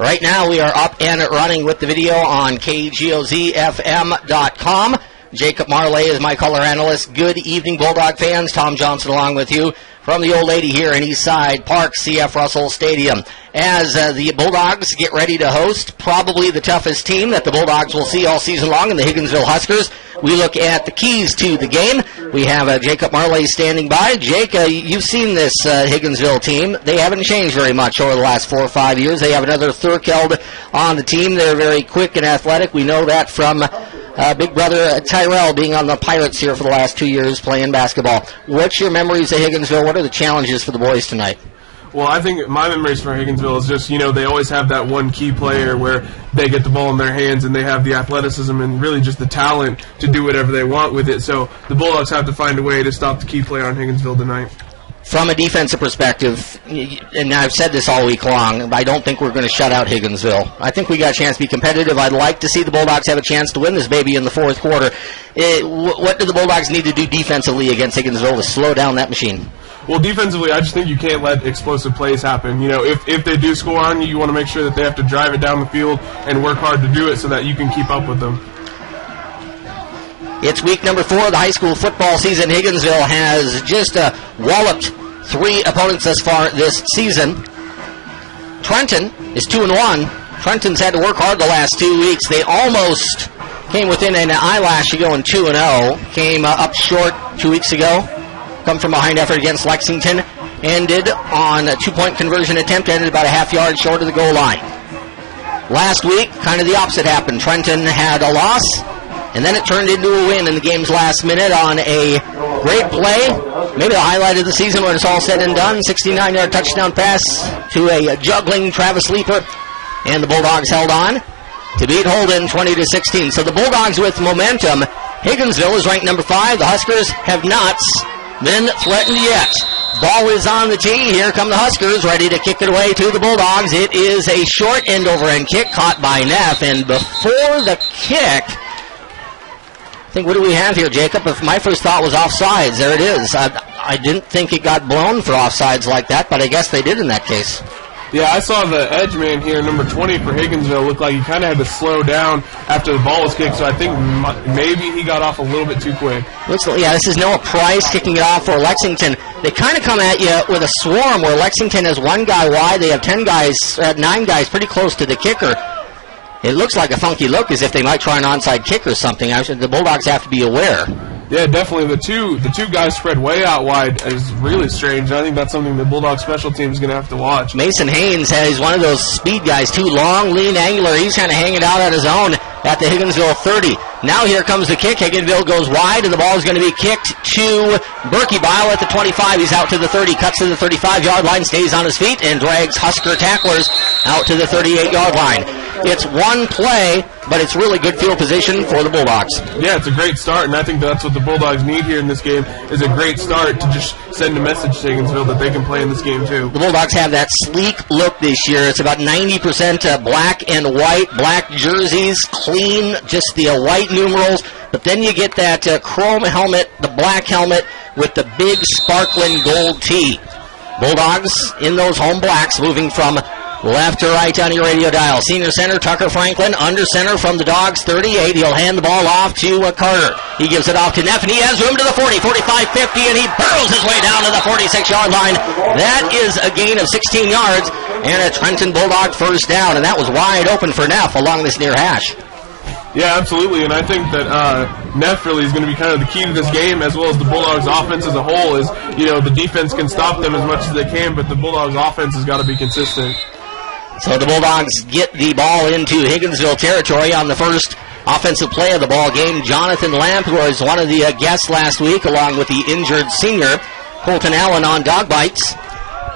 Right now we are up and running with the video on KGOZFM.com. Jacob Marley is my color analyst. Good evening, Bulldog fans. Tom Johnson along with you from the old lady here in Eastside Park, CF Russell Stadium. As the Bulldogs get ready to host probably the toughest team that the Bulldogs will see all season long in the Higginsville Huskers, we look at the keys to the game. We have Jacob Marley standing by. Jake, you've seen this Higginsville team. They haven't changed very much over the last 4 or 5 years. They have another Thurkeld on the team. They're very quick and athletic. We know that from big brother Tyrell being on the Pirates here for the last 2 years playing basketball. What's your memories of Higginsville? What are the challenges for the boys tonight? Well, I think my memories for Higginsville is just, they always have that one key player where they get the ball in their hands and they have the athleticism and really just the talent to do whatever they want with it. So the Bulldogs have to find a way to stop the key player on Higginsville tonight. From a defensive perspective, and I've said this all week long, I don't think we're going to shut out Higginsville. I think we got a chance to be competitive. I'd like to see the Bulldogs have a chance to win this baby in the fourth quarter. What do the Bulldogs need to do defensively against Higginsville to slow down that machine? Well, defensively, I just think you can't let explosive plays happen. If they do score on you, you want to make sure that they have to drive it down the field and work hard to do it so that you can keep up with them. It's week number 4 of the high school football season. Higginsville has just walloped 3 opponents thus far this season. Trenton is 2-1. Trenton's had to work hard the last 2 weeks. They almost came within an eyelash of going 2-0. Came up short 2 weeks ago. Come from behind effort against Lexington. Ended on a 2-point conversion attempt. Ended about a half yard short of the goal line. Last week, kind of the opposite happened. Trenton had a loss, and then it turned into a win in the game's last minute on a great play. Maybe the highlight of the season when it's all said and done. 69-yard touchdown pass to a juggling Travis Leeper. And the Bulldogs held on to beat Holden 20-16. So the Bulldogs with momentum. Higginsville is ranked number 5. The Huskers have not been threatened yet. Ball is on the tee. Here come the Huskers, ready to kick it away to the Bulldogs. It is a short end-over-end kick caught by Neff. And before the kick, I think, what do we have here, Jacob? If my first thought was offsides, there it is. I didn't think it got blown for offsides like that, but I guess they did in that case. Yeah, I saw the edge man here, number 20 for Higginsville, looked like he kind of had to slow down after the ball was kicked, so I think maybe he got off a little bit too quick. This is Noah Price kicking it off for Lexington. They kind of come at you with a swarm where Lexington has 1 guy wide. They have 9 guys pretty close to the kicker. It looks like a funky look, as if they might try an onside kick or something. The Bulldogs have to be aware. Yeah, definitely. The two guys spread way out wide is really strange. I think that's something the Bulldogs special team is going to have to watch. Mason Haynes is one of those speed guys, too long, lean, angular. He's kind of hanging out on his own at the Higginsville 30. Now here comes the kick. Higginsville goes wide, and the ball is going to be kicked to Berkey Bile at the 25. He's out to the 30, cuts to the 35-yard line, stays on his feet, and drags Husker tacklers out to the 38-yard line. It's one play, but it's really good field position for the Bulldogs. Yeah, it's a great start, and I think that's what the Bulldogs need here in this game, is a great start to just send a message to Higginsville that they can play in this game too. The Bulldogs have that sleek look this year. It's about 90% black and white, black jerseys, clean, just the white numerals, but then you get that chrome helmet, the black helmet with the big sparkling gold tee. Bulldogs in those home blacks, moving from left to right on your radio dial. Senior center, Tucker Franklin. Under center from the Dogs, 38. He'll hand the ball off to Carter. He gives it off to Neff, and he has room to the 40, 45, 50, and he barrels his way down to the 46-yard line. That is a gain of 16 yards and a Trenton Bulldog first down, and that was wide open for Neff along this near hash. Yeah, absolutely, and I think that Neff really is going to be kind of the key to this game, as well as the Bulldogs' offense as a whole. Is the defense can stop them as much as they can, but the Bulldogs' offense has got to be consistent. So the Bulldogs get the ball into Higginsville territory on the first offensive play of the ball game. Jonathan Lamp, who was one of the guests last week, along with the injured senior Colton Allen on dog bites.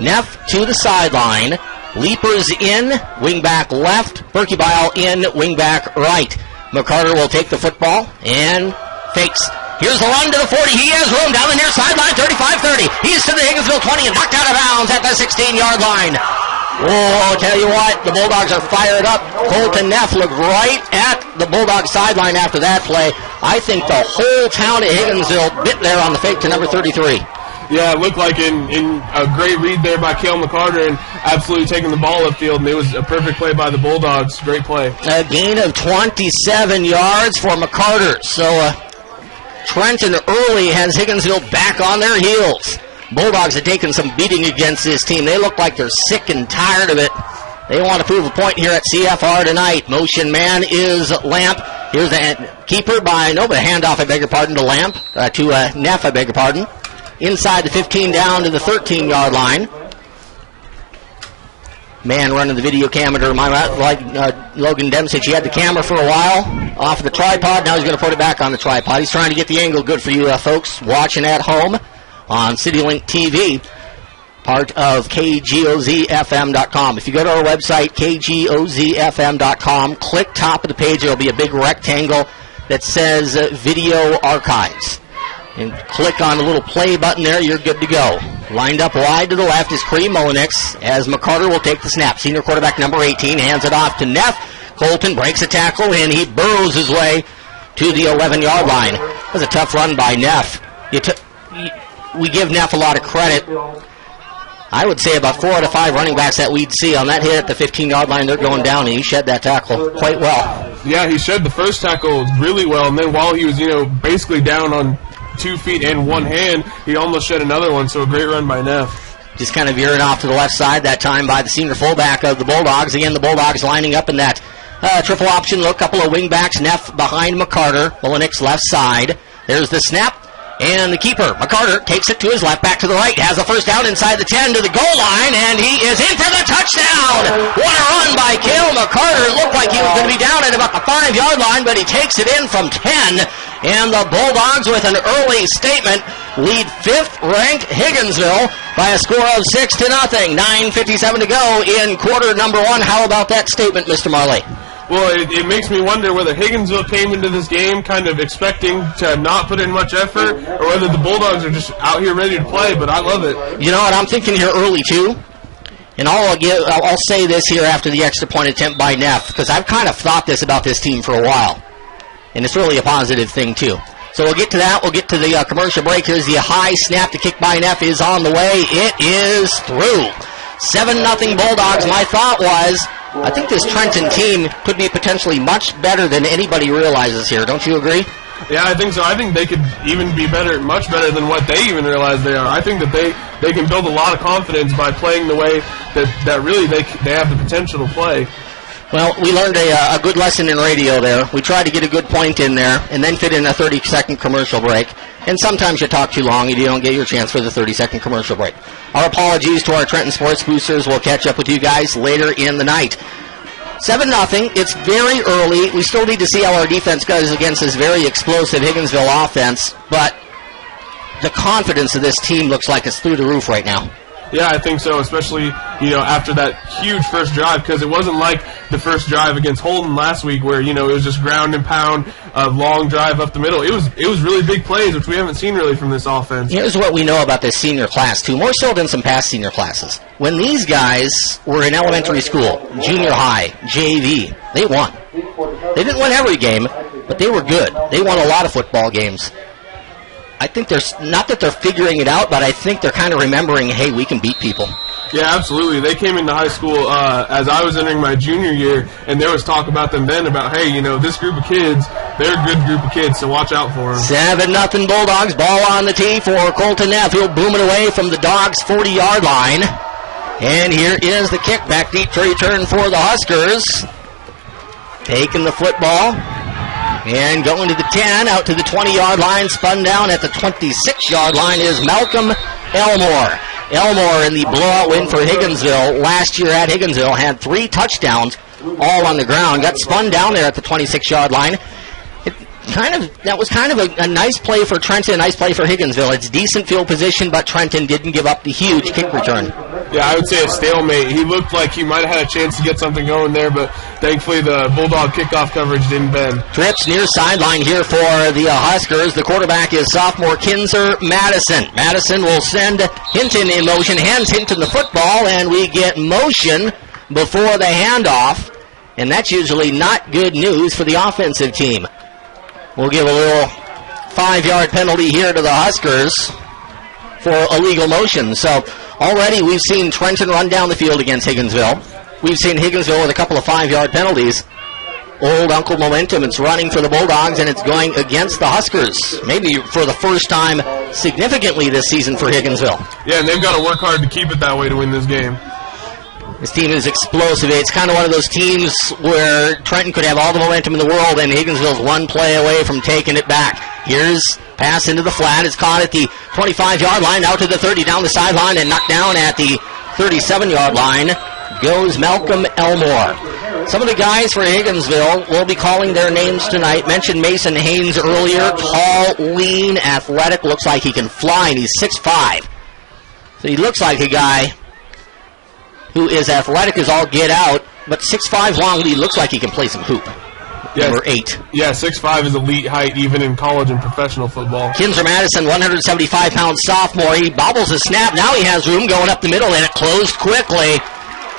Neff to the sideline. Leapers in, wingback left. Berkey Bile in, wingback right. McCarter will take the football and fakes. Here's the run to the 40. He has room down the near sideline, 35-30. He's to the Higginsville 20 and knocked out of bounds at the 16-yard line. Oh, I'll tell you what, the Bulldogs are fired up. Colton Neff looked right at the Bulldog sideline after that play. I think the whole town of Higginsville bit there on the fake to number 33. Yeah, it looked like in a great read there by Cale McCarter and absolutely taking the ball upfield, and it was a perfect play by the Bulldogs. Great play. A gain of 27 yards for McCarter. So Trenton early has Higginsville back on their heels. Bulldogs have taken some beating against this team. They look like they're sick and tired of it. They want to prove a point here at CFR tonight. Motion man is Lamp. Here's the keeper the handoff, I beg your pardon, to Lamp, to Neff, I beg your pardon. Inside the 15 down to the 13-yard line. Man running the video camera, like Logan Dempsey. He had the camera for a while off the tripod. Now he's going to put it back on the tripod. He's trying to get the angle good for you folks watching at home on CityLink TV, part of KGOZFM.com. If you go to our website, KGOZFM.com, click top of the page. There will be a big rectangle that says Video Archives. And click on the little play button there, you're good to go. Lined up wide to the left is Cree Molinix as McCarter will take the snap. Senior quarterback number 18 hands it off to Neff. Colton breaks a tackle and he burrows his way to the 11-yard line. That was a tough run by Neff. We give Neff a lot of credit. I would say about 4 out of 5 running backs that we'd see on that hit at the 15-yard line, they're going down, and he shed that tackle quite well. Yeah, he shed the first tackle really well, and then while he was, basically down on 2 feet and 1 hand, he almost shed another one, so a great run by Neff. Just kind of veering off to the left side that time by the senior fullback of the Bulldogs. Again, the Bulldogs lining up in that triple option look. Couple of wingbacks, Neff behind McCarter, Molinix left side. There's the snap. And the keeper, McCarter, takes it to his left, back to the right, has a first down inside the 10 to the goal line, and he is in for the touchdown! What a run by Cale McCarter. It looked like he was going to be down at about the 5-yard line, but he takes it in from 10, and the Bulldogs, with an early statement, lead 5th-ranked Higginsville by a score of 6-0. 9:57 to go in quarter number 1. How about that statement, Mr. Marley? Well, it makes me wonder whether Higginsville came into this game kind of expecting to not put in much effort, or whether the Bulldogs are just out here ready to play, but I love it. You know what, I'm thinking here early, too. And I'll say this here after the extra point attempt by Neff, because I've kind of thought this about this team for a while. And it's really a positive thing, too. So we'll get to that. We'll get to the commercial break. Here's the high snap. The kick by Neff is on the way. It is through. 7-0 Bulldogs. My thought was, I think this Trenton team could be potentially much better than anybody realizes here. Don't you agree? Yeah, I think so. I think they could even be better, much better than what they even realize they are. I think that they can build a lot of confidence by playing the way that really they have the potential to play. Well, we learned a good lesson in radio there. We tried to get a good point in there and then fit in a 30-second commercial break. And sometimes you talk too long and you don't get your chance for the 30-second commercial break. Our apologies to our Trenton Sports Boosters. We'll catch up with you guys later in the night. 7-0. It's very early. We still need to see how our defense goes against this very explosive Higginsville offense. But the confidence of this team looks like it's through the roof right now. Yeah, I think so, especially, after that huge first drive, because it wasn't like the first drive against Holden last week where, it was just ground and pound, a long drive up the middle. It was really big plays, which we haven't seen really from this offense. Here's what we know about this senior class, too, more so than some past senior classes. When these guys were in elementary school, junior high, JV, they won. They didn't win every game, but they were good. They won a lot of football games. I think not that they're figuring it out, but I think they're kind of remembering, hey, we can beat people. Yeah, absolutely. They came into high school as I was entering my junior year, and there was talk about them then about, hey, this group of kids, they're a good group of kids, so watch out for them. 7-0 Bulldogs. Ball on the tee for Colton Neff. He'll boom it away from the Dogs' 40-yard line. And here is the kick. Back deep return for the Huskers. Taking the football. And going to the 10, out to the 20-yard line, spun down at the 26-yard line is Malcolm Elmore. Elmore in the blowout win for Higginsville last year at Higginsville had 3 touchdowns, all on the ground. Got spun down there at the 26-yard line. That was kind of a nice play for Trenton, a nice play for Higginsville. It's decent field position, but Trenton didn't give up the huge kick return. Yeah, I would say a stalemate. He looked like he might have had a chance to get something going there, but thankfully the Bulldog kickoff coverage didn't bend. Trips near sideline here for the Huskers. The quarterback is sophomore Kinzer Madison. Madison will send Hinton in motion, hands Hinton the football, and we get motion before the handoff, and that's usually not good news for the offensive team. We'll give a little 5-yard penalty here to the Huskers. for illegal motion. So already we've seen Trenton run down the field against Higginsville. We've seen Higginsville with a couple of 5-yard penalties. Old Uncle Momentum, it's running for the Bulldogs, and it's going against the Huskers, maybe for the first time significantly this season for Higginsville. Yeah, and they've got to work hard to keep it that way to win this game. This team is explosive. It's kind of one of those teams where Trenton could have all the momentum in the world, and Higginsville's one play away from taking it back. Here's pass into the flat. It's caught at the 25-yard line, out to the 30, down the sideline, and knocked down at the 37-yard line goes Malcolm Elmore. Some of the guys for Higginsville will be calling their names tonight. Mentioned Mason Haynes earlier. Tall, lean, athletic. Looks like he can fly, and he's 6'5". So he looks like a guy who is athletic as all get out, but 6'5" long. He looks like he can play some hoop. Yeah, Number 8. Yeah, 6'5" is elite height, even in college and professional football. Kinzer Madison, 175-pound sophomore. He bobbles a snap. Now he has room going up the middle, and it closed quickly.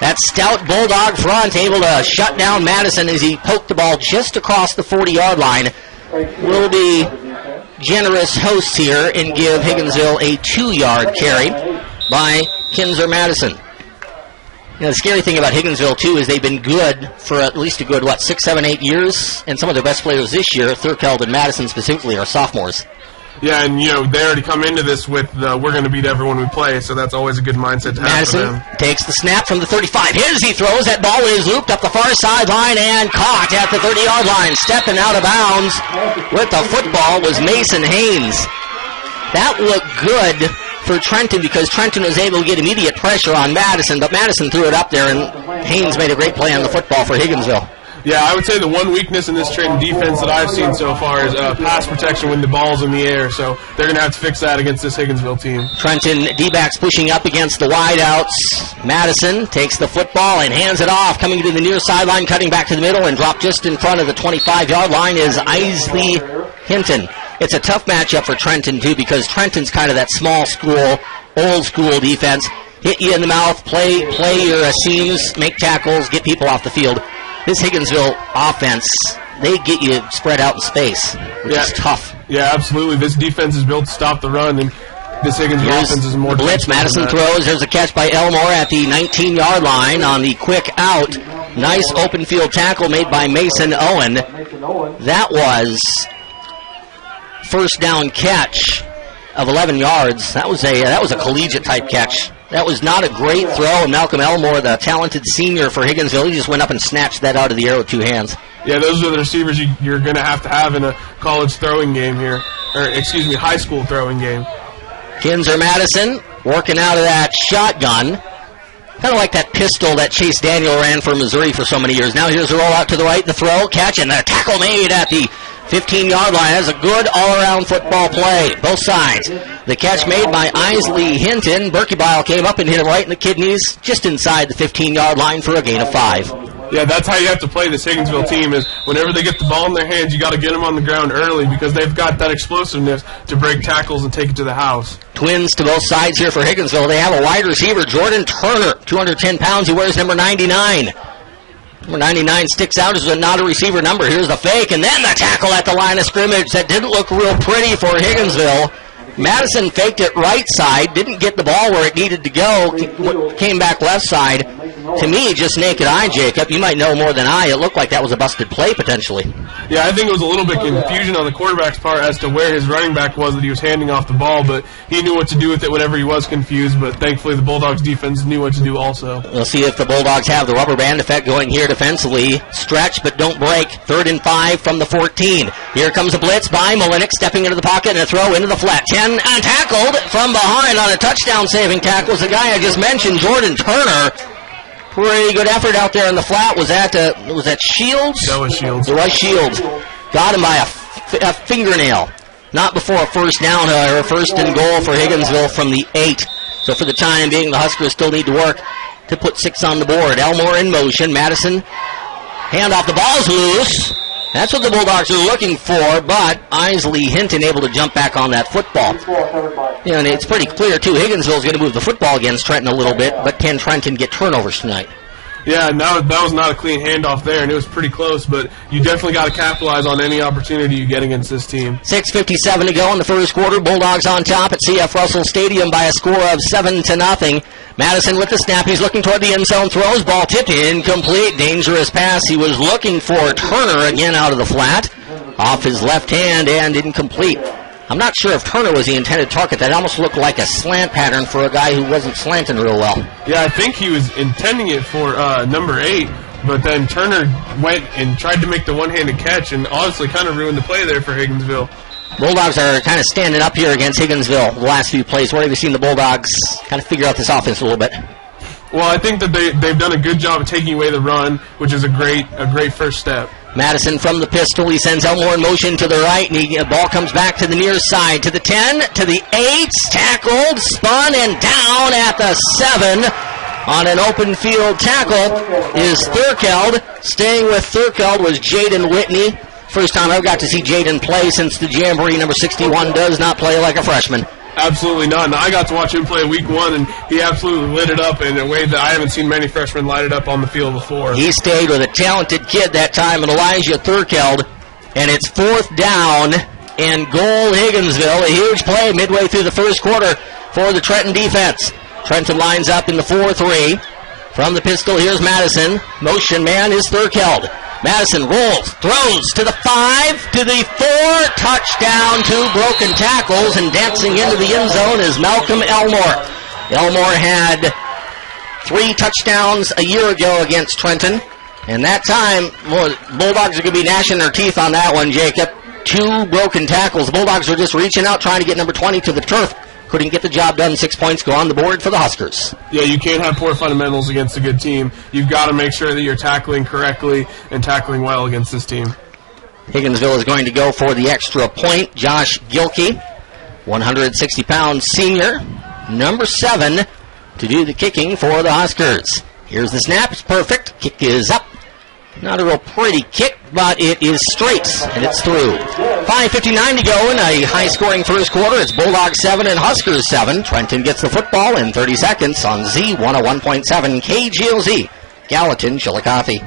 That stout Bulldog front able to shut down Madison as he poked the ball just across the 40-yard line. Will be generous hosts here and give Higginsville a 2-yard carry by Kinzer Madison. You know, the scary thing about Higginsville, too, is they've been good for at least a good, 6, 7, 8 years, and some of their best players this year, Thurkeld and Madison specifically, are sophomores. Yeah, and, they already come into this with we're going to beat everyone we play, so that's always a good mindset to have for them. Madison takes the snap from the 35. Here's he throws. That ball is looped up the far sideline and caught at the 30-yard line. Stepping out of bounds with the football was Mason Haynes. That looked good for Trenton because Trenton was able to get immediate pressure on Madison, but Madison threw it up there, and Haynes made a great play on the football for Higginsville. Yeah, I would say the one weakness in this Trenton defense that I've seen so far is pass protection when the ball's in the air, so they're going to have to fix that against this Higginsville team. Trenton D-backs pushing up against the wideouts. Madison takes the football and hands it off, coming to the near sideline, cutting back to the middle, and dropped just in front of the 25-yard line is Isley Hinton. It's a tough matchup for Trenton, too, because Trenton's kind of that small school, old school defense. Hit you in the mouth, play your seams, make tackles, get people off the field. This Higginsville offense, they get you spread out in space, which is tough. Yeah, absolutely. This defense is built to stop the run, and this Higginsville offense is more blitz. Madison throws. There's a catch by Elmore at the 19-yard line on the quick out. Nice open field tackle made by Mason Owen. That was first down catch of 11 yards. That was a collegiate type catch. That was not a great throw, and Malcolm Elmore, the talented senior for Higginsville, he just went up and snatched that out of the air with 2 hands. Yeah, those are the receivers you're going to have in a college throwing game here, high school throwing game. Kinzer Madison working out of that shotgun. Kind of like that pistol that Chase Daniel ran for Missouri for so many years. Now here's the roll out to the right, the throw, catch, and the tackle made at the 15-yard line. That's a good all-around football play, both sides. The catch made by Isley Hinton. Berkebile came up and hit him right in the kidneys, just inside the 15-yard line for a gain of 5. Yeah, that's how you have to play this Higginsville team, is whenever they get the ball in their hands, you got to get them on the ground early because they've got that explosiveness to break tackles and take it to the house. Twins to both sides here for Higginsville. They have a wide receiver, Jordan Turner, 210 pounds. He wears number 99. Number 99 sticks out as not a receiver number. Here's the fake, and then the tackle at the line of scrimmage. That didn't look real pretty for Higginsville. Madison faked it right side, didn't get the ball where it needed to go, came back left side. To me, just naked eye, Jacob, you might know more than I, it looked like that was a busted play potentially. Yeah, I think it was a little bit confusion on the quarterback's part as to where his running back was that he was handing off the ball, but he knew what to do with it whenever he was confused, but thankfully the Bulldogs defense knew what to do also. We'll see if the Bulldogs have the rubber band effect going here defensively. Stretch, but don't break. 3rd and 5 from the 14. Here comes a blitz by Molinik, stepping into the pocket and a throw into the flat. 10 and tackled from behind on a touchdown-saving tackle is the guy I just mentioned, Jordan Turner. Pretty good effort out there in the flat. Was that Shields? That was Shields. It was Shields. Got him by a fingernail. Not before a first down, however. 1st and goal for Higginsville from the 8. So for the time being, the Huskers still need to work to put 6 on the board. Elmore in motion. Madison, hand off, the ball's loose. That's what the Bulldogs are looking for, but Isley Hinton able to jump back on that football. And it's pretty clear, too, Higginsville is going to move the football against Trenton a little bit, but can Trenton get turnovers tonight? Yeah, no, that was not a clean handoff there, and it was pretty close, but you definitely got to capitalize on any opportunity you get against this team. 6:57 to go in the first quarter. Bulldogs on top at CF Russell Stadium by a score of 7-0. Madison with the snap. He's looking toward the end zone. Throws. Ball tipped. Incomplete. Dangerous pass. He was looking for Turner again out of the flat. Off his left hand and incomplete. I'm not sure if Turner was the intended target. That almost looked like a slant pattern for a guy who wasn't slanting real well. Yeah, I think he was intending it for number 8, but then Turner went and tried to make the one-handed catch and honestly kind of ruined the play there for Higginsville. Bulldogs are kind of standing up here against Higginsville the last few plays. Where have you seen the Bulldogs kind of figure out this offense a little bit? Well, I think that they've done a good job of taking away the run, which is a great first step. Madison from the pistol. He sends Elmore in motion to the right, and the ball comes back to the near side, to the 10, to the 8, tackled, spun, and down at the 7. On an open field tackle is Thurkeld. Staying with Thurkeld was Jaden Whitney. First time I've got to see Jaden play since the Jamboree. Number 61 does not play like a freshman. Absolutely not. And I got to watch him play week 1, and he absolutely lit it up in a way that I haven't seen many freshmen light it up on the field before. He stayed with a talented kid that time, and Elijah Thurkeld, and it's 4th down and goal Higginsville. A huge play midway through the first quarter for the Trenton defense. Trenton lines up in the 4-3. From the pistol, here's Madison. Motion man is Thurkeld. Madison rolls, throws to the 5, to the 4, touchdown, 2 broken tackles, and dancing into the end zone is Malcolm Elmore. Elmore had 3 touchdowns a year ago against Trenton, and that time, Bulldogs are going to be gnashing their teeth on that one, Jacob. 2 broken tackles. Bulldogs were just reaching out, trying to get number 20 to the turf. Couldn't get the job done. 6 points go on the board for the Huskers. Yeah, you can't have poor fundamentals against a good team. You've got to make sure that you're tackling correctly and tackling well against this team. Higginsville is going to go for the extra point. Josh Gilkey, 160-pound senior, number 7, to do the kicking for the Huskers. Here's the snap. It's perfect. Kick is up. Not a real pretty kick, but it is straight, and it's through. 5:59 to go in a high-scoring first quarter. It's Bulldogs 7 and Huskers 7. Trenton gets the football in 30 seconds on Z101.7 KGLZ. Gallatin, Chillicothe.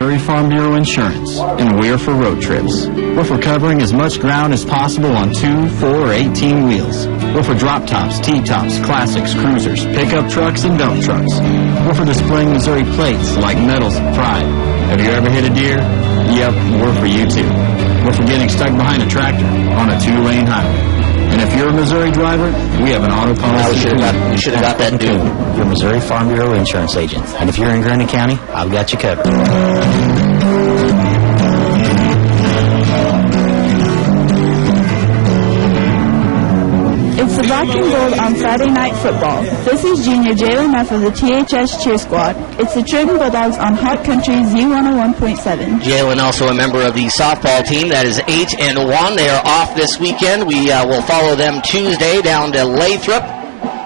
Missouri Farm Bureau Insurance, and we're for road trips. We're for covering as much ground as possible on 2, 4, or 18 wheels. We're for drop tops, T-tops, classics, cruisers, pickup trucks, and dump trucks. We're for displaying Missouri plates like medals and pride. Have you ever hit a deer? Yep, we're for you too. We're for getting stuck behind a tractor on a 2-lane highway. And if you're a Missouri driver, we have an auto policy. We should have got that dude. Your Missouri Farm Bureau insurance agent. And if you're in Granite County, I've got you covered. It's the black and gold on Friday Night Football. This is junior Jalen F. of the THS Cheer Squad. It's the Trenton Bulldogs on Hot Country Z101.7. Jalen also a member of the softball team that is 8-1. They are off this weekend. We will follow them Tuesday down to Lathrop.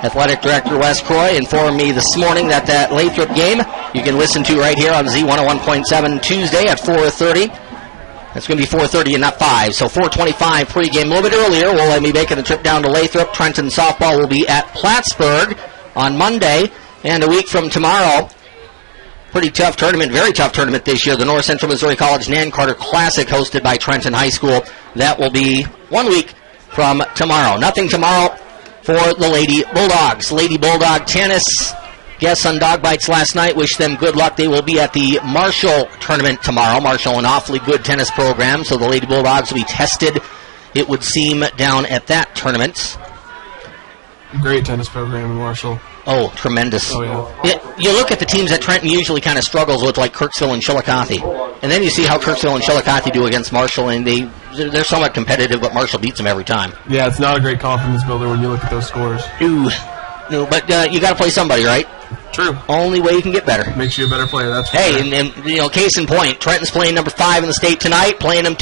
Athletic Director Wes Croy informed me this morning that Lathrop game you can listen to right here on Z101.7 Tuesday at 4:30. It's going to be 4:30 and not 5, so 4:25 pregame. A little bit earlier, we'll be making the trip down to Lathrop. Trenton softball will be at Plattsburgh on Monday, and a week from tomorrow. Pretty tough tournament, very tough tournament this year. The North Central Missouri College Nan Carter Classic hosted by Trenton High School. That will be 1 week from tomorrow. Nothing tomorrow for the Lady Bulldogs. Lady Bulldog tennis. Guests on Dog Bites last night. Wish them good luck. They will be at the Marshall tournament tomorrow. Marshall, an awfully good tennis program, so the Lady Bulldogs will be tested, it would seem, down at that tournament. Great tennis program in Marshall. Oh, tremendous. Oh, yeah. You look at the teams that Trenton usually kind of struggles with, like Kirksville and Chillicothe, and then you see how Kirksville and Chillicothe do against Marshall, and they're somewhat competitive, but Marshall beats them every time. Yeah, it's not a great confidence builder when you look at those scores. No, but you got to play somebody, right? True. Only way you can get better. Makes you a better player, that's for Hey, sure. and case in point, Trenton's playing number 5 in the state tonight, playing them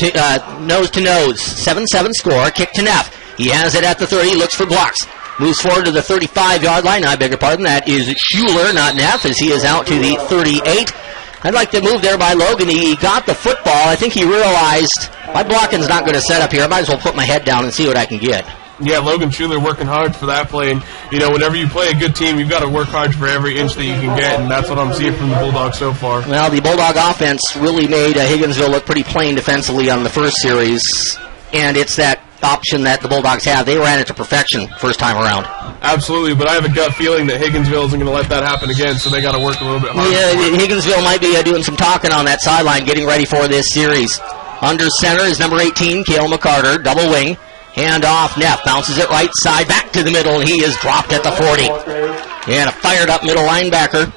nose to nose. 7-7 score, kick to Neff. He has it at the 30, looks for blocks. Moves forward to the 35-yard line. I beg your pardon, that is Schuler, not Neff, as he is out to the 38. I'd like the move there by Logan. He got the football. I think he realized, my blocking's not going to set up here. I might as well put my head down and see what I can get. Yeah, Logan Schuler working hard for that play. And, whenever you play a good team, you've got to work hard for every inch that you can get, and that's what I'm seeing from the Bulldogs so far. Well, the Bulldog offense really made Higginsville look pretty plain defensively on the first series, and it's that option that the Bulldogs have. They ran it to perfection first time around. Absolutely, but I have a gut feeling that Higginsville isn't going to let that happen again, so they got to work a little bit harder. Yeah, Higginsville might be doing some talking on that sideline, getting ready for this series. Under center is number 18, Cale McCarter, double wing. Hand off, Neff bounces it right side, back to the middle, and he is dropped at the 40. And a fired-up middle linebacker.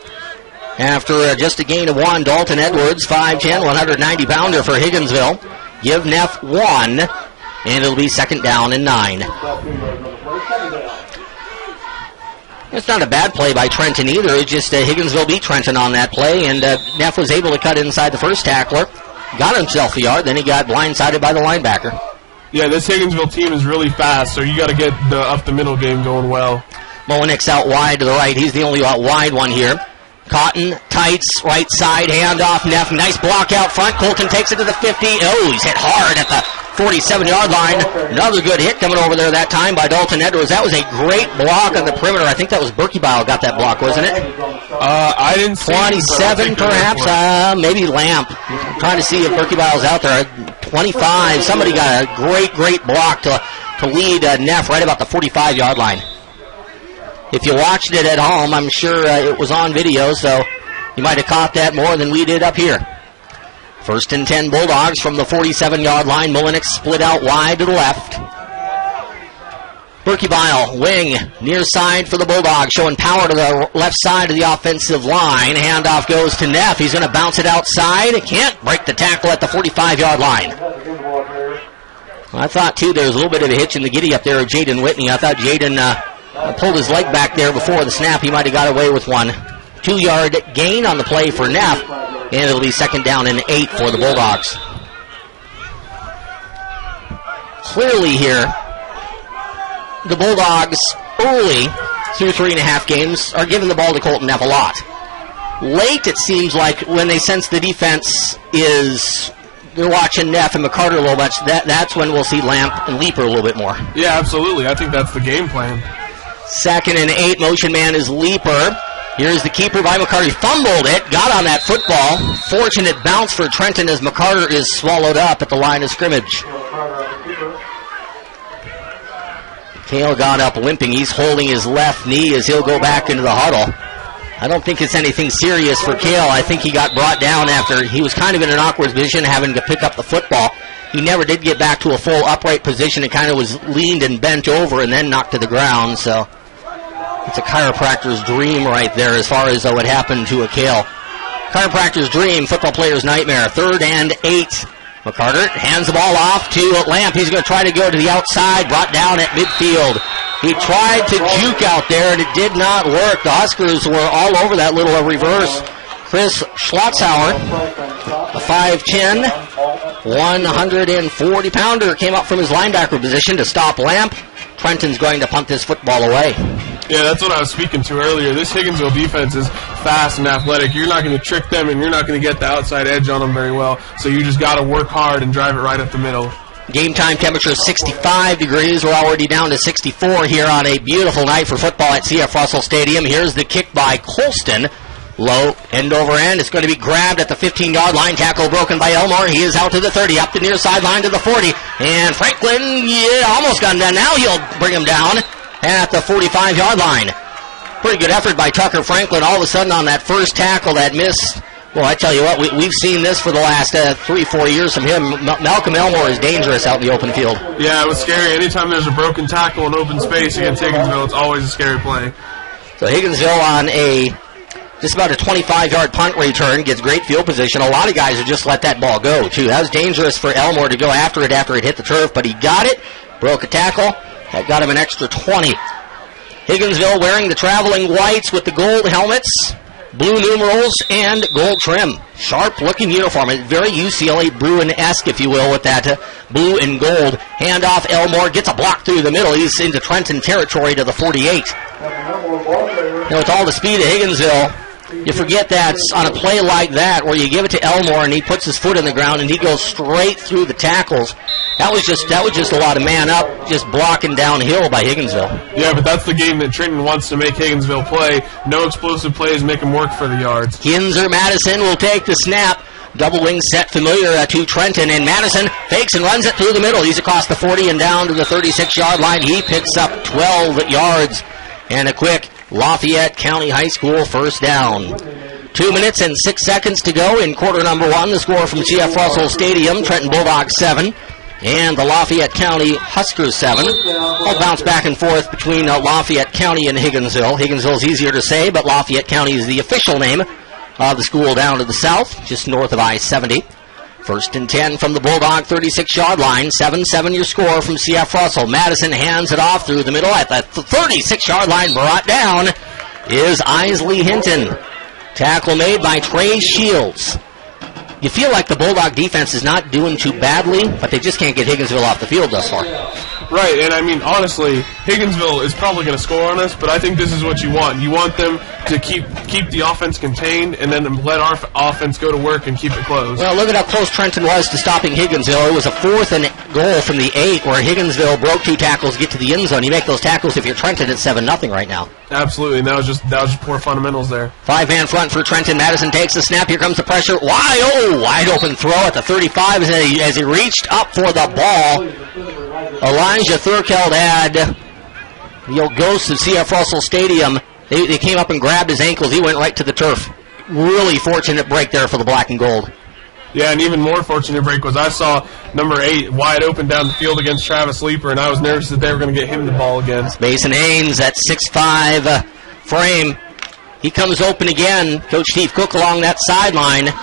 After just a gain of 1, Dalton Edwards, 5'10", 190-pounder for Higginsville. Give Neff 1, and it'll be second down and 9. It's not a bad play by Trenton either. It's just Higginsville beat Trenton on that play, and Neff was able to cut inside the first tackler. Got himself a yard, then he got blindsided by the linebacker. Yeah, this Higginsville team is really fast, so you got to get the up-the-middle game going well. Mullenix out wide to the right. He's the only out wide one here. Cotton, tights, right side, handoff, Neff. Nice block out front. Colton takes it to the 50. Oh, he's hit hard at the 47-yard line. Another good hit coming over there that time by Dalton Edwards. That was a great block on the perimeter. I think that was Berkebile got that block, wasn't it? I didn't see 27 perhaps? Maybe Lamp. I'm trying to see if Berkebile's out there. 25. Somebody got a great block to lead Neff right about the 45-yard line. If you watched it at home, I'm sure it was on video, so you might have caught that more than we did up here. First and 10 Bulldogs from the 47-yard line. Mullenix split out wide to the left. Berkebile, wing, near side for the Bulldogs, showing power to the left side of the offensive line. Handoff goes to Neff. He's going to bounce it outside. Can't break the tackle at the 45-yard line. I thought, too, there was a little bit of a hitch in the giddy up there of Jaden Whitney. I thought Jaden pulled his leg back there before the snap. He might have got away with one. 2-yard gain on the play for Neff, and it'll be second down and 8 for the Bulldogs. Clearly here, the Bulldogs early through 3.5 games are giving the ball to Colton Neff a lot. Late, it seems like when they sense the defense is, they're watching Neff and McCarter a little much, that's when we'll see Lamp and Leaper a little bit more. Yeah, absolutely. I think that's the game plan. Second and 8, motion man is Leaper. Here's the keeper by McCarter. He fumbled it, got on that football. Fortunate bounce for Trenton as McCarter is swallowed up at the line of scrimmage. Cale got up limping. He's holding his left knee as he'll go back into the huddle. I don't think it's anything serious for Cale. I think he got brought down after he was kind of in an awkward position having to pick up the football. He never did get back to a full upright position. It kind of was leaned and bent over and then knocked to the ground. So it's a chiropractor's dream right there as far as what happened to a Cale. Chiropractor's dream, football player's nightmare. 3rd and 8. McCarter hands the ball off to Lamp. He's going to try to go to the outside, brought down at midfield. He tried to juke out there, and it did not work. The Huskers were all over that little reverse. Chris Schlotzhauer, a 5'10", 140-pounder, came up from his linebacker position to stop Lamp. Trenton's going to punt this football away. Yeah, that's what I was speaking to earlier. This Higginsville defense is fast and athletic. You're not going to trick them, and you're not going to get the outside edge on them very well. So you just got to work hard and drive it right up the middle. Game time temperature is 65 degrees. We're already down to 64 here on a beautiful night for football at CF Russell Stadium. Here's the kick by Colston. Low, end over end. It's going to be grabbed at the 15-yard line. Tackle broken by Elmore. He is out to the 30, up the near sideline to the 40. And Franklin, almost got him down. Now he'll bring him down at the 45-yard line. Pretty good effort by Tucker Franklin. All of a sudden on that first tackle that missed. Well, I tell you what, we've seen this for the last 3-4 years from him. Malcolm Elmore is dangerous out in the open field. Yeah, it was scary. Anytime there's a broken tackle in open space against Higginsville, it's always a scary play. So Higginsville on just about a 25-yard punt return, gets great field position. A lot of guys have just let that ball go, too. That was dangerous for Elmore to go after it hit the turf, but he got it, broke a tackle. That got him an extra 20. Higginsville wearing the traveling whites with the gold helmets, blue numerals, and gold trim. Sharp-looking uniform. Very UCLA Bruin-esque, if you will, with that blue and gold. Handoff, Elmore gets a block through the middle. He's into Trenton territory to the 48. With all the speed of Higginsville, you forget that on a play like that where you give it to Elmore and he puts his foot in the ground and he goes straight through the tackles. That was just a lot of man up, just blocking downhill by Higginsville. Yeah, but that's the game that Trenton wants to make Higginsville play. No explosive plays, make them work for the yards. Kinzer Madison will take the snap. Double wing set familiar to Trenton, and Madison fakes and runs it through the middle. He's across the 40 and down to the 36-yard line. He picks up 12 yards and a quick Lafayette County High School first down. 2 minutes and 6 seconds to go in quarter number one. The score from C.F. Russell Stadium, Trenton Bulldogs 7 and the Lafayette County Huskers 7. I'll bounce back and forth between Lafayette County and Higginsville. Higginsville's easier to say, but Lafayette County is the official name of the school down to the south, just north of I-70. First and 10 from the Bulldog 36-yard line. 7-7 your score from C.F. Russell. Madison hands it off through the middle at the 36-yard line. Brought down is Isley Hinton. Tackle made by Trey Shields. You feel like the Bulldog defense is not doing too badly, but they just can't get Higginsville off the field thus far. Right, and I mean, honestly, Higginsville is probably going to score on us, but I think this is what you want. You want them to keep the offense contained and then let our offense go to work and keep it close. Well, look at how close Trenton was to stopping Higginsville. It was a 4th and goal from the 8 where Higginsville broke 2 tackles to get to the end zone. You make those tackles if you're Trenton at 7-0 right now. Absolutely, and that was just poor fundamentals there. 5-man front for Trenton. Madison takes the snap. Here comes the pressure. Wide open throw at the 35 as he reached up for the ball. Elijah Thurkeld had the ghost of C.F. Russell Stadium. They came up and grabbed his ankles. He went right to the turf. Really fortunate break there for the black and gold. Yeah, and even more fortunate break was I saw number 8 wide open down the field against Travis Leeper, and I was nervous that they were going to get him the ball again. Mason Haynes, that 6'5" frame. He comes open again. Coach Steve Cook along that sideline.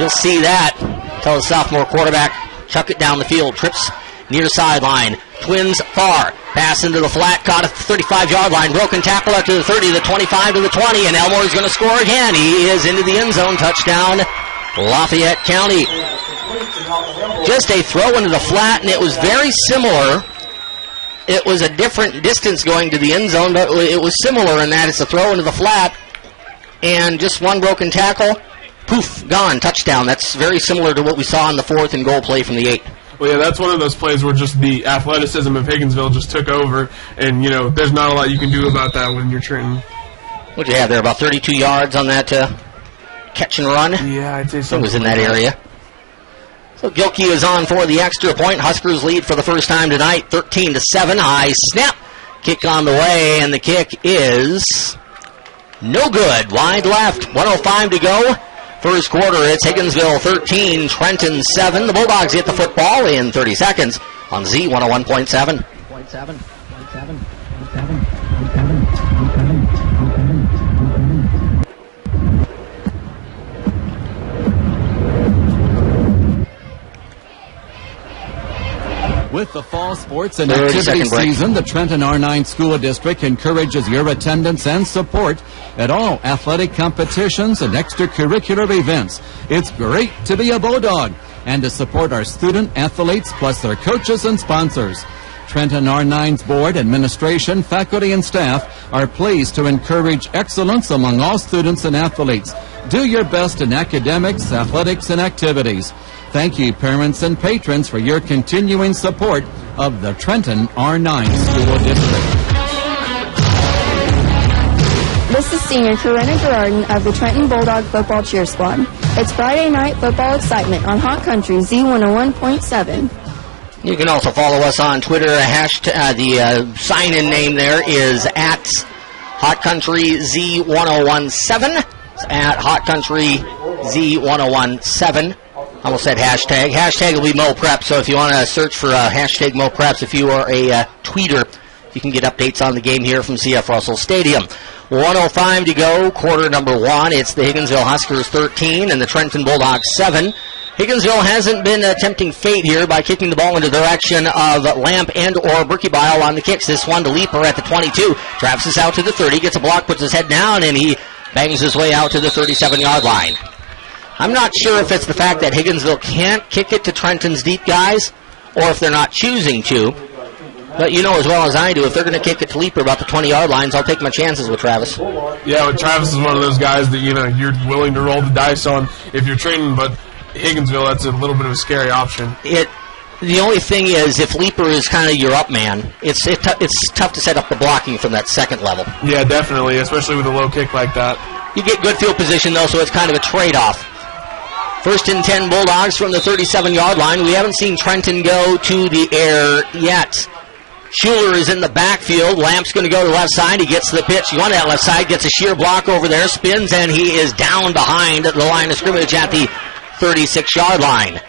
You'll see that. Tell the sophomore quarterback, chuck it down the field. Trips near sideline. Twins far. Pass into the flat. Caught at the 35-yard line. Broken tackle up to the 30, the 25 to the 20, and Elmore's going to score again. He is into the end zone. Touchdown, Lafayette County. Just a throw into the flat, and it was very similar. It was a different distance going to the end zone, but it was similar in that it's a throw into the flat, and just one broken tackle. Poof, gone. Touchdown. That's very similar to what we saw in the 4th and goal play from the 8. Well, yeah, that's one of those plays where just the athleticism of Higginsville just took over, and, you know, there's not a lot you can do about that when you're Trenton. What'd you have there, about 32 yards on that catch and run? Yeah, I'd say so. It was in that area. So Gilkey is on for the extra point. Huskers lead for the first time tonight, 13-7. High snap. Kick on the way, and the kick is no good. Wide left, 1:05 to go. First quarter, it's Higginsville 13, Trenton 7. The Bulldogs get the football in 30 seconds on Z101.7. With the fall sports and activity season, the Trenton R9 School District encourages your attendance and support at all athletic competitions and extracurricular events. It's great to be a Bulldog and to support our student athletes plus their coaches and sponsors. Trenton R9's board, administration, faculty, and staff are pleased to encourage excellence among all students and athletes. Do your best in academics, athletics, and activities. Thank you, parents and patrons, for your continuing support of the Trenton R9 School District. This is senior Corinna Gerardin of the Trenton Bulldog Football Cheer Squad. It's Friday night football excitement on Hot Country Z101.7. You can also follow us on Twitter. The sign-in name there is at Hot Country Z1017. It's at Hot Country Z1017. Almost said hashtag. Hashtag will be Mo Prep, so if you want to search for hashtag Mo Preps, if you are a tweeter, you can get updates on the game here from C.F. Russell Stadium. 1:05 to go, quarter number one. It's the Higginsville Huskers 13 and the Trenton Bulldogs 7. Higginsville hasn't been tempting fate here by kicking the ball in the direction of Lamp and or Berkebile on the kicks. This one to Leeper at the 22. Travis is out to the 30, gets a block, puts his head down, and he bangs his way out to the 37-yard line. I'm not sure if it's the fact that Higginsville can't kick it to Trenton's deep guys or if they're not choosing to. But you know as well as I do, if they're going to kick it to Leeper about the 20-yard lines, I'll take my chances with Travis. Yeah, but Travis is one of those guys that, you know, you're willing to roll the dice on if you're Trenton, but Higginsville, that's a little bit of a scary option. The only thing is, if Leeper is kind of your up man, it's tough to set up the blocking from that second level. Yeah, definitely, especially with a low kick like that. You get good field position, though, so it's kind of a trade-off. 1st and 10 Bulldogs from the 37-yard line. We haven't seen Trenton go to the air yet. Schuler is in the backfield. Lamp's going to go to the left side. He gets the pitch on that left side, gets a sheer block over there, spins, and he is down behind the line of scrimmage at the 36-yard line.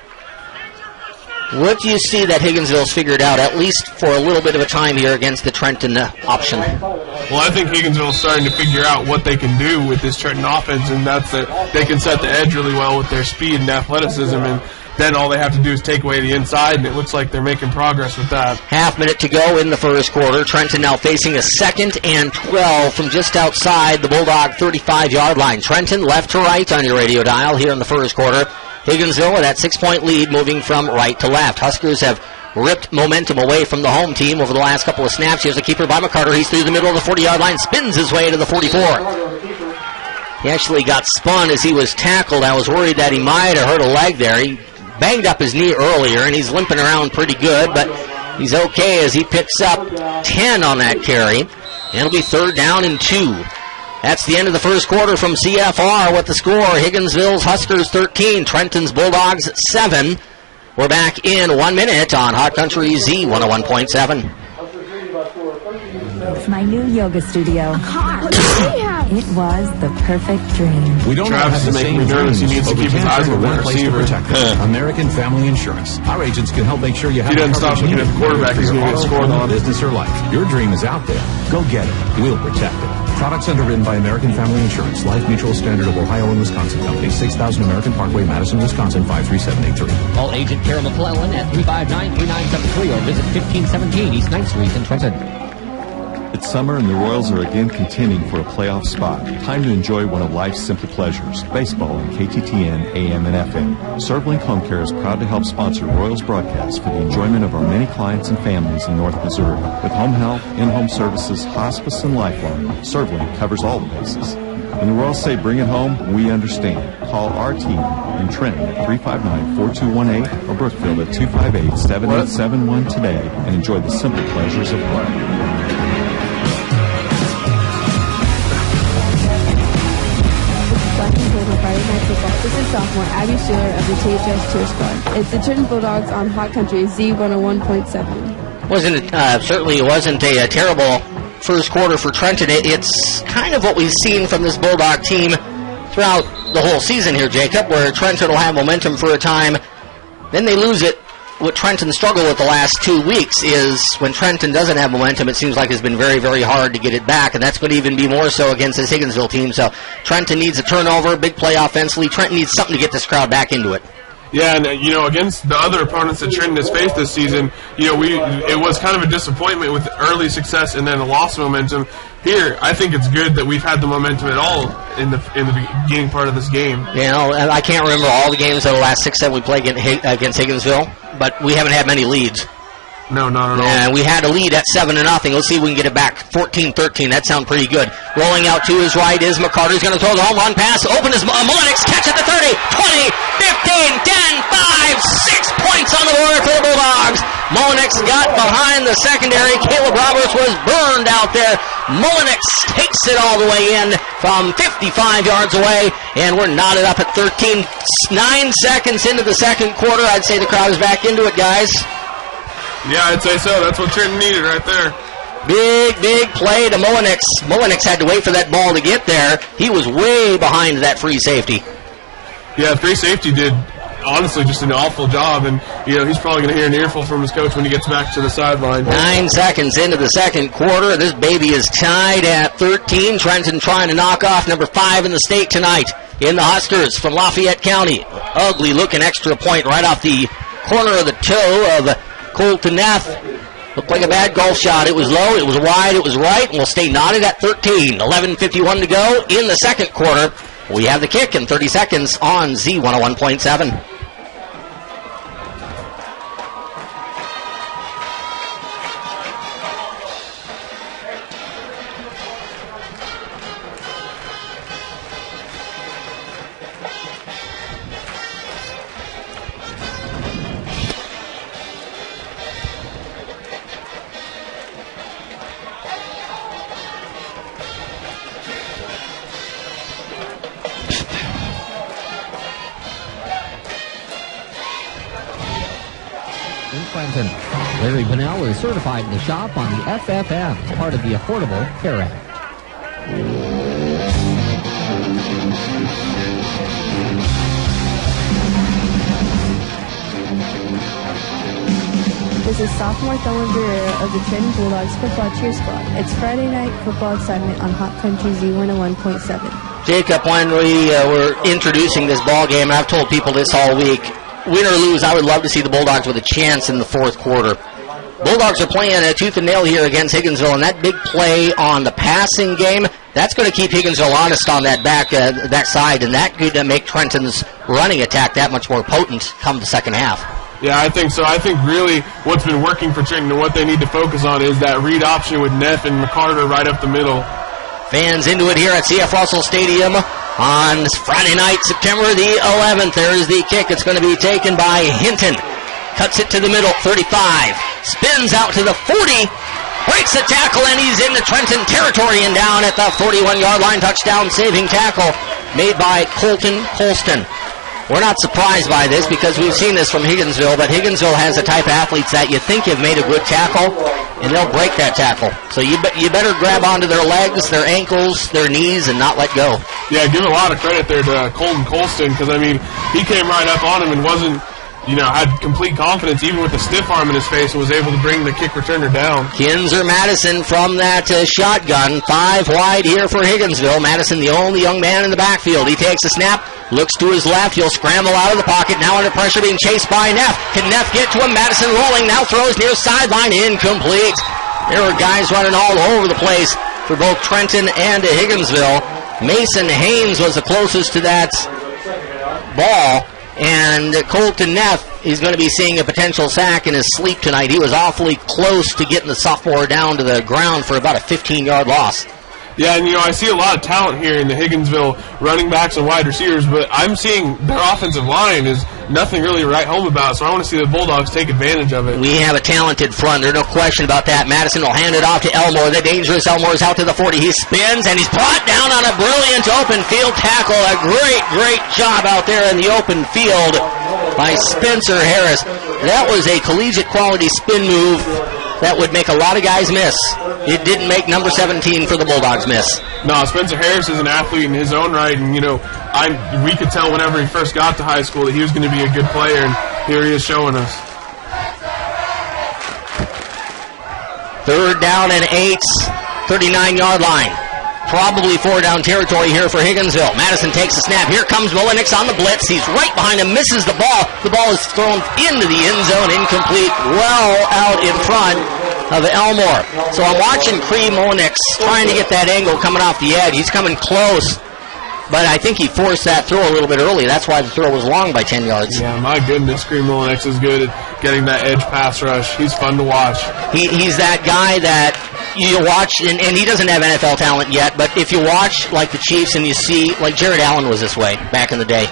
What do you see that Higginsville's figured out, at least for a little bit of a time here against the Trenton option? Well, I think Higginsville's starting to figure out what they can do with this Trenton offense, and that's that they can set the edge really well with their speed and athleticism, and then all they have to do is take away the inside, and it looks like they're making progress with that. Half minute to go in the first quarter. Trenton now facing a 2nd and 12 from just outside the Bulldog 35-yard line. Trenton left to right on your radio dial here in the first quarter. Higginsville with that 6-point lead moving from right to left. Huskers have ripped momentum away from the home team over the last couple of snaps. Here's a keeper by McCarter. He's through the middle of the 40-yard line, spins his way to the 44. He actually got spun as he was tackled. I was worried that he might have hurt a leg there. He banged up his knee earlier, and he's limping around pretty good, but he's okay as he picks up 10 on that carry. And it'll be 3rd down and 2. That's the end of the first quarter from CFR with the score. Higginsville's Huskers 13, Trenton's Bulldogs 7. We're back in 1 minute on Hot Country Z 101.7. It's my new yoga studio. It was the perfect dream. We don't have the same dreams, he needs to keep his eyes on the receiver. American Family Insurance. Our agents can help make sure you have. He doesn't stop looking at the quarterback. He's going to get scored on. Business or life. Your dream is out there. Go get it. We'll protect it. Products underwritten by American Family Insurance. Life Mutual Standard of Ohio and Wisconsin Company. 6000 American Parkway, Madison, Wisconsin 53783. Call Agent Carol McClellan at 359-3973 or visit 1517 East 9th Street in Trenton. It's summer and the Royals are again contending for a playoff spot. Time to enjoy one of life's simple pleasures, baseball on KTTN, AM and FM. ServLink Home Care is proud to help sponsor Royals broadcasts for the enjoyment of our many clients and families in North Missouri. With home health, in-home services, hospice, and lifeline, ServLink covers all the bases. When the Royals say bring it home, we understand. Call our team in Trenton at 359-4218 or Brookfield at 258-7871 today and enjoy the simple pleasures of play. This is sophomore Abby Schuler of the THS Cheer Squad. It's the Trenton Bulldogs on Hot Country Z 101.7. Certainly wasn't a terrible first quarter for Trenton. It's kind of what we've seen from this Bulldog team throughout the whole season here, Jacob, where Trenton will have momentum for a time, then they lose it. What Trenton struggled with the last 2 weeks is when Trenton doesn't have momentum, it seems like it's been very, very hard to get it back, and that's going to even be more so against this Higginsville team. So Trenton needs a turnover, big play offensively. Trenton needs something to get this crowd back into it. Yeah, and against the other opponents that Trenton has faced this season, it was kind of a disappointment with early success and then a loss of momentum. Here, I think it's good that we've had the momentum at all in the beginning part of this game. I can't remember all the games of the last 6-7 we played against Higginsville, but we haven't had many leads. No, not at all. And we had a lead at 7-0. Let's see if we can get it back 14-13. That sounds pretty good. Rolling out to his right is McCarter. He's going to throw the home run pass. Open is Mullenix. Catch at the 30, 20, 15, 10, 5, 6 points on the board for the Bulldogs. Mullenix got behind the secondary. Caleb Roberts was burned out there. Mullenix takes it all the way in from 55 yards away, and we're knotted up at 13. 9 seconds into the second quarter. I'd say the crowd is back into it, guys. Yeah, I'd say so. That's what Trenton needed right there. Big play to Mullenix. Mullenix had to wait for that ball to get there. He was way behind that free safety. Yeah, free safety did, honestly, just an awful job. And, he's probably going to hear an earful from his coach when he gets back to the sideline. 9 seconds into the second quarter. This baby is tied at 13. Trenton trying to knock off number 5 in the state tonight in the Huskers from Lafayette County. Ugly looking extra point right off the corner of the toe of Colton Neff. Looked like a bad golf shot. It was low, it was wide, it was right, and we'll stay knotted at 13. 11:51 to go in the second quarter. We have the kick in 30 seconds on Z101.7. in Trenton. Larry Pinnell is certified in the shop on the FFM, part of the Affordable Care Act. This is sophomore Thelma Guerrero of the Trenton Bulldogs football cheer squad. It's Friday night football excitement on Hot Country Z101.7. Jacob, when we were introducing this ball game, and I've told people this all week, win or lose, I would love to see the Bulldogs with a chance in the fourth quarter. Bulldogs are playing a tooth and nail here against Higginsville, and that big play on the passing game, that's going to keep Higginsville honest on that back side, and that could make Trenton's running attack that much more potent come the second half. Yeah, I think so. I think really what's been working for Trenton and what they need to focus on is that read option with Neff and McCarter right up the middle. Fans into it here at CF Russell Stadium on Friday night, September the 11th. There is the kick. It's going to be taken by Hinton. Cuts it to the middle, 35. Spins out to the 40. Breaks the tackle, and he's into Trenton territory and down at the 41-yard line. Touchdown saving tackle made by Colton Colston. We're not surprised by this because we've seen this from Higginsville, but Higginsville has a type of athletes that you think have made a good tackle, and they'll break that tackle. So you better grab onto their legs, their ankles, their knees, and not let go. Yeah, give a lot of credit there to Colton Colston because, I mean, he came right up on him and wasn't, had complete confidence even with the stiff arm in his face and was able to bring the kick returner down. Kinzer Madison from that shotgun. 5 wide here for Higginsville. Madison, the only young man in the backfield. He takes a snap, looks to his left. He'll scramble out of the pocket. Now under pressure, being chased by Neff. Can Neff get to him? Madison rolling. Now throws near sideline. Incomplete. There are guys running all over the place for both Trenton and Higginsville. Mason Haynes was the closest to that ball. And Colton Neff is going to be seeing a potential sack in his sleep tonight. He was awfully close to getting the sophomore down to the ground for about a 15-yard loss. Yeah, and I see a lot of talent here in the Higginsville running backs and wide receivers, but I'm seeing their offensive line is nothing really to write home about, so I want to see the Bulldogs take advantage of it. We have a talented front. There's no question about that. Madison will hand it off to Elmore. The dangerous Elmore is out to the 40. He spins, and he's brought down on a brilliant open field tackle. A great job out there in the open field by Spencer Harris. That was a collegiate quality spin move that would make a lot of guys miss. It didn't make number 17 for the Bulldogs miss. No, Spencer Harris is an athlete in his own right, and we could tell whenever he first got to high school that he was going to be a good player, and here he is showing us. 3rd down and 8, 39-yard line. Probably 4-down territory here for Higginsville. Madison takes a snap. Here comes Mullenix on the blitz. He's right behind him, misses the ball. The ball is thrown into the end zone, incomplete, well out in front of Elmore. So I'm watching Cree Mullenix trying to get that angle coming off the edge. He's coming close, but I think he forced that throw a little bit early. That's why the throw was long by 10 yards. Yeah, my goodness, Cree Mullenix is good at getting that edge pass rush. He's fun to watch. He's that guy that you watch, and he doesn't have NFL talent yet, but if you watch like the Chiefs and you see, like Jared Allen was this way back in the day,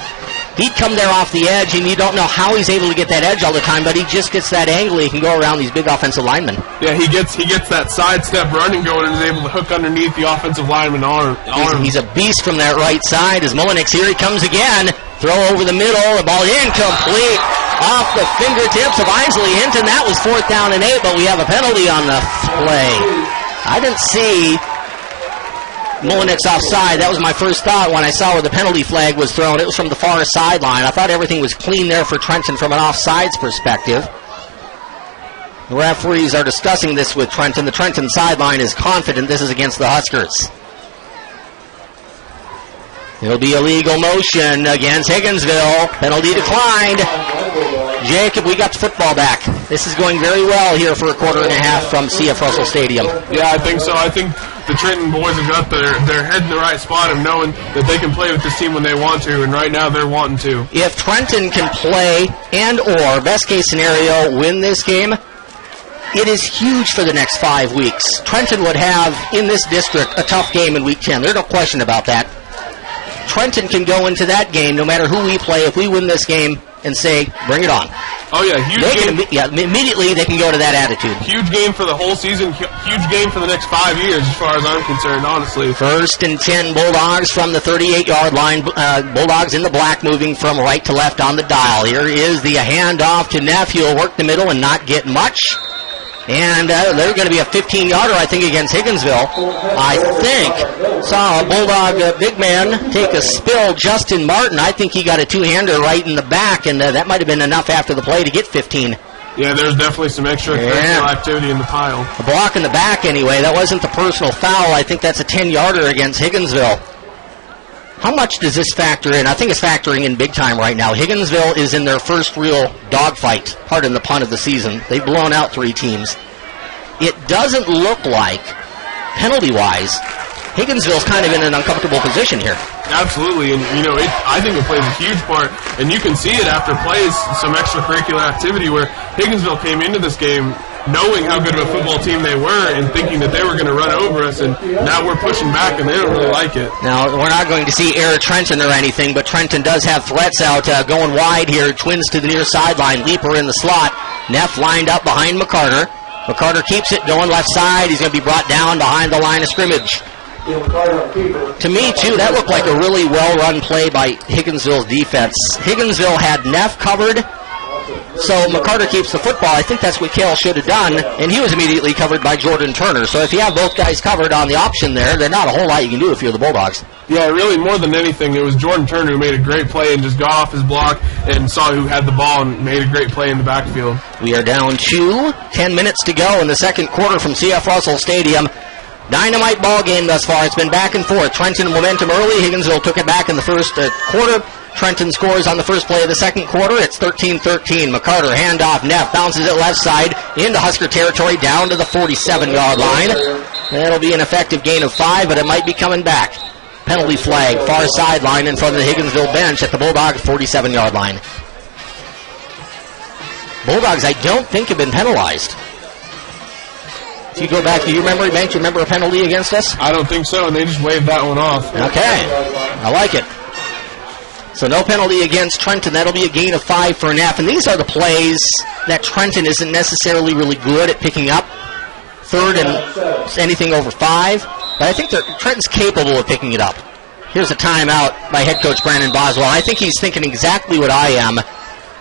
he'd come there off the edge, and you don't know how he's able to get that edge all the time, but he just gets that angle. He can go around these big offensive linemen. Yeah, he gets that sidestep running going and is able to hook underneath the offensive lineman arm. He's a beast from that right side. As Mullenix, here he comes again. Throw over the middle. The ball incomplete. Off the fingertips of Isley Hinton. That was 4th down and 8, but we have a penalty on the play. I didn't see Mullenix offside. That was my first thought when I saw where the penalty flag was thrown. It was from the far sideline. I thought everything was clean there for Trenton from an offsides perspective. The referees are discussing this with Trenton. The Trenton sideline is confident this is against the Huskers. It'll be a legal motion against Higginsville. Penalty declined. Jacob, we got the football back. This is going very well here for a quarter and a half from CF Russell Stadium. Yeah, I think so. I think the Trenton boys have got their head in the right spot of knowing that they can play with this team when they want to, and right now they're wanting to. If Trenton can play and or, best case scenario, win this game, it is huge for the next 5 weeks. Trenton would have, in this district, a tough game in Week 10. There's no question about that. Trenton can go into that game, no matter who we play, if we win this game, and say, bring it on. Oh, yeah, huge game. Immediately they can go to that attitude. Huge game for the whole season. Huge game for the next 5 years, as far as I'm concerned, honestly. 1st and 10, Bulldogs from the 38-yard line. Bulldogs in the black, moving from right to left on the dial. Here is the handoff to Neff. He'll work the middle and not get much. And they're going to be a 15-yarder, I think, against Higginsville. I think saw a Bulldog big man take a spill. Justin Martin, I think he got a two-hander right in the back, and that might have been enough after the play to get 15. Yeah, there's definitely some extra activity in the pile. A block in the back anyway. That wasn't the personal foul. I think that's a 10-yarder against Higginsville. How much does this factor in? I think it's factoring in big time right now. Higginsville is in their first real dogfight, pardon the pun, of the season. They've blown out 3 teams. It doesn't look like, penalty-wise, Higginsville's kind of in an uncomfortable position here. Absolutely, and I think it plays a huge part, and you can see it after plays, some extracurricular activity where Higginsville came into this game knowing how good of a football team they were and thinking that they were going to run over us, and now we're pushing back and they don't really like it. Now, we're not going to see Air Trenton or anything, but Trenton does have threats out going wide here. Twins to the near sideline. Leaper in the slot. Neff lined up behind McCarter. McCarter keeps it going left side. He's going to be brought down behind the line of scrimmage. To me, too, that looked like a really well-run play by Higginsville's defense. Higginsville had Neff covered, so McCarter keeps the football. I think that's what Cale should have done, and he was immediately covered by Jordan Turner. So if you have both guys covered on the option there, there's not a whole lot you can do if you're the Bulldogs. Yeah, really, more than anything, it was Jordan Turner who made a great play and just got off his block and saw who had the ball and made a great play in the backfield. We are down to 10 minutes to go in the second quarter from C.F. Russell Stadium. Dynamite ball game thus far. It's been back and forth. Trenton momentum early. Higginsville took it back in the first quarter. Trenton scores on the first play of the second quarter. It's 13-13. McCarter, handoff. Neff bounces it left side into Husker territory down to the 47-yard line. That'll be an effective gain of 5, but it might be coming back. Penalty flag, far sideline in front of the Higginsville bench at the Bulldogs 47-yard line. Bulldogs, I don't think, have been penalized. If you go back to your memory bank, do you remember a penalty against us? I don't think so, and they just waved that one off. Okay, I like it. So no penalty against Trenton. That'll be a gain of 5 for Neff. And these are the plays that Trenton isn't necessarily really good at picking up. 3rd and anything over 5. But I think Trenton's capable of picking it up. Here's a timeout by head coach Brandon Boswell. I think he's thinking exactly what I am.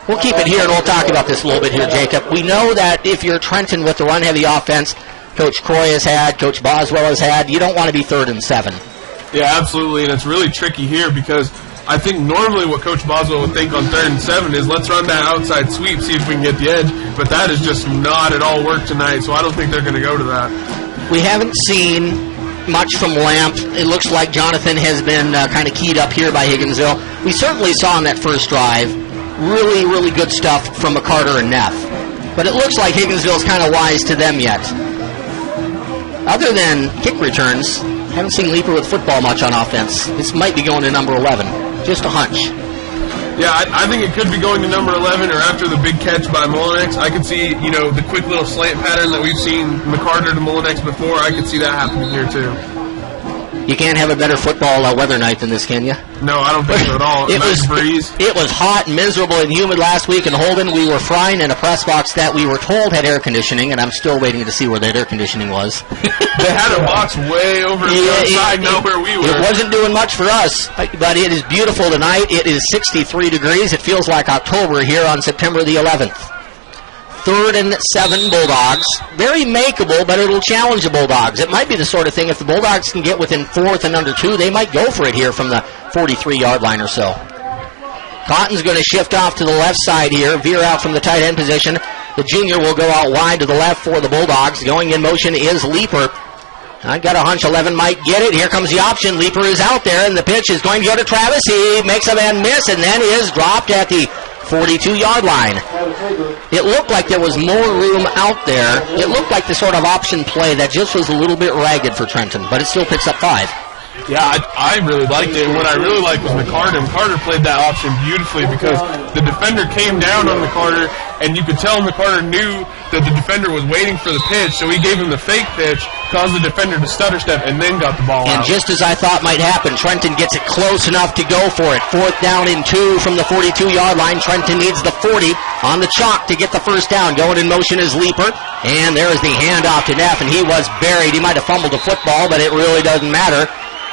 We'll keep it here, and we'll talk about this a little bit here, Jacob. We know that if you're Trenton with the run-heavy offense Coach Croy has had, Coach Boswell has had, you don't want to be 3rd and 7. Yeah, absolutely, and it's really tricky here because I think normally what Coach Boswell would think on 3rd and 7 is let's run that outside sweep, see if we can get the edge, but that is just not at all work tonight, so I don't think they're going to go to that. We haven't seen much from Lamp. It looks like Jonathan has been kind of keyed up here by Higginsville. We certainly saw on that first drive really, really good stuff from McCarter and Neff, but it looks like Higginsville's kind of wise to them yet. Other than kick returns, haven't seen Leaper with football much on offense. This might be going to number 11. Just a hunch. Yeah, I think it could be going to number 11 or after the big catch by Mullinex. I could see, the quick little slant pattern that we've seen McCarter to Mullinex before. I could see that happening here, too. You can't have a better football weather night than this, can you? No, I don't think so at all. Nice breeze. It was hot and miserable and humid last week in Holden. We were frying in a press box that we were told had air conditioning, and I'm still waiting to see where that air conditioning was. They had a box way over the other side, not where we were. It wasn't doing much for us, but it is beautiful tonight. It is 63 degrees. It feels like October here on September the 11th. 3rd and 7 Bulldogs. Very makeable, but it'll challenge the Bulldogs. It might be the sort of thing, if the Bulldogs can get within 4th and under 2, they might go for it here from the 43-yard line or so. Cotton's going to shift off to the left side here, veer out from the tight end position. The junior will go out wide to the left for the Bulldogs. Going in motion is Leaper. I got a hunch 11 might get it. Here comes the option. Leaper is out there, and the pitch is going to go to Travis. He makes a man miss, and then is dropped at the 42-yard line. It looked like there was more room out there. It looked like the sort of option play that just was a little bit ragged for Trenton, but it still picks up 5. Yeah, I really liked it, and what I really liked was McCarter. McCarter played that option beautifully because the defender came down on McCarter, and you could tell McCarter knew that the defender was waiting for the pitch, so he gave him the fake pitch, caused the defender to stutter step, and then got the ball out. And just as I thought might happen, Trenton gets it close enough to go for it. 4th down and 2 from the 42-yard line. Trenton needs the 40 on the chalk to get the first down. Going in motion is Leeper, and there's the handoff to Neff, and he was buried. He might have fumbled the football, but it really doesn't matter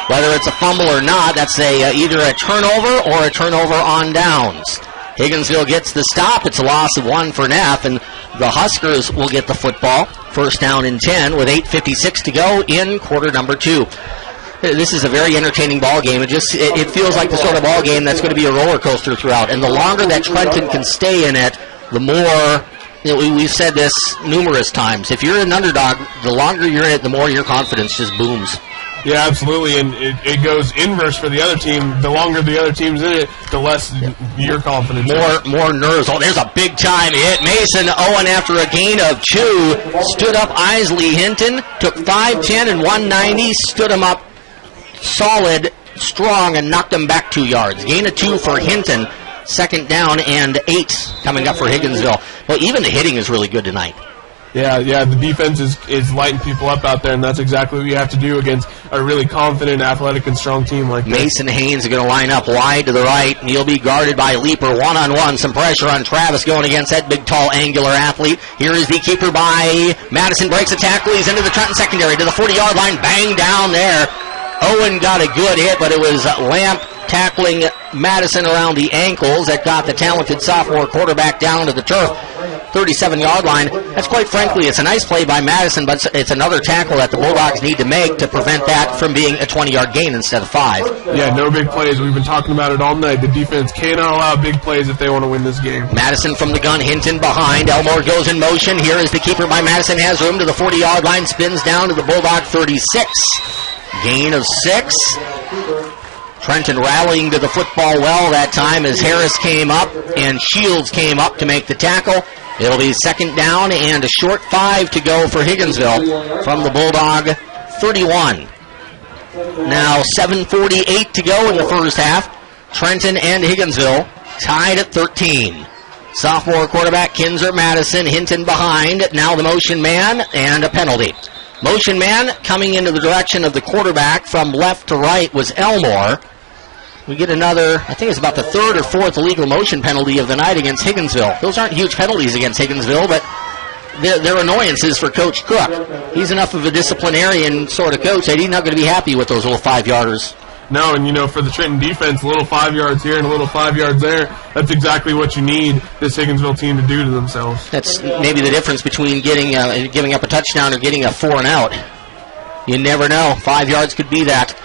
whether it's a fumble or not. That's either a turnover or a turnover on downs. Higginsville gets the stop. It's a loss of 1 for Neff, and the Huskers will get the football. First down and 10 with 8:56 to go in quarter number 2. This is a very entertaining ball game. It feels like the sort of ball game that's going to be a roller coaster throughout. And the longer that Trenton can stay in it, the more, we've said this numerous times. If you're an underdog, the longer you're in it, the more your confidence just booms. Yeah, absolutely, and it goes inverse for the other team. The longer the other team's in it, the less your confidence. More nerves. Oh, there's a big-time hit. Mason Owen, after a gain of 2, stood up Isley Hinton, took 5'10" and 190, stood him up solid, strong, and knocked him back 2 yards. Gain of 2 for Hinton. 2nd down and 8 coming up for Higginsville. Well, even the hitting is really good tonight. Yeah, the defense is lighting people up out there, and that's exactly what you have to do against a really confident, athletic, and strong team like this. Mason Haynes is going to line up wide to the right, and he'll be guarded by Leeper. One-on-one, some pressure on Travis going against that big, tall, angular athlete. Here is the keeper by Madison, breaks a tackle. He's into the Trenton secondary to the 40-yard line. Bang down there. Owen got a good hit, but it was Lamp tackling Madison around the ankles that got the talented sophomore quarterback down to the turf. 37-yard line. That's quite frankly, it's a nice play by Madison, but it's another tackle that the Bulldogs need to make to prevent that from being a 20-yard gain instead of 5. Yeah, no big plays. We've been talking about it all night. The defense cannot allow big plays if they want to win this game. Madison from the gun, Hinton behind. Elmore goes in motion. Here is the keeper by Madison, has room to the 40-yard line, spins down to the Bulldog 36. Gain of 6. Trenton rallying to the football well that time as Harris came up and Shields came up to make the tackle. It'll be 2nd down and a short 5 to go for Higginsville from the Bulldog 31. Now 7:48 to go in the first half. Trenton and Higginsville tied at 13. Sophomore quarterback Kinzer Madison, Hinton behind. Now the motion man and a penalty. Motion man coming into the direction of the quarterback from left to right was Elmore. We get another, I think it's about the 3rd or 4th illegal motion penalty of the night against Higginsville. Those aren't huge penalties against Higginsville, but they're annoyances for Coach Cook. He's enough of a disciplinarian sort of coach that he's not going to be happy with those little 5-yarders. No, and for the Trenton defense, a little 5 yards here and a little 5 yards there, that's exactly what you need this Higginsville team to do to themselves. That's maybe the difference between giving up a touchdown or getting a 4 and out. You never know. 5 yards could be that.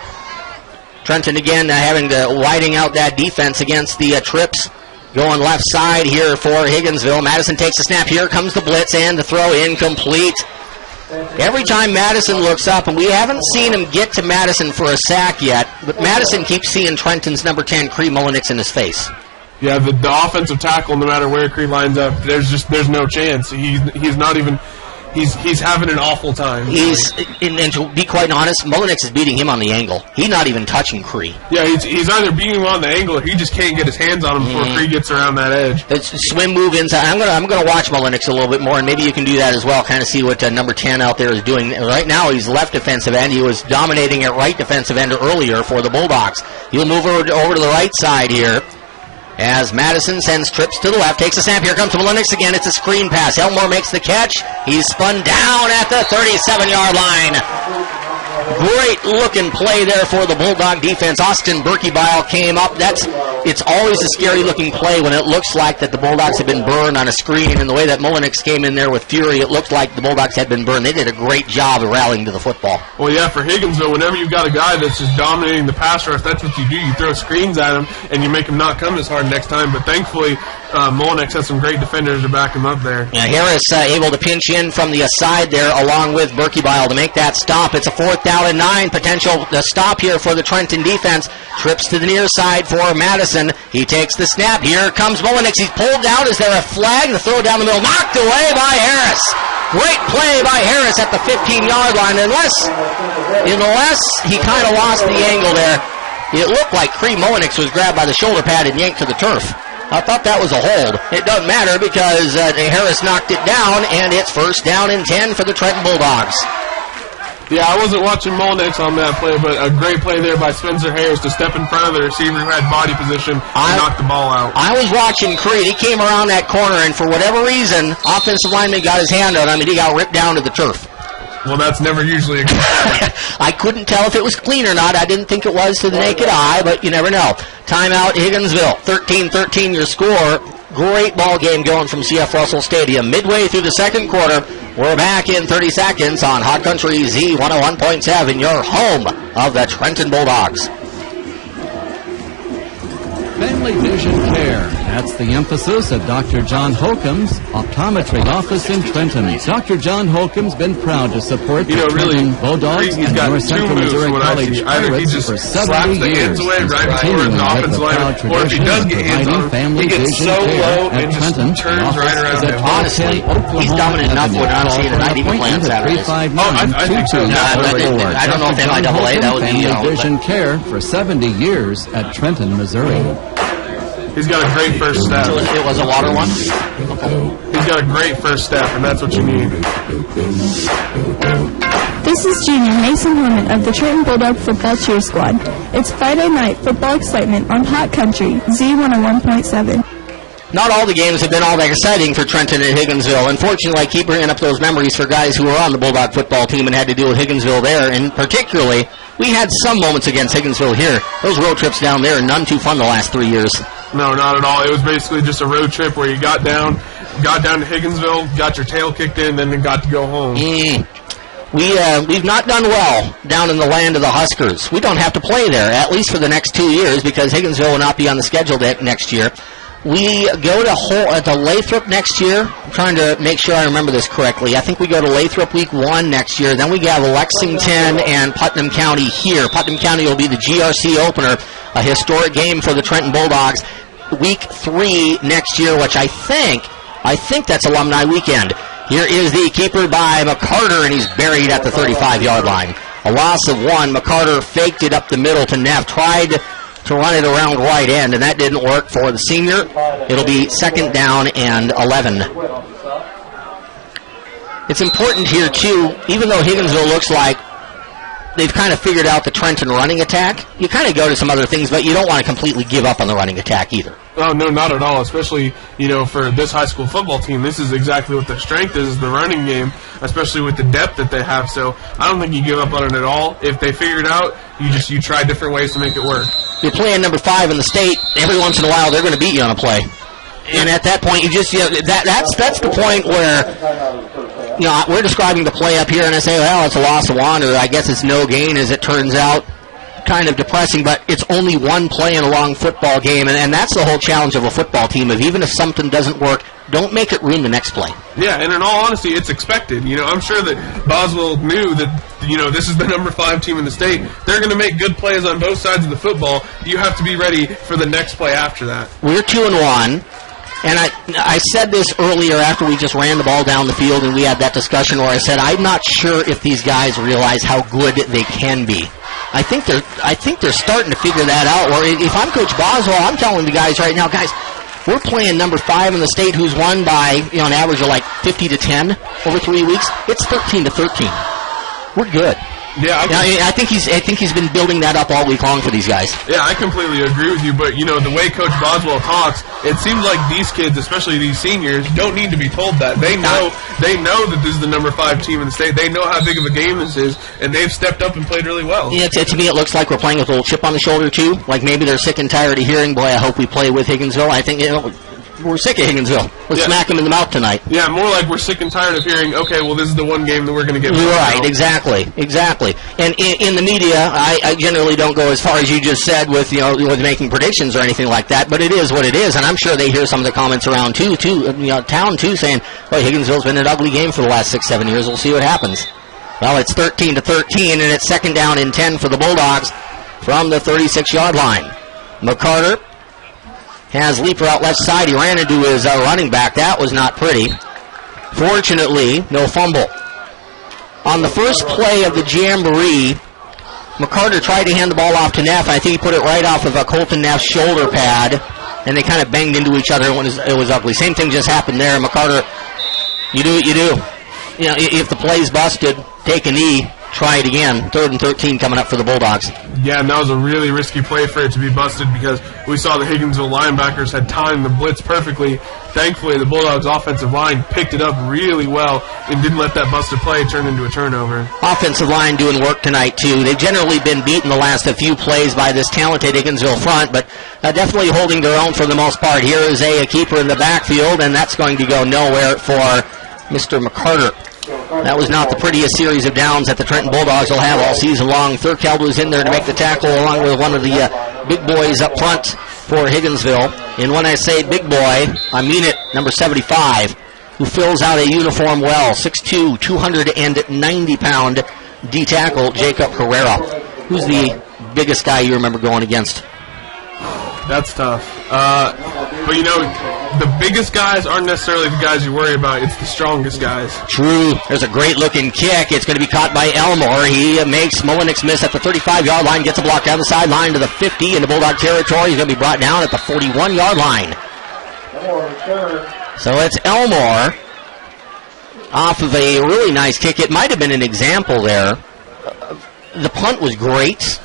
Trenton again having to widening out that defense against the trips. Going left side here for Higginsville. Madison takes the snap. Here comes the blitz and the throw incomplete. Every time Madison looks up, and we haven't seen him get to Madison for a sack yet, but Madison keeps seeing Trenton's number 10, Cree Mullenix, in his face. Yeah, the offensive tackle, no matter where Cree lines up, there's no chance. He's not even. He's having an awful time. And to be quite honest, Mullenix is beating him on the angle. He's not even touching Cree. Yeah, he's either beating him on the angle or he just can't get his hands on him before Cree gets around that edge. It's a swim move inside. I'm gonna watch Mullenix a little bit more, and maybe you can do that as well. Kind of see what number 10 out there is doing. Right now, he's left defensive end. He was dominating at right defensive end earlier for the Bulldogs. He'll move over to the right side here. As Madison sends trips to the left, takes a snap. Here comes Mullenix again. It's a screen pass. Elmore makes the catch. He's spun down at the 37-yard line. Great looking play there for the Bulldog defense. Austin Berkebile came up. It's always a scary looking play when it looks like that the Bulldogs have been burned on a screen. And the way that Mullenix came in there with fury, it looked like the Bulldogs had been burned. They did a great job of rallying to the football. Well, yeah, for Higginsville, whenever you've got a guy that's just dominating the pass rush, that's what you do. You throw screens at him, and you make him not come as hard next time. But thankfully, Mullenix has some great defenders to back him up there. Yeah, Harris able to pinch in from the side there along with Berkebile to make that stop. It's a 4th down and 9. Potential stop here for the Trenton defense. Trips to the near side for Madison. He takes the snap. Here comes Mullenix. He's pulled down. Is there a flag? The throw down the middle. Knocked away by Harris. Great play by Harris at the 15-yard line. Unless he kind of lost the angle there. It looked like Cree Mullenix was grabbed by the shoulder pad and yanked to the turf. I thought that was a hold. It doesn't matter because Harris knocked it down, and it's 1st down and 10 for the Trenton Bulldogs. Yeah, I wasn't watching Molnex on that play, but a great play there by Spencer Harris to step in front of the receiver who had body position and knock the ball out. I was watching Creed. He came around that corner, and for whatever reason, offensive lineman got his hand on him, and he got ripped down to the turf. Well, that's never usually a good play. I couldn't tell if it was clean or not. I didn't think it was to the naked eye, but you never know. Timeout, Higginsville. 13-13 your score. Great ball game going from CF Russell Stadium. Midway through the second quarter, we're back in 30 seconds on Hot Country Z101.7, your home of the Trenton Bulldogs. Family Vision Care. That's the emphasis at Dr. John Holcomb's optometry office in Trenton. Dr. John Holcomb's been proud to support the Trenton Bulldogs and North Central Missouri College Pirates for 70 years. Continuing with the proud tradition of providing family vision care at Trenton. The office is at honestly, he's dominant enough when I'm seeing a night even playing Saturdays. I don't know if MIAA, that would be, Family Vision Care for 70 years at Trenton, Missouri. He's got a great first step. It was a water one? He's got a great first step, and that's what you need. This is junior Mason Horman of the Trenton Bulldog Football Cheer Squad. It's Friday night football excitement on Hot Country, Z101.7. Not all the games have been all that exciting for Trenton and Higginsville. Unfortunately, I keep bringing up those memories for guys who were on the Bulldog football team and had to deal with Higginsville there, and particularly, we had some moments against Higginsville here. Those road trips down there are none too fun the last 3 years. No, not at all. It was basically just a road trip where you got down to Higginsville, got your tail kicked in, then got to go home. We've not done well down in the land of the Huskers. We don't have to play there, at least for the next 2 years, because Higginsville will not be on the schedule next year. We go to Lathrop next year. I'm trying to make sure I remember this correctly. I think we go to Lathrop week 1 next year. Then we have Lexington and Putnam County here. Putnam County will be the GRC opener, a historic game for the Trenton Bulldogs. Week 3 next year, which I think that's alumni weekend. Here is the keeper by McCarter, and he's buried at the 35-yard line. A loss of 1. McCarter faked it up the middle to Neff, tried to run it around right end, and that didn't work for the senior. It'll be 2nd down and 11. It's important here, too, even though Higginsville looks like they've kind of figured out the Trenton running attack, you kind of go to some other things, but you don't want to completely give up on the running attack either. Oh, no, not at all, especially, for this high school football team. This is exactly what their strength is, the running game, especially with the depth that they have. So I don't think you give up on it at all. If they figure it out, you try different ways to make it work. You're playing number 5 in the state. Every once in a while, they're going to beat you on a play. And at that point, that's the point where, we're describing the play up here, and I say, well, it's a loss of 1, or I guess it's no gain, as it turns out. Kind of depressing, but it's only one play in a long football game, and that's the whole challenge of a football team. Of even if something doesn't work, don't make it ruin the next play. Yeah, and in all honesty, it's expected. I'm sure that Boswell knew that, this is the number 5 team in the state. They're going to make good plays on both sides of the football. You have to be ready for the next play after that. We're 2-1. And I said this earlier after we just ran the ball down the field and we had that discussion where I said, I'm not sure if these guys realize how good they can be. I think they're starting to figure that out. Or if I'm Coach Boswell, I'm telling the guys right now, guys, we're playing number 5 in the state who's won by an average of like 50-10 over 3 weeks. It's 13-13. We're good. Yeah, I think he's been building that up all week long for these guys. Yeah, I completely agree with you. But the way Coach Boswell talks, it seems like these kids, especially these seniors, don't need to be told that. They know that this is the number 5 team in the state. They know how big of a game this is, and they've stepped up and played really well. Yeah, to me, it looks like we're playing with a little chip on the shoulder too. Like maybe they're sick and tired of hearing, "Boy, I hope we play with Higginsville." I think we're sick of Higginsville. Let's smack them in the mouth tonight. Yeah, more like we're sick and tired of hearing, okay, well, this is the one game that we're going to get. Right, exactly. And in the media, I generally don't go as far as you just said with making predictions or anything like that, but it is what it is, and I'm sure they hear some of the comments around town too, saying, "Well, Higginsville's been an ugly game for the last 6-7 years. We'll see what happens." Well, it's 13-13, and it's 2nd down and 10 for the Bulldogs from the 36-yard line. McCarter has Leaper out left side. He ran into his running back. That was not pretty. Fortunately, no fumble. On the first play of the jamboree, McCarter tried to hand the ball off to Neff. I think he put it right off of Colton Neff's shoulder pad, and they kind of banged into each other. It was ugly. Same thing just happened there. McCarter, you do what you do. If the play's busted, take a knee. try it again. 3rd and 13 coming up for the Bulldogs. Yeah, and that was a really risky play for it to be busted because we saw the Higginsville linebackers had timed the blitz perfectly. Thankfully, the Bulldogs' offensive line picked it up really well and didn't let that busted play turn into a turnover. Offensive line doing work tonight, too. They've generally been beaten the last few plays by this talented Higginsville front, but definitely holding their own for the most part. Here is a keeper in the backfield, and that's going to go nowhere for Mr. McCarter. That was not the prettiest series of downs that the Trenton Bulldogs will have all season long. Thurkeld was in there to make the tackle along with one of the big boys up front for Higginsville. And when I say big boy, I mean it, number 75, who fills out a uniform well. 6'2", 290-pound D-tackle, Jacob Herrera. Who's the biggest guy you remember going against? That's tough. But, you know, the biggest guys aren't necessarily the guys you worry about. It's the strongest guys. True. There's a great-looking kick. It's going to be caught by Elmore. He makes Mullenix miss at the 35-yard line, gets a block down the sideline to the 50 into Bulldog territory. He's going to be brought down at the 41-yard line. So it's Elmore off of a really nice kick. It might have been an example there. The punt was great.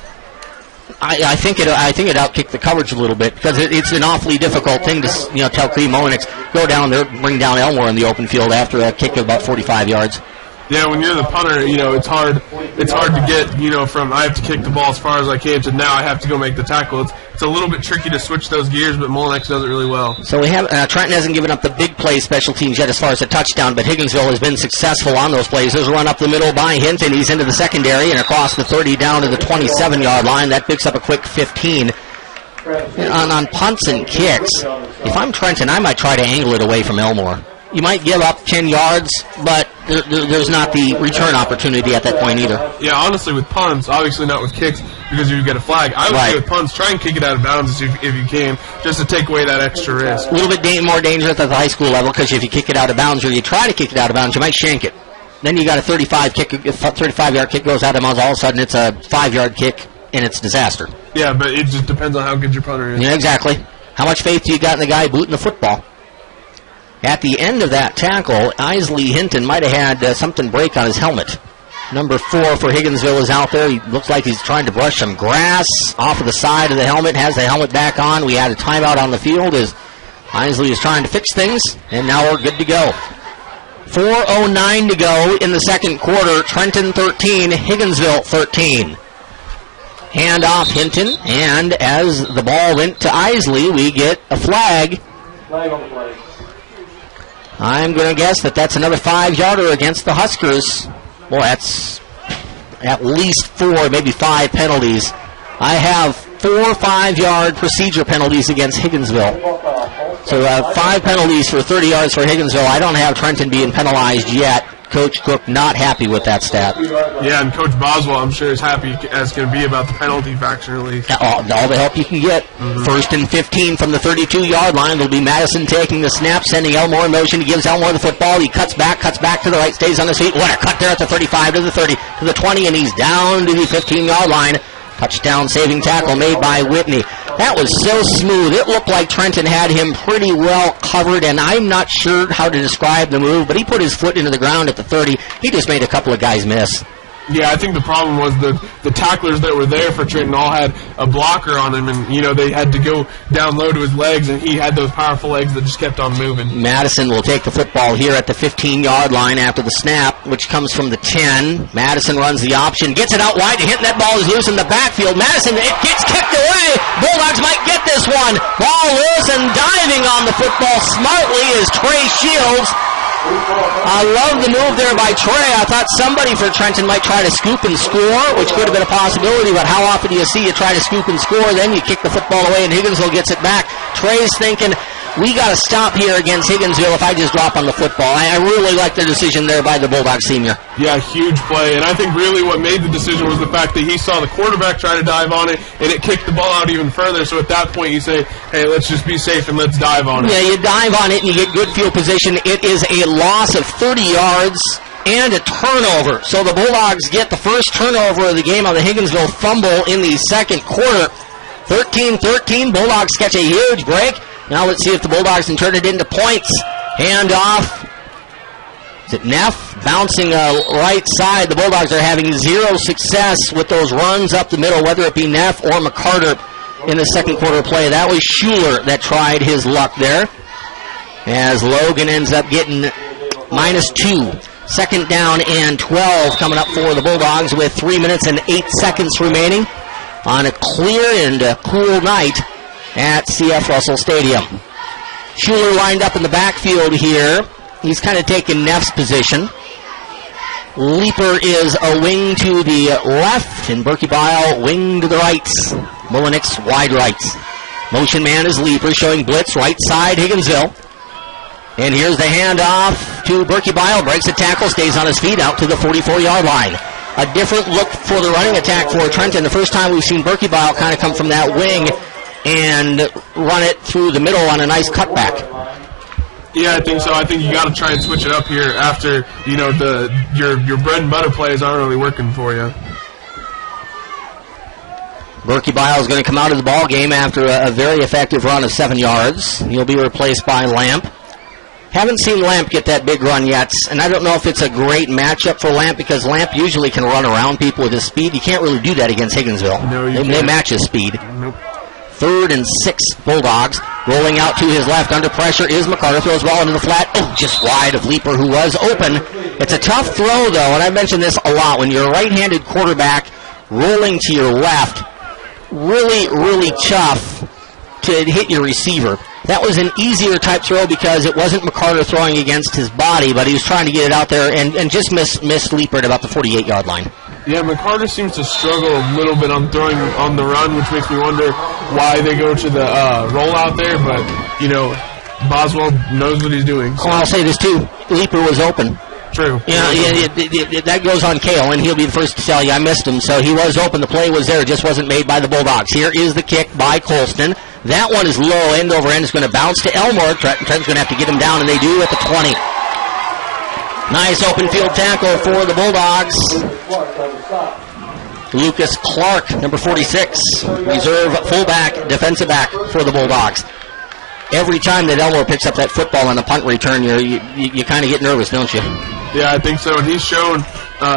I think it outkicked the coverage a little bit because it's an awfully difficult thing to tell Cleve Mullenix go down there, bring down Elmore in the open field after a kick of about 45 yards. Yeah, when you're the punter, it's hard to get, from I have to kick the ball as far as I can to now I have to go make the tackle. It's a little bit tricky to switch those gears, but Mullenix does it really well. So we have Trenton hasn't given up the big play special teams yet as far as a touchdown, but Higginsville has been successful on those plays. There's a run up the middle by Hinton. He's into the secondary and across the 30 down to the 27-yard line. That picks up a quick 15. On punts and kicks, if I'm Trenton, I might try to angle it away from Elmore. You might give up 10 yards, but there's not the return opportunity at that point either. Yeah, honestly, with punts, obviously not with kicks because you get a flag. I would say with punts, try and kick it out of bounds if you can, just to take away that extra risk. A little bit more dangerous at the high school level because if you kick it out of bounds or you try to kick it out of bounds, you might shank it. Then you got a 35-yard kick goes out of bounds, all of a sudden it's a 5-yard kick, and it's disaster. Yeah, but it just depends on how good your punter is. Yeah, exactly. How much faith do you got in the guy booting the football? At the end of that tackle, Isley Hinton might have had something break on his helmet. Number 4 for Higginsville is out there. He looks like he's trying to brush some grass off of the side of the helmet, has the helmet back on. We had a timeout on the field as Isley is trying to fix things, and now we're good to go. 4:09 to go in the second quarter. Trenton 13, Higginsville 13. Hand off Hinton, and as the ball went to Isley, we get a flag. Flag on the play. I'm going to guess that's another 5-yarder against the Huskers. Well, that's at least 4, maybe 5 penalties. I have 4 5-yard procedure penalties against Higginsville. So 5 penalties for 30 yards for Higginsville. I don't have Trenton being penalized yet. Coach Cook not happy with that stat. Yeah, and Coach Boswell, I'm sure, is happy as can be about the penalty fraction release. All the help you can get. First and 15 from the 32-yard line. It'll be Madison taking the snap, sending Elmore in motion. He gives Elmore the football. He cuts back to the right, stays on his feet. What a cut there at the 35 to the 30 to the 20, and he's down to the 15-yard line. Touchdown saving tackle made by Whitney. That was so smooth. It looked like Trenton had him pretty well covered, and I'm not sure how to describe the move, but he put his foot into the ground at the 30. He just made a couple of guys miss. Yeah, I think the problem was the tacklers that were there for Trenton all had a blocker on him, and, they had to go down low to his legs, and he had those powerful legs that just kept on moving. Madison will take the football here at the 15-yard line after the snap, which comes from the 10. Madison runs the option, gets it out wide to hit, and that ball is loose in the backfield. Madison, it gets kicked away. Bulldogs might get this one. Ball loose, and diving on the football smartly is Trey Shields. I love the move there by Trey. I thought somebody for Trenton might try to scoop and score, which could have been a possibility, but how often do you see you try to scoop and score, then you kick the football away and Higginsville gets it back. Trey's thinking, we got to stop here against Higginsville if I just drop on the football. I really like the decision there by the Bulldog senior. Yeah, huge play, and I think really what made the decision was the fact that he saw the quarterback try to dive on it, and it kicked the ball out even further, so at that point you say, hey, let's just be safe and let's dive on it. Yeah, you dive on it and you get good field position. It is a loss of 30 yards and a turnover. So the Bulldogs get the first turnover of the game on the Higginsville fumble in the second quarter. 13-13, Bulldogs catch a huge break. Now let's see if the Bulldogs can turn it into points. Hand off Neff bouncing right side. The Bulldogs are having zero success with those runs up the middle, whether it be Neff or McCarter in the second quarter play. That was Schuler that tried his luck there, as Logan ends up getting -2. Second down and 12 coming up for the Bulldogs with 3 minutes and 8 seconds remaining on a clear and cool night at CF Russell Stadium. Schuler lined up in the backfield here. He's kind of taken Neff's position. Leeper is a wing to the left, and Berkey Bile wing to the right. Mullenix wide rights. Motion man is Leeper, showing blitz right side Higginsville. And here's the handoff to Berkey Bile. Breaks a tackle, stays on his feet out to the 44-yard line. A different look for the running attack for Trenton. The first time we've seen Berkey Bile kind of come from that wing and run it through the middle on a nice cutback. Yeah, I think so. I think you got to try and switch it up here after, you know, your bread and butter plays aren't really working for you. Berkey Bile is going to come out of the ball game after a very effective run of 7 yards. He'll be replaced by Lamp. Haven't seen Lamp get that big run yet, and I don't know if it's a great matchup for Lamp because Lamp usually can run around people with his speed. You can't really do that against Higginsville. No, they match his speed. Nope. 3rd and 6 Bulldogs. Rolling out to his left under pressure is McCarter. Throws ball into the flat. Oh, just wide of Leeper, who was open. It's a tough throw, though, and I mentioned this a lot. When you're a right-handed quarterback rolling to your left, really, really tough to hit your receiver. That was an easier type throw because it wasn't McCarter throwing against his body, but he was trying to get it out there and just missed Leeper at about the 48-yard line. Yeah, McCarter seems to struggle a little bit on throwing on the run, which makes me wonder why they go to the rollout there. But, you know, Boswell knows what he's doing. So. Well, I'll say this, too. Leeper was open. True. Yeah, that goes on Kale, and he'll be the first to tell you I missed him. So he was open. The play was there. It just wasn't made by the Bulldogs. Here is the kick by Colston. That one is low, end over end. It's going to bounce to Elmore. Trenton's going to have to get him down, and they do at the 20. Nice open field tackle for the Bulldogs. Lucas Clark, number 46, reserve fullback, defensive back for the Bulldogs. Every time that Elmore picks up that football on a punt return, you kind of get nervous, don't you? Yeah, I think so. And he's shown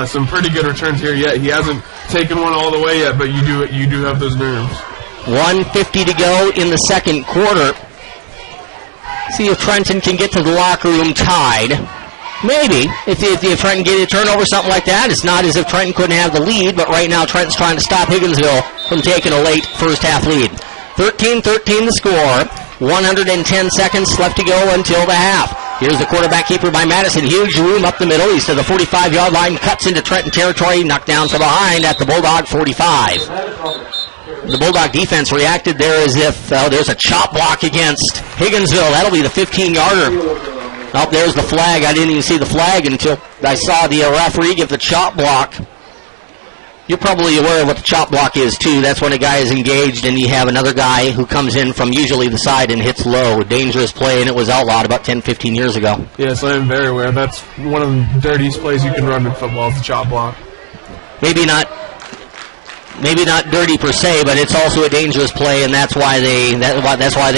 some pretty good returns here yet. He hasn't taken one all the way yet, but you do have those nerves. 1:50 to go in the second quarter. See if Trenton can get to the locker room tied. Maybe. If Trenton get a turnover, something like that. It's not as if Trenton couldn't have the lead, but right now Trenton's trying to stop Higginsville from taking a late first half lead. 13-13 the score. 110 seconds left to go until the half. Here's the quarterback keeper by Madison. Huge room up the middle. He's to the 45-yard line. Cuts into Trenton territory. Knocked down from behind at the Bulldog 45. The Bulldog defense reacted there as if there's a chop block against Higginsville. That'll be the 15-yarder. Oh, there's the flag. I didn't even see the flag until I saw the referee give the chop block. You're probably aware of what the chop block is, too. That's when a guy is engaged and you have another guy who comes in from usually the side and hits low. Dangerous play, and it was outlawed about 10, 15 years ago. Yes, I am very aware. That's one of the dirtiest plays you can run in football is the chop block. Maybe not dirty per se, but it's also a dangerous play, and that's why they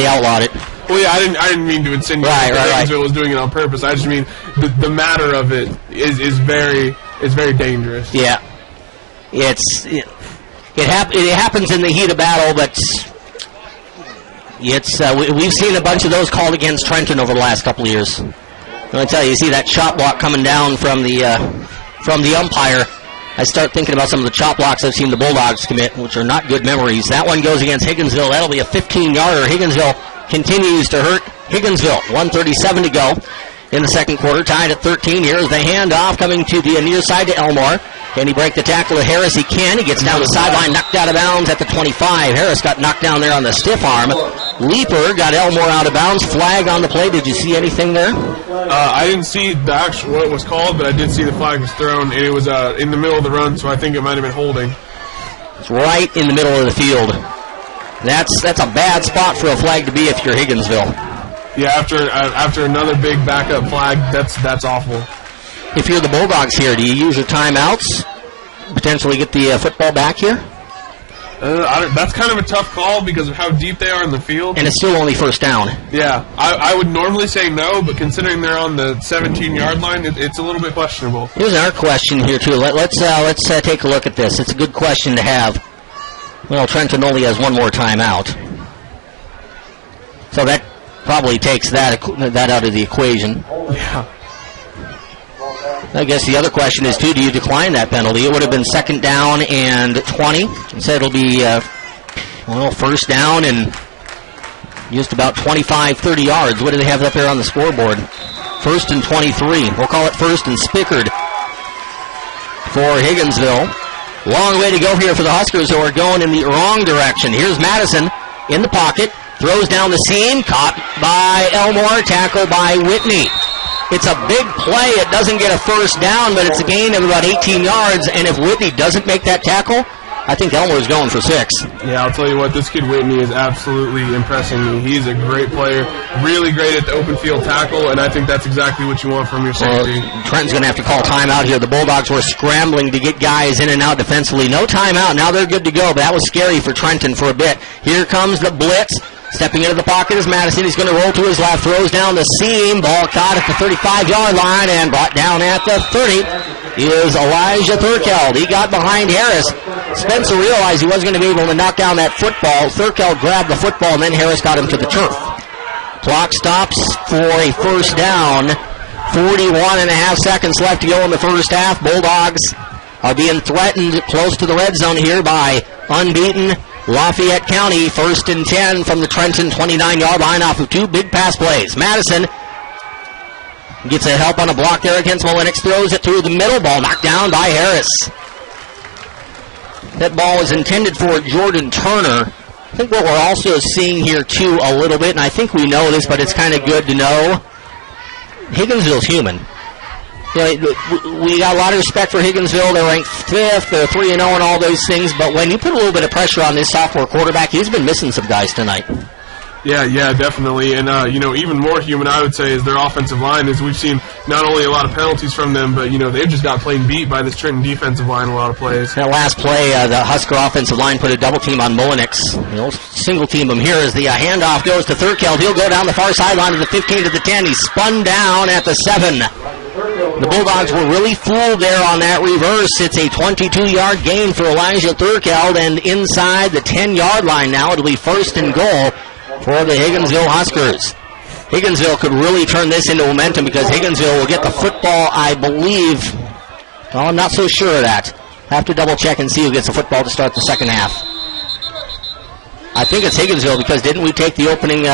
outlawed it. Well, yeah, I didn't mean to insinuate that Higginsville was doing it on purpose. I just mean the matter of it is very dangerous. Yeah, it happens in the heat of battle, but we've seen a bunch of those called against Trenton over the last couple of years. I tell you see that chop block coming down from the umpire. I start thinking about some of the chop blocks I've seen the Bulldogs commit, which are not good memories. That one goes against Higginsville. That'll be a 15-yarder. Higginsville continues to hurt Higginsville. 1:37 to go in the second quarter. Tied at 13. Here's the handoff coming to the near side to Elmore. Can he break the tackle of Harris? He can. He gets down the sideline, knocked out of bounds at the 25. Harris got knocked down there on the stiff arm. Leeper got Elmore out of bounds. Flag on the play. Did you see anything there? I didn't see the actual what it was called, but I did see the flag was thrown, and it was in the middle of the run, so I think it might have been holding. It's right in the middle of the field. That's a bad spot for a flag to be if you're Higginsville. Yeah, after another big backup flag, that's awful. If you're the Bulldogs here, do you use your timeouts? Potentially get the football back here? That's kind of a tough call because of how deep they are in the field. And it's still only first down. Yeah, I would normally say no, but considering they're on the 17-yard line, it's a little bit questionable. Here's our question here, too. Let's take a look at this. It's a good question to have. Well, Trenton only has one more timeout. So that probably takes that out of the equation. Yeah. I guess the other question is, too, do you decline that penalty? It would have been 2nd down and 20. Instead, it'll be, first down and just about 25, 30 yards. What do they have up there on the scoreboard? 1st and 23. We'll call it 1st and Spickard for Higginsville. Long way to go here for the Huskers, who are going in the wrong direction. Here's Madison in the pocket. Throws down the seam. Caught by Elmore. Tackled by Whitney. It's a big play. It doesn't get a first down, but it's a gain of about 18 yards. And if Whitney doesn't make that tackle, I think Elmore's going for 6. Yeah, I'll tell you what, this kid Whitney is absolutely impressing me. He's a great player, really great at the open field tackle, and I think that's exactly what you want from your safety. Trenton's going to have to call timeout here. The Bulldogs were scrambling to get guys in and out defensively. No timeout. Now they're good to go, but that was scary for Trenton for a bit. Here comes the blitz. Stepping into the pocket is Madison. He's going to roll to his left. Throws down the seam. Ball caught at the 35-yard line and brought down at the 30 is Elijah Thurkeld. He got behind Harris. Spencer realized he wasn't going to be able to knock down that football. Thurkeld grabbed the football, and then Harris got him to the turf. Clock stops for a first down. 41 and a half seconds left to go in the first half. Bulldogs are being threatened close to the red zone here by unbeaten Lafayette County. 1st and 10 from the Trenton 29-yard line off of 2 big pass plays. Madison gets a help on a block there against Molinix. Throws it through the middle. Ball knocked down by Harris. That ball was intended for Jordan Turner. I think what we're also seeing here, too, a little bit, and I think we know this, but it's kind of good to know, Higginsville's human. We got a lot of respect for Higginsville. They're ranked 5th. They're 3-0 and all those things. But when you put a little bit of pressure on this sophomore quarterback, he's been missing some guys tonight. Yeah, definitely. And, even more human, I would say, is their offensive line. Is we've seen not only a lot of penalties from them, but, they've just got plain beat by this Trenton defensive line a lot of plays. That last play, the Husker offensive line put a double team on Molinix. Single team him here as the handoff goes to Thurkeld. He'll go down the far sideline to the 15 to the 10. He's spun down at the 7. The Bulldogs were really fooled there on that reverse. It's a 22-yard gain for Elijah Thurkeld, and inside the 10-yard line now, it'll be 1st and goal for the Higginsville Huskers. Higginsville could really turn this into momentum because Higginsville will get the football, I believe. Well, I'm not so sure of that. Have to double-check and see who gets the football to start the second half. I think it's Higginsville because didn't we take the opening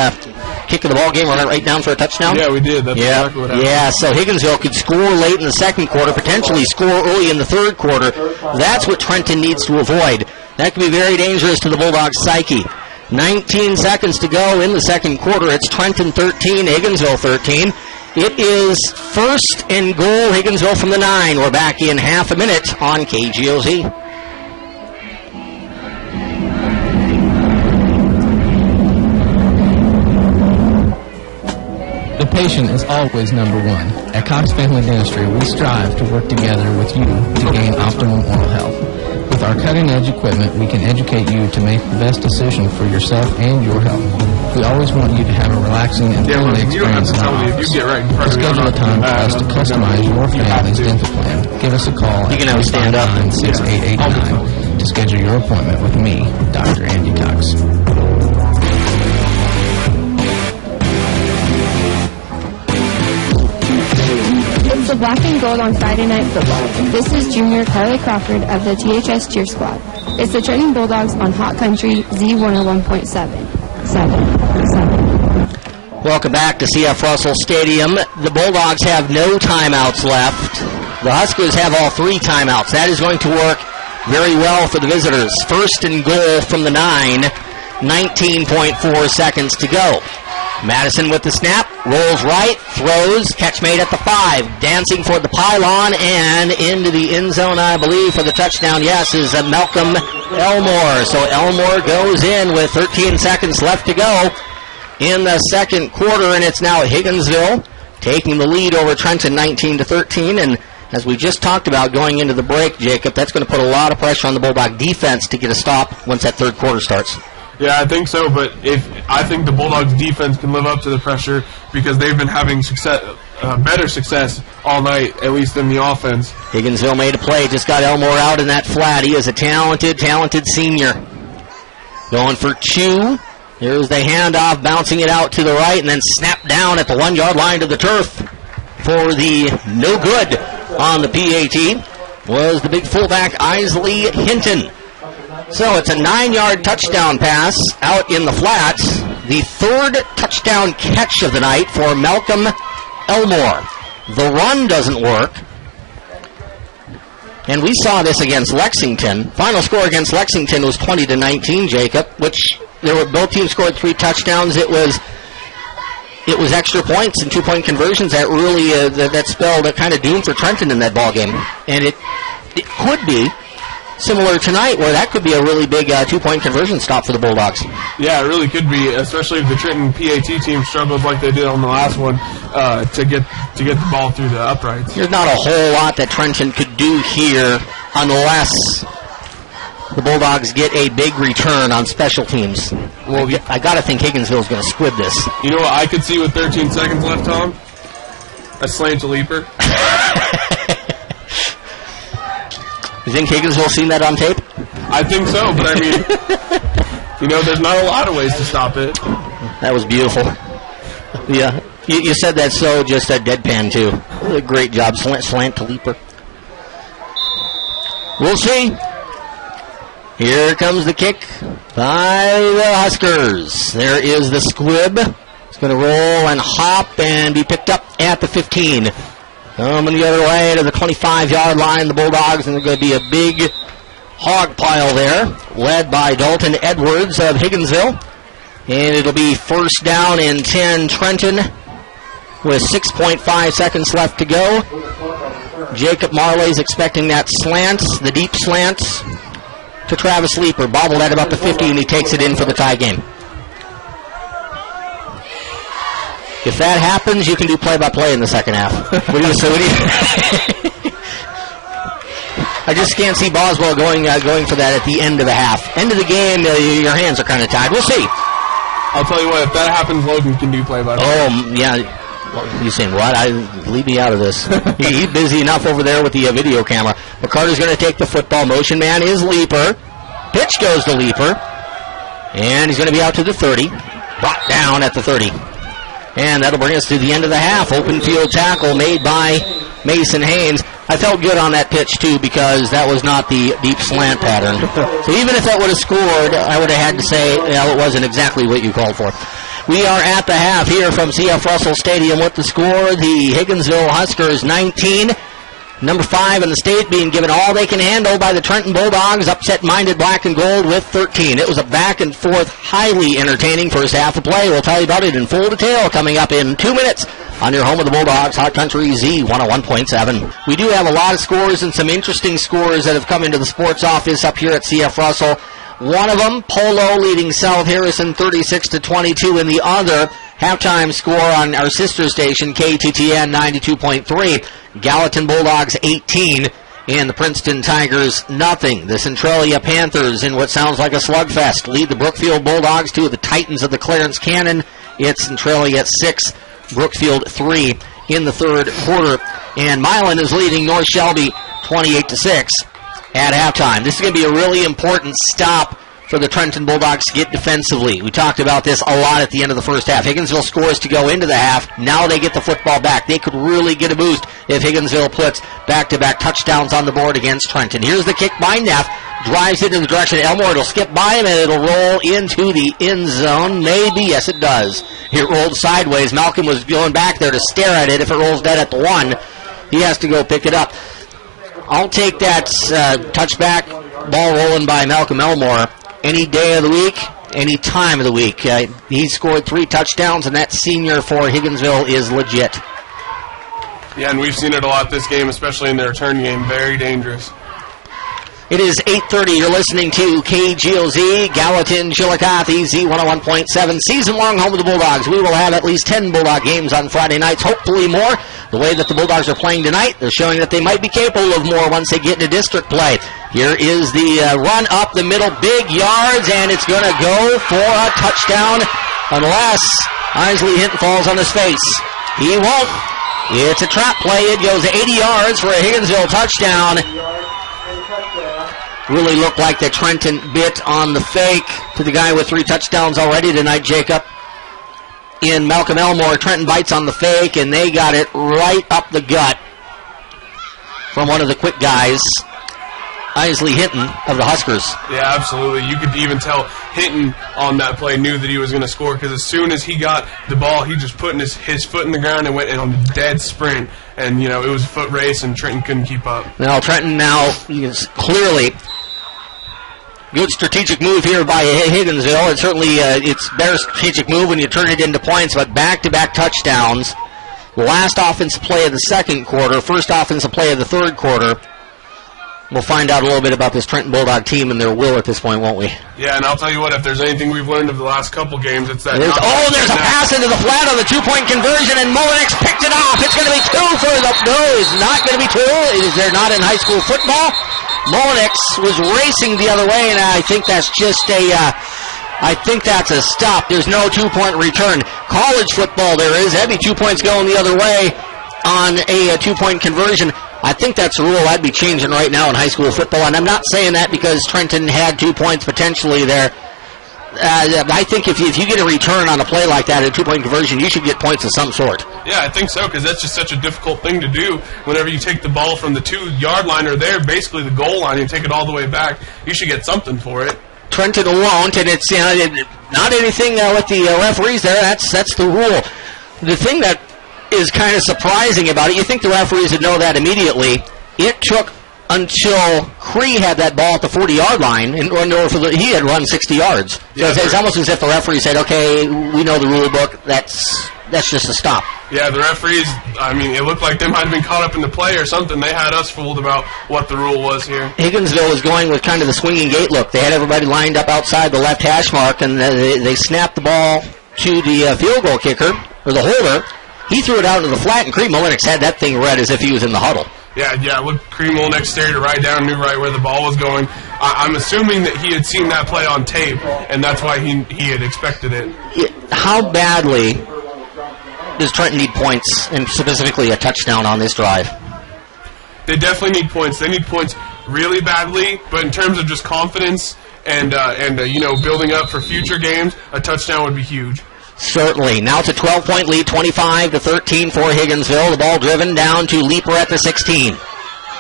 kick of the ball game right down for a touchdown? Yeah, we did. That's exactly what happened. Yeah, so Higginsville could score late in the second quarter, potentially score early in the third quarter. That's what Trenton needs to avoid. That could be very dangerous to the Bulldogs' psyche. 19 seconds to go in the second quarter. It's Trenton 13, Higginsville 13. It is 1st and goal, Higginsville from the 9. We're back in half a minute on KGOZ. The patient is always number one. At Cox Family Dentistry, we strive to work together with you to gain optimum oral health. With our cutting-edge equipment, we can educate you to make the best decision for yourself and your health. We always want you to have a relaxing and friendly experience in our office. To schedule a time for us to customize your family's dental plan, give us a call at 359-6889 to schedule your appointment with me, Dr. Andy Cox. It's the black and gold on Friday Night Football. This is junior Carly Crawford of the THS Cheer Squad. It's the Trenton Bulldogs on Hot Country Z101.7. Welcome back to CF Russell Stadium. The Bulldogs have no timeouts left. The Huskers have all 3 timeouts. That is going to work very well for the visitors. 1st and goal from the 9. 19.4 seconds to go. Madison with the snap, rolls right, throws, catch made at the 5, dancing for the pylon and into the end zone, I believe, for the touchdown. Yes, is Malcolm Elmore. So Elmore goes in with 13 seconds left to go in the second quarter, and it's now Higginsville taking the lead over Trenton 19-13, and as we just talked about going into the break, Jacob, that's going to put a lot of pressure on the Bulldog defense to get a stop once that third quarter starts. Yeah, I think so, but I think the Bulldogs defense can live up to the pressure because they've been having better success all night, at least in the offense. Higginsville made a play, just got Elmore out in that flat. He is a talented senior. Going for two. Here's the handoff, bouncing it out to the right, and then snapped down at the 1-yard line to the turf for the no good on the PAT was the big fullback Isley Hinton. So it's a 9-yard touchdown pass out in the flats. The third touchdown catch of the night for Malcolm Elmore. The run doesn't work. And we saw this against Lexington. Final score against Lexington was 20-19, Jacob, which both teams scored 3 touchdowns. It was extra points and 2-point conversions that really that spelled a kind of doom for Trenton in that ball game. And it could be similar tonight, where that could be a really big 2-point conversion stop for the Bulldogs. Yeah, it really could be, especially if the Trenton PAT team struggled like they did on the last one to get the ball through the uprights. There's not a whole lot that Trenton could do here unless the Bulldogs get a big return on special teams. Well, I got to think Higginsville is going to squib this. You know what I could see with 13 seconds left, Tom? A slant to leaper. You think Higginsville seen that on tape? I think so, but I mean, there's not a lot of ways to stop it. That was beautiful. Yeah, you said that so just a deadpan, too. A great job, slant to leaper. We'll see. Here comes the kick by the Huskers. There is the squib. It's going to roll and hop and be picked up at the 15. Coming the other way to the 25-yard line, the Bulldogs, and there's going to be a big hog pile there, led by Dalton Edwards of Higginsville. And it'll be first down and 10 Trenton with 6.5 seconds left to go. Jacob Marley's expecting that slant, the deep slant, to Travis Leeper. Bobbled at about the 50, and he takes it in for the tie game. If that happens, you can do play-by-play in the second half. What do you say? I just can't see Boswell going for that at the end of the half. End of the game, your hands are kind of tied. We'll see. I'll tell you what, if that happens, Logan can do play-by-play. Oh, yeah. You're saying what? Leave me out of this. He's busy enough over there with the video camera. McCarter's going to take the football. Motion man is Leeper. Pitch goes to Leeper. And he's going to be out to the 30. Brought down at the 30. And that'll bring us to the end of the half. Open field tackle made by Mason Haynes. I felt good on that pitch, too, because that was not the deep slant pattern. So even if that would have scored, I would have had to say, it wasn't exactly what you called for. We are at the half here from C.F. Russell Stadium with the score. The Higginsville Huskers 19. Number 5 in the state being given all they can handle by the Trenton Bulldogs, upset-minded black and gold with 13. It was a back-and-forth, highly entertaining first half of play. We'll tell you about it in full detail coming up in 2 minutes on your home of the Bulldogs, Hot Country Z 101.7. We do have a lot of scores and some interesting scores that have come into the sports office up here at C.F. Russell. One of them, Polo leading South Harrison 36-22, and the other, halftime score on our sister station, KTTN 92.3. Gallatin Bulldogs 18 and the Princeton Tigers nothing. The Centralia Panthers in what sounds like a slugfest lead the Brookfield Bulldogs, 2 of the Titans of the Clarence Cannon. It's Centralia at 6, Brookfield 3 in the third quarter. And Milan is leading North Shelby 28-6 at halftime. This is going to be a really important stop for the Trenton Bulldogs to get defensively. We talked about this a lot at the end of the first half. Higginsville scores to go into the half. Now they get the football back. They could really get a boost if Higginsville puts back-to-back touchdowns on the board against Trenton. Here's the kick by Neff. Drives it in the direction of Elmore. It'll skip by him, and it'll roll into the end zone. Maybe. Yes, it does. It rolled sideways. Malcolm was going back there to stare at it. If it rolls dead at the 1, he has to go pick it up. I'll take that touchback ball rolling by Malcolm Elmore any day of the week, any time of the week. He scored 3 touchdowns, and that senior for Higginsville is legit. Yeah, and we've seen it a lot this game, especially in the return game. Very dangerous. It is 8:30. You're listening to KGOZ, Gallatin, Chillicothe, Z101.7, season-long home of the Bulldogs. We will have at least 10 Bulldog games on Friday nights, hopefully more. the way that the Bulldogs are playing tonight, they're showing that they might be capable of more once they get into district play. Here is the run up the middle, big yards, and it's going to go for a touchdown unless Isley Hinton falls on his face. He won't. It's a trap play. It goes 80 yards for a Higginsville touchdown. Really looked like the Trenton bit on the fake to the guy with 3 touchdowns already tonight, Jacob. In Malcolm Elmore, Trenton bites on the fake, and they got it right up the gut from one of the quick guys, Isley Hinton of the Huskers. Yeah, absolutely. You could even tell Hinton on that play knew that he was going to score, because as soon as he got the ball, he just put his foot in the ground and went on a dead sprint. And, it was a foot race, and Trenton couldn't keep up. Now, Trenton is clearly good strategic move here by Higginsville. And certainly it's better strategic move when you turn it into points, but back-to-back touchdowns. Last offensive play of the second quarter, first offensive play of the third quarter. We'll find out a little bit about this Trenton Bulldog team and their will at this point, won't we? Yeah, and I'll tell you what, if there's anything we've learned of the last couple games, it's that... There's a pass into the flat on the 2-point conversion, and Mullenix picked it off. It's going to be 2 for the... No, it's not going to be 2. They're not in high school football. Mullenix was racing the other way, and I think that's just I think that's a stop. There's no 2-point return. College football there is. That'd be 2 points going the other way on a 2-point conversion. I think that's a rule I'd be changing right now in high school football, and I'm not saying that because Trenton had 2 points potentially there. I think if you get a return on a play like that, a 2-point conversion, you should get points of some sort. Yeah, I think so, because that's just such a difficult thing to do. Whenever you take the ball from the 2-yard line or there, basically the goal line, and take it all the way back, you should get something for it. Trenton won't, and it's not anything with the referees there. That's the rule. The thing that is kind of surprising about it, you think the referees would know that immediately. It took until Cree had that ball at the 40-yard line, and he had run 60 yards. So it's almost as if the referee said, okay, we know the rule book, that's just a stop. Yeah, the referees, it looked like they might have been caught up in the play or something. They had us fooled about what the rule was here. Higginsville was going with kind of the swinging gate look. They had everybody lined up outside the left hash mark, and they snapped the ball to the field goal kicker, or the holder. He threw it out into the flat, and Cree Mullenix had that thing read as if he was in the huddle. Yeah, look, Cree Mullenix stared it right down, knew right where the ball was going. I'm assuming that he had seen that play on tape, and that's why he had expected it. How badly does Trenton need points, and specifically a touchdown on this drive? They definitely need points. They need points really badly, but in terms of just confidence and building up for future games, a touchdown would be huge. Certainly. Now it's a 12-point lead, 25-13 for Higginsville. The ball driven down to Leeper at the 16.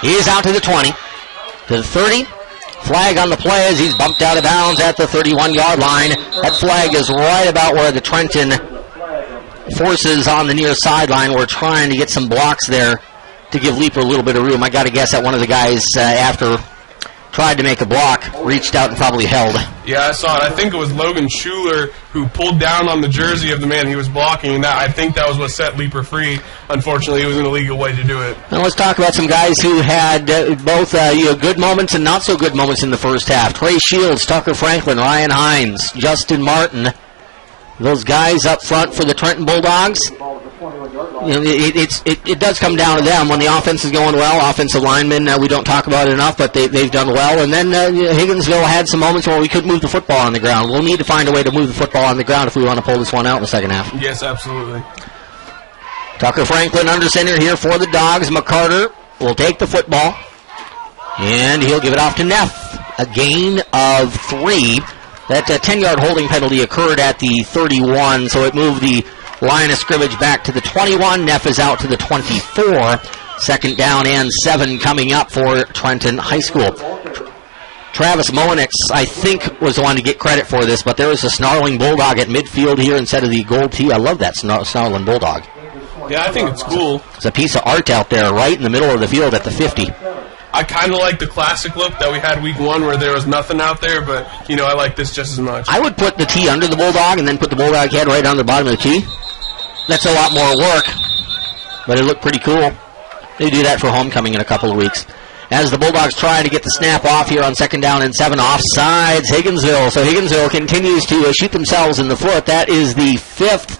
He is out to the 20, to the 30. Flag on the play as he's bumped out of bounds at the 31-yard line. That flag is right about where the Trenton forces on the near sideline were trying to get some blocks there to give Leeper a little bit of room. I got to guess that one of the guys after tried to make a block, reached out and probably held. Yeah, I saw it. I think it was Logan Schuler who pulled down on the jersey of the man he was blocking, and I think that was what set Leeper free. Unfortunately, it was an illegal way to do it. Now let's talk about some guys who had both good moments and not so good moments in the first half. Trey Shields, Tucker Franklin, Ryan Hines, Justin Martin. Those guys up front for the Trenton Bulldogs. It does come down to them. When the offense is going well, offensive linemen, we don't talk about it enough, but they've done well. And then Higginsville had some moments where we couldn't move the football on the ground. We'll need to find a way to move the football on the ground if we want to pull this one out in the second half. Yes, absolutely. Tucker Franklin under center here for the Dogs. McCarter will take the football, and he'll give it off to Neff. A gain of 3. That 10-yard holding penalty occurred at the 31, so it moved the line of scrimmage back to the 21. Neff is out to the 24. Second down and 7 coming up for Trenton High School. Travis Mullenix, I think, was the one to get credit for this, but there was a snarling bulldog at midfield here instead of the gold tee. I love that snarling bulldog. Yeah, I think it's cool. It's a piece of art out there right in the middle of the field at the 50. I kind of like the classic look that we had week 1 where there was nothing out there, but, I like this just as much. I would put the tee under the bulldog and then put the bulldog head right on the bottom of the tee. That's a lot more work, but it looked pretty cool. They do that for homecoming in a couple of weeks. As the Bulldogs try to get the snap off here on second down and 7, offsides Higginsville. So Higginsville continues to shoot themselves in the foot. That is the 5th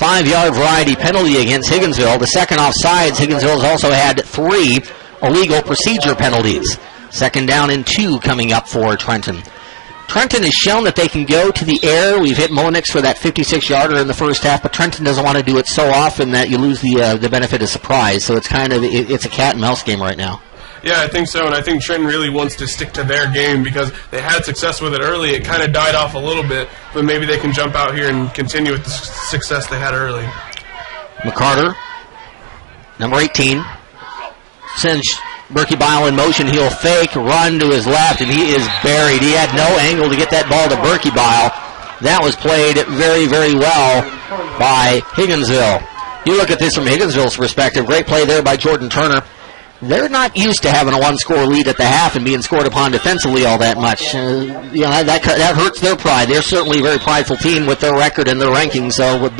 5-yard variety penalty against Higginsville. The second offsides, Higginsville has also had 3 illegal procedure penalties. 2nd down and 2 coming up for Trenton. Trenton has shown that they can go to the air. We've hit Monix for that 56-yarder in the first half, but Trenton doesn't want to do it so often that you lose the benefit of surprise. So it's kind of it's a cat and mouse game right now. Yeah, I think so, and I think Trenton really wants to stick to their game because they had success with it early. It kind of died off a little bit, but maybe they can jump out here and continue with the success they had early. McCarter, number 18, sends Berkey Bile in motion. He'll fake, run to his left, and he is buried. He had no angle to get that ball to Berkey Bile. That was played very, very well by Higginsville. You look at this from Higginsville's perspective. Great play there by Jordan Turner. They're not used to having a one-score lead at the half and being scored upon defensively all that much. That hurts their pride. They're certainly a very prideful team with their record and their ranking. So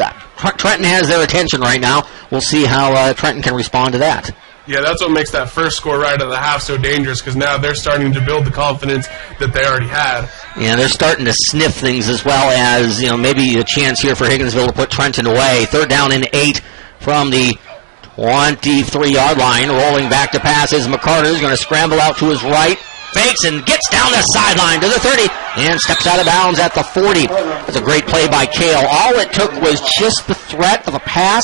Trenton has their attention right now. We'll see how Trenton can respond to that. Yeah, that's what makes that first score right at the half so dangerous, because now they're starting to build the confidence that they already had. Yeah, they're starting to sniff things, as well as maybe a chance here for Higginsville to put Trenton away. 3rd down and 8 from the 23-yard line. Rolling back to pass is McCarter. Is going to scramble out to his right. Fakes and gets down the sideline to the 30 and steps out of bounds at the 40. That's a great play by Kale. All it took was just the threat of a pass,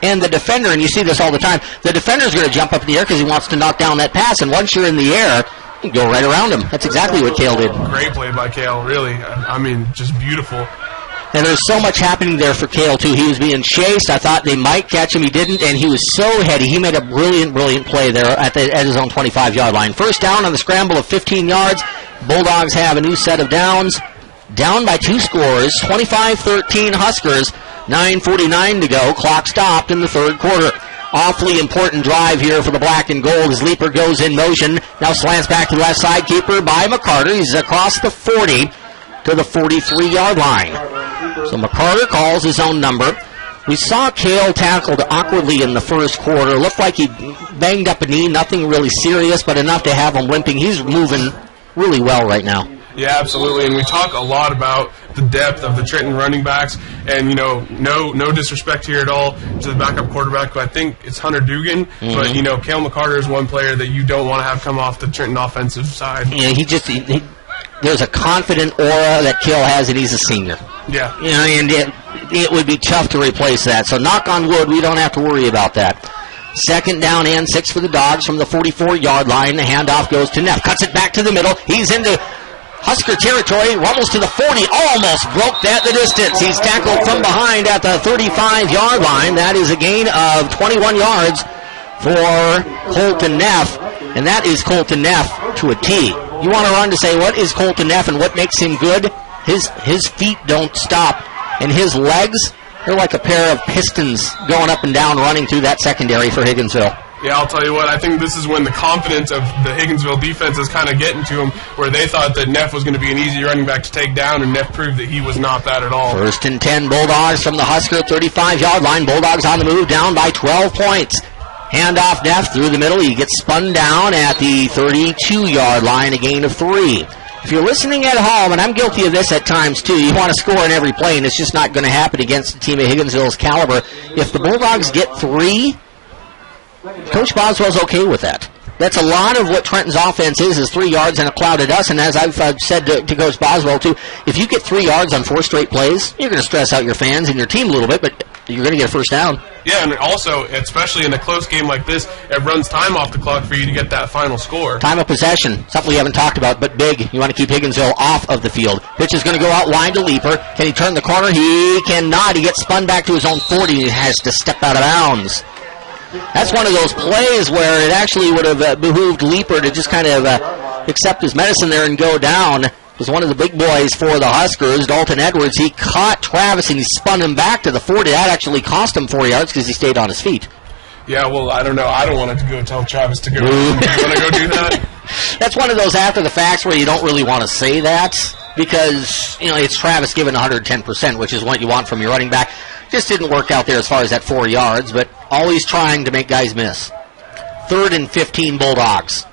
and the defender, and you see this all the time, the defender's going to jump up in the air because he wants to knock down that pass, and once you're in the air, you go right around him. That's exactly what Kale did. Great play by Kale, really. I mean, just beautiful. And there's so much happening there for Kale, too. He was being chased. I thought they might catch him. He didn't, and he was so heady. He made a brilliant, brilliant play there at his own 25-yard line. 1st down on the scramble of 15 yards. Bulldogs have a new set of downs. Down by 2 scores, 25-13 Huskers. 9:49 to go. Clock stopped in the 3rd quarter. Awfully important drive here for the black and gold as Leeper goes in motion. Now slants back to the left side. Keeper by McCarter. He's across the 40 to the 43-yard line. So McCarter calls his own number. We saw Kale tackled awkwardly in the first quarter. Looked like he banged up a knee. Nothing really serious, but enough to have him limping. He's moving really well right now. Yeah, absolutely, and we talk a lot about the depth of the Trenton running backs, and no disrespect here at all to the backup quarterback, who I think it's Hunter Dugan, but Kale McCarter is one player that you don't want to have come off the Trenton offensive side. Yeah, there's a confident aura that Kale has, and he's a senior. Yeah. And it would be tough to replace that. So knock on wood, we don't have to worry about that. 2nd down and 6 for the Dogs from the 44-yard line. The handoff goes to Neff. Cuts it back to the middle. He's into Husker territory, rumbles to the 40, almost broke that the distance. He's tackled from behind at the 35-yard line. That is a gain of 21 yards for Colton Neff, and that is Colton Neff to a T. You want to run to say, what is Colton Neff and what makes him good? His feet don't stop, and his legs, they're like a pair of pistons going up and down, running through that secondary for Higginsville. Yeah, I'll tell you what, I think this is when the confidence of the Higginsville defense is kind of getting to them, where they thought that Neff was going to be an easy running back to take down, and Neff proved that he was not that at all. 1st and 10, Bulldogs from the Husker 35-yard line. Bulldogs on the move, down by 12 points. Handoff Neff through the middle. He gets spun down at the 32-yard line, a gain of 3. If you're listening at home, and I'm guilty of this at times too, you want to score in every play, and it's just not going to happen against a team of Higginsville's caliber. If the Bulldogs get 3, Coach Boswell's okay with that. That's a lot of what Trenton's offense is 3 yards and a cloud of dust. And as I've said to Coach Boswell, too, if you get 3 yards on 4 straight plays, you're going to stress out your fans and your team a little bit, but you're going to get a 1st down. Yeah, and also, especially in a close game like this, it runs time off the clock for you to get that final score. Time of possession, something we haven't talked about, but big. You want to keep Higginsville off of the field. Pitch is going to go out wide to Leeper. Can he turn the corner? He cannot. He gets spun back to his own 40. He has to step out of bounds. That's one of those plays where it actually would have behooved Leeper to just kind of accept his medicine there and go down. It was one of the big boys for the Huskers, Dalton Edwards. He caught Travis and he spun him back to the 40. That actually cost him 4 yards because he stayed on his feet. Yeah, well, I don't know. I don't want it to go tell Travis to go. Do you want to go do that? That's one of those after the facts where you don't really want to say that because, it's Travis giving 110%, which is what you want from your running back. Just didn't work out there as far as that 4 yards, but always trying to make guys miss. 3rd and 15 Bulldogs.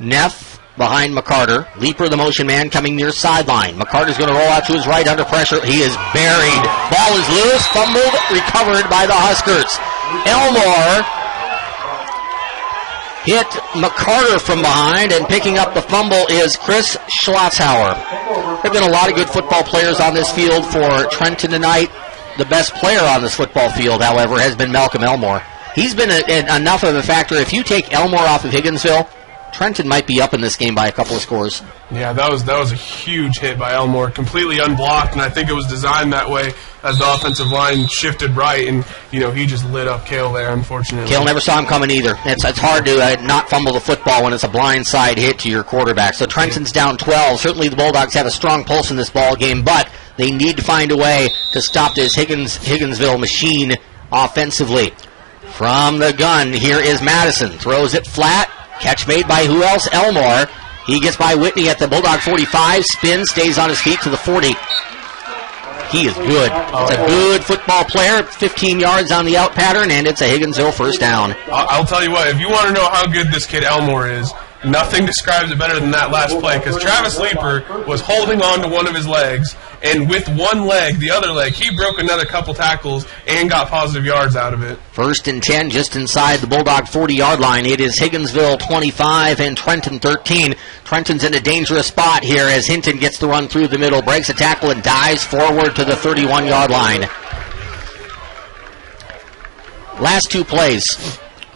Neff behind McCarter. Leaper, the motion man, coming near sideline. McCarter's going to roll out to his right under pressure. He is buried. Ball is loose, fumbled, recovered by the Huskers. Elmore hit McCarter from behind, and picking up the fumble is Chris Schlotzhauer. There have been a lot of good football players on this field for Trenton tonight. The best player on this football field, however, has been Malcolm Elmore. He's been enough of a factor. If you take Elmore off of Higginsville, Trenton might be up in this game by a couple of scores. Yeah, that was a huge hit by Elmore, completely unblocked, and I think it was designed that way as the offensive line shifted right, and he just lit up Cale there, unfortunately. Cale never saw him coming either. It's hard to not fumble the football when it's a blindside hit to your quarterback. So Trenton's down 12. Certainly the Bulldogs have a strong pulse in this ball game, but they need to find a way to stop this Higginsville machine offensively. From the gun, here is Madison. Throws it flat. Catch made by who else? Elmore. He gets by Whitney at the Bulldog 45. Spins, stays on his feet to the 40. He is good. It's a good football player. 15 yards on the out pattern, and it's a Higginsville first down. I'll tell you what, if you want to know how good this kid Elmore is, nothing describes it better than that last play, because Travis Leaper was holding on to one of his legs, and with one leg, the other leg, he broke another couple tackles and got positive yards out of it. 1st and 10, just inside the Bulldog 40-yard line. It is Higginsville 25 and Trenton 13. Trenton's in a dangerous spot here as Hinton gets the run through the middle, breaks a tackle, and dives forward to the 31-yard line. Last two plays.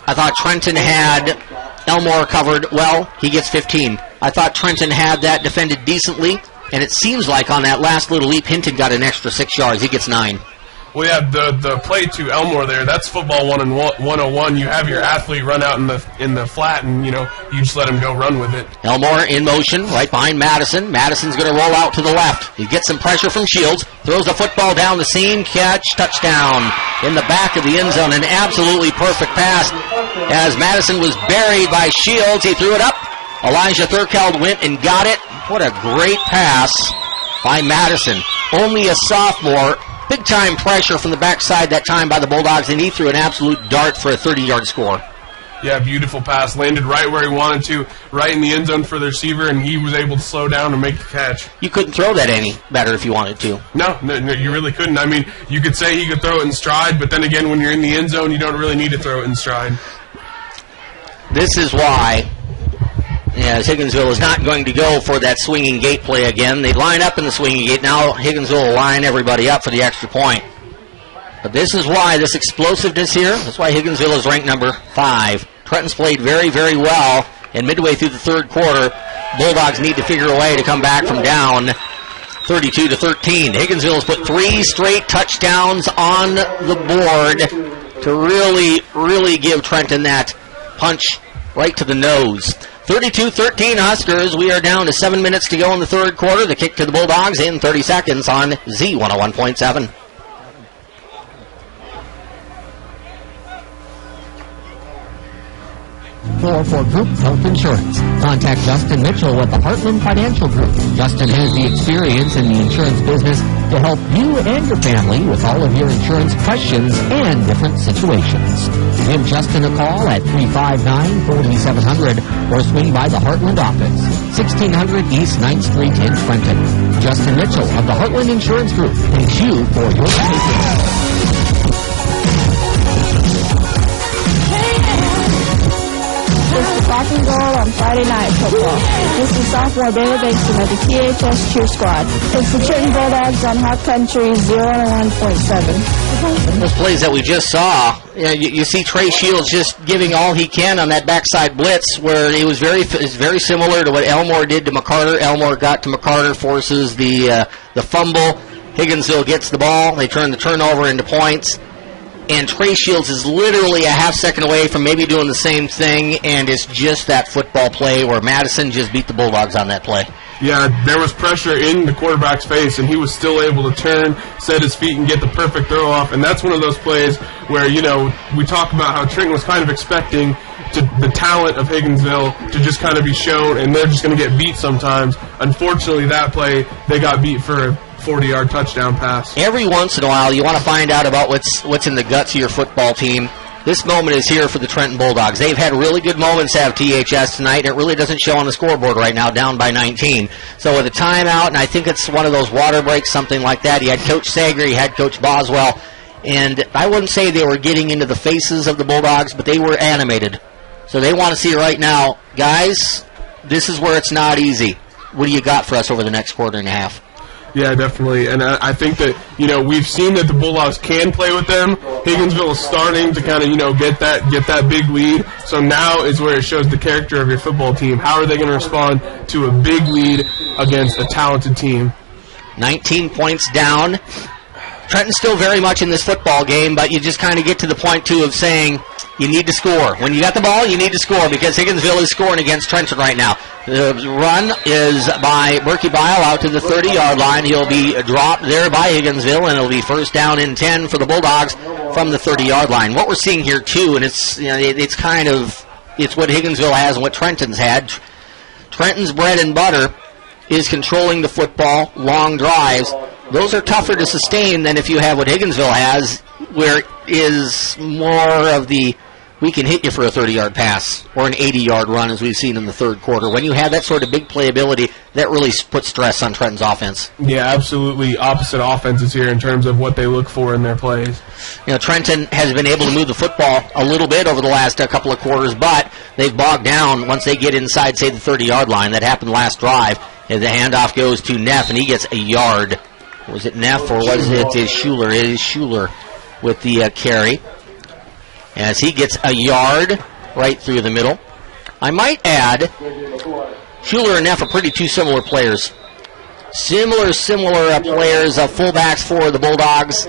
I thought Trenton had Elmore covered well. He gets 15. I thought Trenton had that defended decently, and it seems like on that last little leap, Hinton got an extra 6 yards. He gets 9. Well, yeah, the play to Elmore there, that's football 101. You have your athlete run out in the flat, and you just let him go run with it. Elmore in motion, right behind Madison. Madison's going to roll out to the left. He gets some pressure from Shields, throws the football down the seam, catch, touchdown in the back of the end zone. An absolutely perfect pass as Madison was buried by Shields. He threw it up. Elijah Thurkeld went and got it. What a great pass by Madison. Only a sophomore. Big-time pressure from the backside that time by the Bulldogs, and he threw an absolute dart for a 30-yard score. Yeah, beautiful pass. Landed right where he wanted to, right in the end zone for the receiver, and he was able to slow down and make the catch. You couldn't throw that any better if you wanted to. No, you really couldn't. I mean, you could say he could throw it in stride, but then again, when you're in the end zone, you don't really need to throw it in stride. This is why Higginsville is not going to go for that swinging gate play again. They line up in the swinging gate. Now Higginsville will line everybody up for the extra point. But this is why this explosiveness here, that's why Higginsville is ranked number 5. Trenton's played very, very well, and midway through the third quarter, Bulldogs need to figure a way to come back from down 32-13. Higginsville has put 3 straight touchdowns on the board to really, really give Trenton that punch right to the nose. 32-13 Huskers. We are down to 7 minutes to go in the third quarter. The kick to the Bulldogs in 30 seconds on Z101.7. For group health insurance. Contact Justin Mitchell with the Heartland Financial Group. Justin has the experience in the insurance business to help you and your family with all of your insurance questions and different situations. Give Justin a call at 359-4700 or swing by the Heartland office, 1600 East 9th Street in Trenton. Justin Mitchell of the Heartland Insurance Group thanks you for your patience. It's the Black and Gold on Friday Night Football. This is sophomore Bailey Basin of the THS Cheer Squad. It's the Trenton Bulldogs on Hot Country 01.7. Those plays that we just saw, you see Trey Shields just giving all he can on that backside blitz, where it was very similar to what Elmore did to McCarter. Elmore got to McCarter, forces the fumble. Higginsville gets the ball. They turn the turnover into points. And Trey Shields is literally a half second away from maybe doing the same thing, and it's just that football play where Madison just beat the Bulldogs on that play. Yeah, there was pressure in the quarterback's face, and he was still able to turn, set his feet, and get the perfect throw off. And that's one of those plays where, we talk about how Trenton was kind of expecting the talent of Higginsville to just kind of be shown, and they're just going to get beat sometimes. Unfortunately, that play, they got beat for a 40-yard touchdown pass. Every once in a while, you want to find out about what's in the guts of your football team. This moment is here for the Trenton Bulldogs. They've had really good moments at THS tonight. It really doesn't show on the scoreboard right now, down by 19. So with a timeout, and I think it's one of those water breaks, something like that. You had Coach Sager, you had Coach Boswell, and I wouldn't say they were getting into the faces of the Bulldogs, but they were animated. So they want to see right now, guys, this is where it's not easy. What do you got for us over the next quarter and a half? Yeah, definitely. And I think that, we've seen that the Bulldogs can play with them. Higginsville is starting to kind of, get that big lead. So now is where it shows the character of your football team. How are they going to respond to a big lead against a talented team? 19 points down. Trenton's still very much in this football game, but you just kind of get to the point, too, of saying you need to score. When you got the ball, you need to score because Higginsville is scoring against Trenton right now. The run is by Berkey Bile out to the 30-yard line. He'll be dropped there by Higginsville, and it'll be first down and 10 for the Bulldogs from the 30-yard line. What we're seeing here, too, and it's it's what Higginsville has and what Trenton's had. Trenton's bread and butter is controlling the football, long drives. Those are tougher to sustain than if you have what Higginsville has, where it is more of the we can hit you for a 30-yard pass or an 80-yard run, as we've seen in the third quarter. When you have that sort of big playability, that really puts stress on Trenton's offense. Yeah, absolutely opposite offenses here in terms of what they look for in their plays. Trenton has been able to move the football a little bit over the last couple of quarters, but they've bogged down once they get inside, say, the 30-yard line. That happened last drive. And the handoff goes to Neff, and he gets a yard. Was it Neff or was it Schuler? It is Schuler with the carry. As he gets a yard right through the middle. I might add, Schuler and Neff are pretty two similar players. Similar players, fullbacks for the Bulldogs.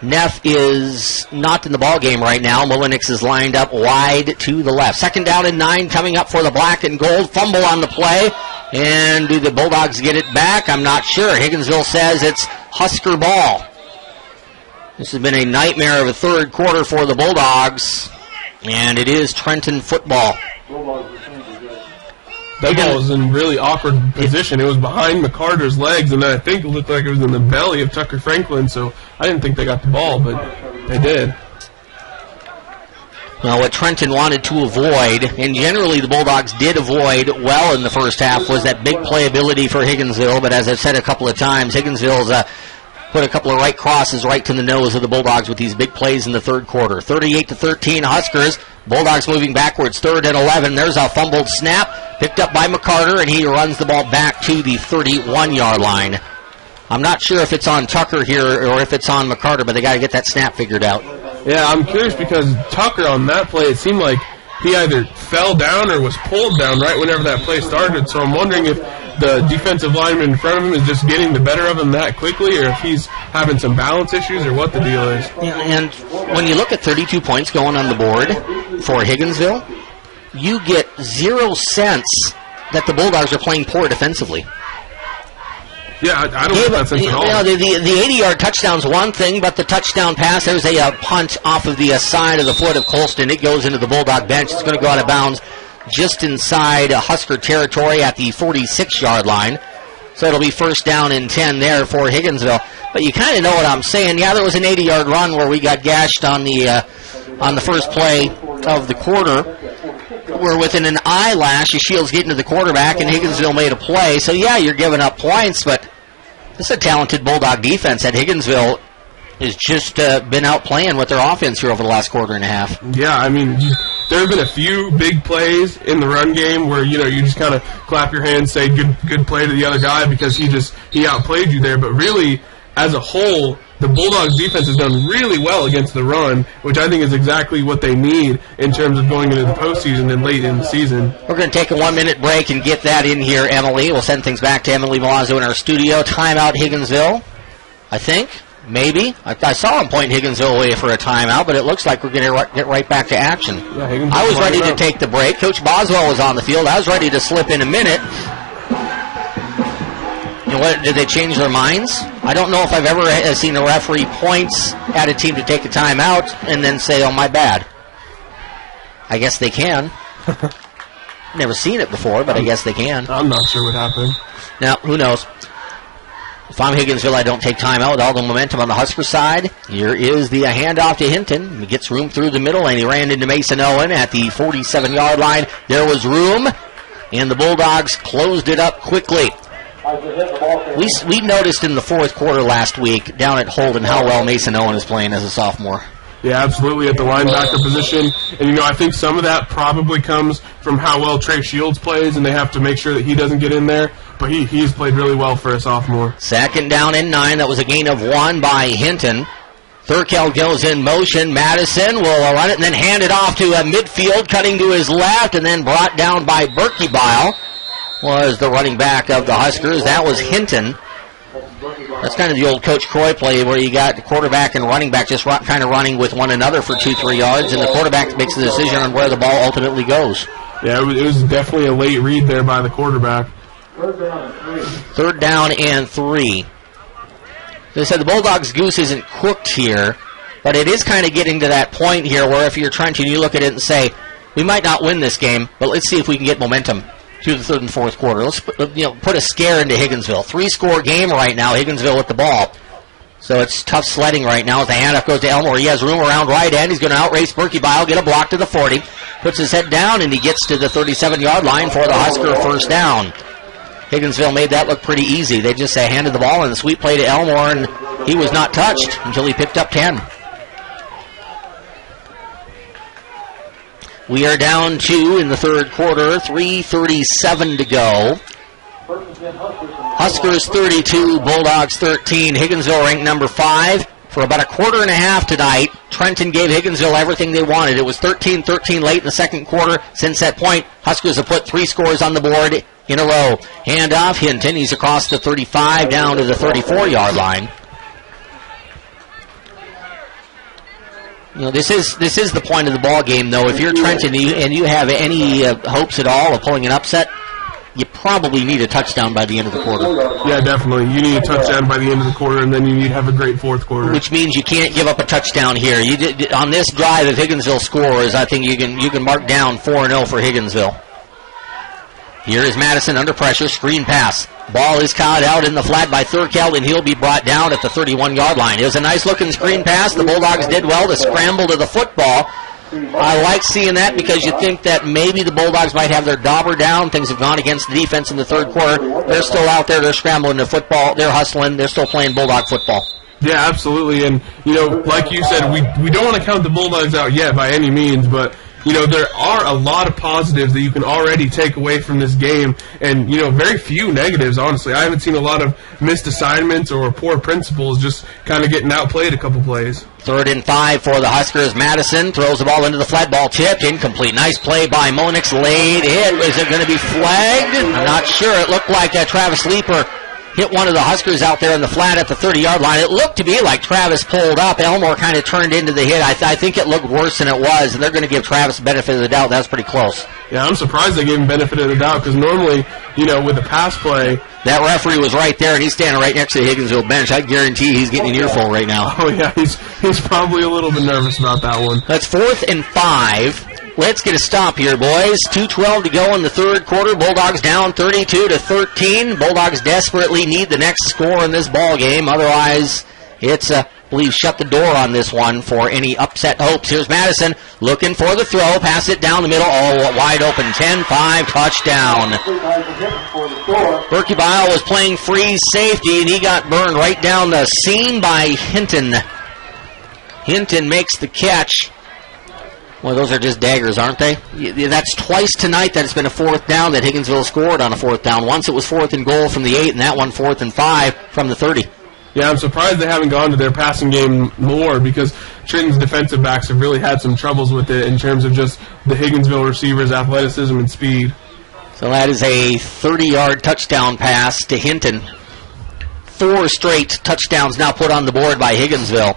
Neff is not in the ball game right now. Mullenix is lined up wide to the left. Second down and 9 coming up for the black and gold. Fumble on the play. And do the Bulldogs get it back? I'm not sure. Higginsville says it's Husker ball. This has been a nightmare of a third quarter for the Bulldogs, and it is Trenton football. That ball was in really awkward position. It was behind McCarter's legs, and I think it looked like it was in the belly of Tucker Franklin, so I didn't think they got the ball, but they did. Well, what Trenton wanted to avoid, and generally the Bulldogs did avoid well in the first half, was that big playability for Higginsville, but as I've said a couple of times, Higginsville's put a couple of right crosses right to the nose of the Bulldogs with these big plays in the third quarter. 38-13 Huskers. Bulldogs moving backwards, 3rd and 11. There's a fumbled snap, picked up by McCarter, and he runs the ball back to the 31-yard line. I'm not sure if it's on Tucker here or if it's on McCarter, but they got to get that snap figured out. Yeah, I'm curious because Tucker on that play, it seemed like he either fell down or was pulled down right whenever that play started. So I'm wondering if the defensive lineman in front of him is just getting the better of him that quickly, or if he's having some balance issues, or what the deal is. Yeah, and when you look at 32 points going on the board for Higginsville, you get 0 sense that the Bulldogs are playing poor defensively. Yeah, I don't get that sense at all. The 80-yard touchdown's one thing, but the touchdown pass, there's a punt off of the side of the foot of Colston. It goes into the Bulldog bench. It's going to go out of bounds just inside Husker territory at the 46-yard line. So it'll be first down and 10 there for Higginsville. But you kind of know what I'm saying. Yeah, there was an 80-yard run where we got gashed on the first play of the quarter. We're within an eyelash of Shields getting to the quarterback, and Higginsville made a play. So, yeah, you're giving up points, but this is a talented Bulldog defense that Higginsville has just been out playing with their offense here over the last quarter and a half. Yeah, I mean, there have been a few big plays in the run game where, you just kind of clap your hands, say good play to the other guy because he outplayed you there. But really, as a whole, the Bulldogs defense has done really well against the run, which I think is exactly what they need in terms of going into the postseason and late in the season. We're going to take a 1-minute break and get that in here, Emily. We'll send things back to Emily Milazzo in our studio. Timeout Higginsville, I think. Maybe. I saw him point Higginsville away for a timeout, but it looks like we're going to get right back to action. Yeah, I was ready to take the break. Coach Boswell was on the field. I was ready to slip in a minute. You know what? Did they change their minds? I don't know if I've ever seen a referee points at a team to take a timeout and then say, oh, my bad. I guess they can. Never seen it before, but I guess they can. I'm not sure what happened. Now, who knows? If I'm Higginsville, I don't take time out with all the momentum on the Husker side. Here is the handoff to Hinton. He gets room through the middle, and he ran into Mason Owen at the 47-yard line. There was room, and the Bulldogs closed it up quickly. We noticed in the fourth quarter last week down at Holden how well Mason Owen is playing as a sophomore. Yeah, absolutely, at the linebacker position. And, I think some of that probably comes from how well Trey Shields plays, and they have to make sure that he doesn't get in there. But he's played really well for a sophomore. Second down and 9. That was a gain of 1 by Hinton. Thurkel goes in motion. Madison will run it and then hand it off to midfield, cutting to his left, and then brought down by Berkebile. Was the running back of the Huskers. That was Hinton. That's kind of the old Coach Croy play where you got the quarterback and running back just kind of running with one another for 2-3 yards, and the quarterback makes the decision on where the ball ultimately goes. Yeah, it was definitely a late read there by the quarterback. Third down and 3. They said the Bulldogs' goose isn't cooked here, but it is kind of getting to that point here where if you're Trenton, you look at it and say, we might not win this game, but let's see if we can get momentum through the third and fourth quarter. Let's put a scare into Higginsville. 3-score game right now, Higginsville with the ball. So it's tough sledding right now as the handoff goes to Elmore. He has room around right end. He's going to outrace Berkebile, get a block to the 40. Puts his head down, and he gets to the 37-yard line for the Husker first down. Higginsville made that look pretty easy. They just handed the ball in the sweep play to Elmore, and he was not touched until he picked up 10. We are down 2 in the third quarter, 3:37 to go. Huskers 32, Bulldogs 13. Higginsville ranked number 5. For about a quarter and a half tonight, Trenton gave Higginsville everything they wanted. It was 13-13 late in the second quarter. Since that point, Huskers have put 3 scores on the board in a row. Handoff, Hinton. He's across the 35 down to the 34-yard line. This is the point of the ball game, though. If you're Trenton and you have any hopes at all of pulling an upset, you probably need a touchdown by the end of the quarter. Yeah, definitely. You need a touchdown by the end of the quarter, and then you need to have a great fourth quarter. Which means you can't give up a touchdown here. On this drive, if Higginsville scores, I think you can mark down 4-0 for Higginsville. Here is Madison under pressure, screen pass. Ball is caught out in the flat by Thurkel, and he'll be brought down at the 31-yard line. It was a nice-looking screen pass. The Bulldogs did well to scramble to the football. I like seeing that because you think that maybe the Bulldogs might have their dauber down. Things have gone against the defense in the third quarter. They're still out there. They're scrambling the football. They're hustling. They're still playing Bulldog football. Yeah, absolutely. And, like you said, we don't want to count the Bulldogs out yet by any means, but there are a lot of positives that you can already take away from this game, and, very few negatives, honestly. I haven't seen a lot of missed assignments or poor principles, just kind of getting outplayed a couple plays. 3rd and 5 for the Huskers. Madison throws the ball into the flat, ball tipped, incomplete. Nice play by Monix, laid in. Is it going to be flagged? I'm not sure. It looked like Travis Leeper hit one of the Huskers out there in the flat at the 30-yard line. It looked to me like Travis pulled up. Elmore kind of turned into the hit. I think it looked worse than it was, and they're going to give Travis the benefit of the doubt. That's pretty close. Yeah, I'm surprised they gave him benefit of the doubt because normally, with a pass play, that referee was right there, and he's standing right next to the Higginsville bench. I guarantee he's getting an earful right now. Oh, yeah, he's probably a little bit nervous about that one. That's 4th and 5. Let's get a stop here, boys. 2:12 to go in the third quarter. Bulldogs down 32-13. Bulldogs desperately need the next score in this ball game. Otherwise, it's, I believe, shut the door on this one for any upset hopes. Here's Madison looking for the throw. Pass it down the middle. Oh, wide open. 10-5 touchdown. Berkebile was playing free safety, and he got burned right down the seam by Hinton. Hinton makes the catch. Well, those are just daggers, aren't they? That's twice tonight that it's been a 4th down that Higginsville scored on a 4th down. Once it was 4th and goal from the 8, and that one 4th and 5 from the 30. Yeah, I'm surprised they haven't gone to their passing game more because Trenton's defensive backs have really had some troubles with it in terms of just the Higginsville receivers' athleticism and speed. So that is a 30-yard touchdown pass to Hinton. 4 straight touchdowns now put on the board by Higginsville.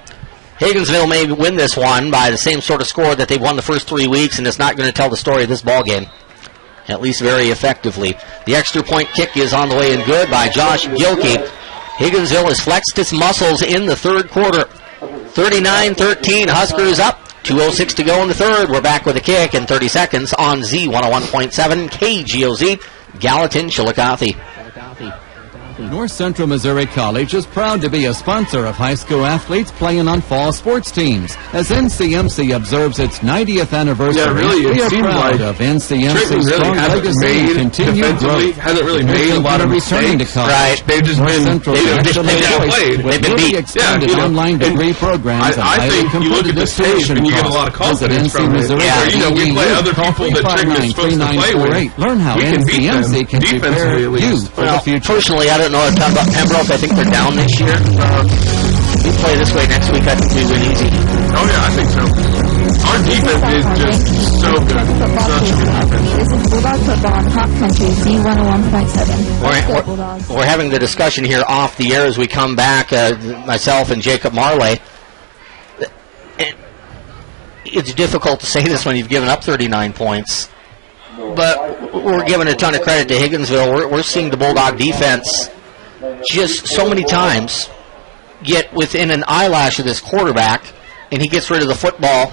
Higginsville may win this one by the same sort of score that they've won the first 3 weeks, and it's not going to tell the story of this ball game, at least very effectively. The extra point kick is on the way and good by Josh Gilkey. Higginsville has flexed its muscles in the third quarter. 39-13, Huskers up. 2:06 to go in the third. We're back with a kick in 30 seconds on Z101.7 KGOZ, Gallatin, Chillicothe. North Central Missouri College is proud to be a sponsor of high school athletes playing on fall sports teams. As NCMC observes its 90th anniversary, we are proud of NCMC's strong legacy and continued growth. Hasn't really made a lot of returning to college. Right. They've just been played. With newly extended online degree programs and I think you look at this tape and you get a lot of confidence from it. We play other people that Trenton is supposed to play with. Learn how NCMC can prepare you for the future. Personally, I don't know about Pembroke. I think they're down this year. We play this way next week. I think we win easy. Oh, yeah, I think so. Our defense is just so good. Such a good defense. This is Bulldog football on Hot Country Z101.7. We're having the discussion here off the air as we come back, myself and Jacob Marley. It's difficult to say this when you've given up 39 points. But we're giving a ton of credit to Higginsville. We're seeing the Bulldog defense just so many times get within an eyelash of this quarterback, and he gets rid of the football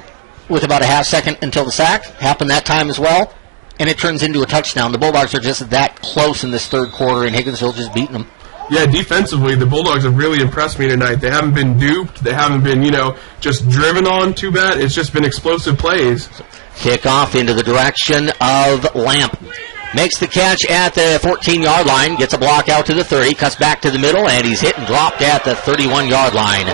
with about a half second until the sack. Happened that time as well, and it turns into a touchdown. The Bulldogs are just that close in this third quarter, and Higginsville just beating them. Yeah, defensively, the Bulldogs have really impressed me tonight. They haven't been duped. They haven't been, just driven on too bad. It's just been explosive plays. Kickoff into the direction of Lamp. Makes the catch at the 14-yard line, gets a block out to the 30, cuts back to the middle, and he's hit and dropped at the 31-yard line.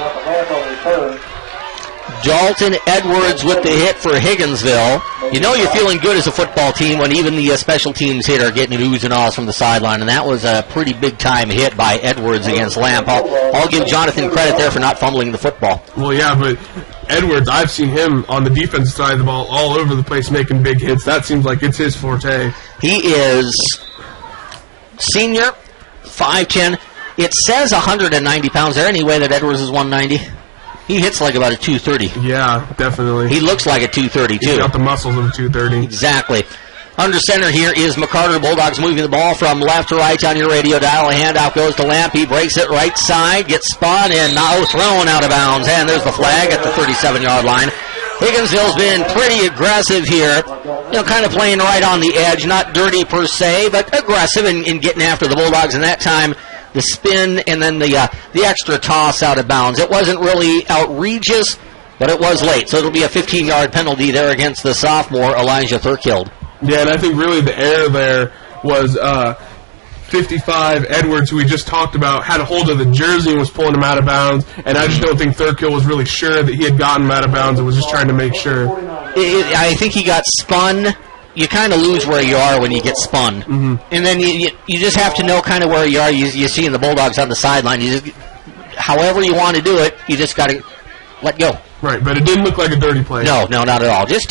Dalton Edwards with the hit for Higginsville. You're feeling good as a football team when even the special teams hit are getting oohs and ahs from the sideline, and that was a pretty big-time hit by Edwards against Lamp. I'll give Jonathan credit there for not fumbling the football. Well, yeah, but Edwards, I've seen him on the defensive side of the ball all over the place making big hits. That seems like it's his forte. He is senior, 5'10". It says 190 pounds. Is there any way that Edwards is 190? He hits like about a 230. Yeah, definitely. He looks like a 230, too. He's got the muscles of a 230. Exactly. Under center here is McCarter. Bulldogs moving the ball from left to right on your radio dial. A handoff goes to Lamp. He breaks it right side, gets spun, and now thrown out of bounds. And there's the flag at the 37-yard line. Higginsville's been pretty aggressive here, kind of playing right on the edge. Not dirty per se, but aggressive in getting after the Bulldogs. And that time, the spin and then the extra toss out of bounds. It wasn't really outrageous, but it was late. So it'll be a 15-yard penalty there against the sophomore, Elijah Thurkild. Yeah, and I think really the error there was 55, Edwards, who we just talked about, had a hold of the jersey and was pulling him out of bounds, and I just don't think Thurkill was really sure that he had gotten him out of bounds and was just trying to make sure. I think he got spun. You kind of lose where you are when you get spun. Mm-hmm. And then you just have to know kind of where you are. You see the Bulldogs on the sideline. However you want to do it, you just got to let go. Right, but it didn't look like a dirty play. No, not at all. Just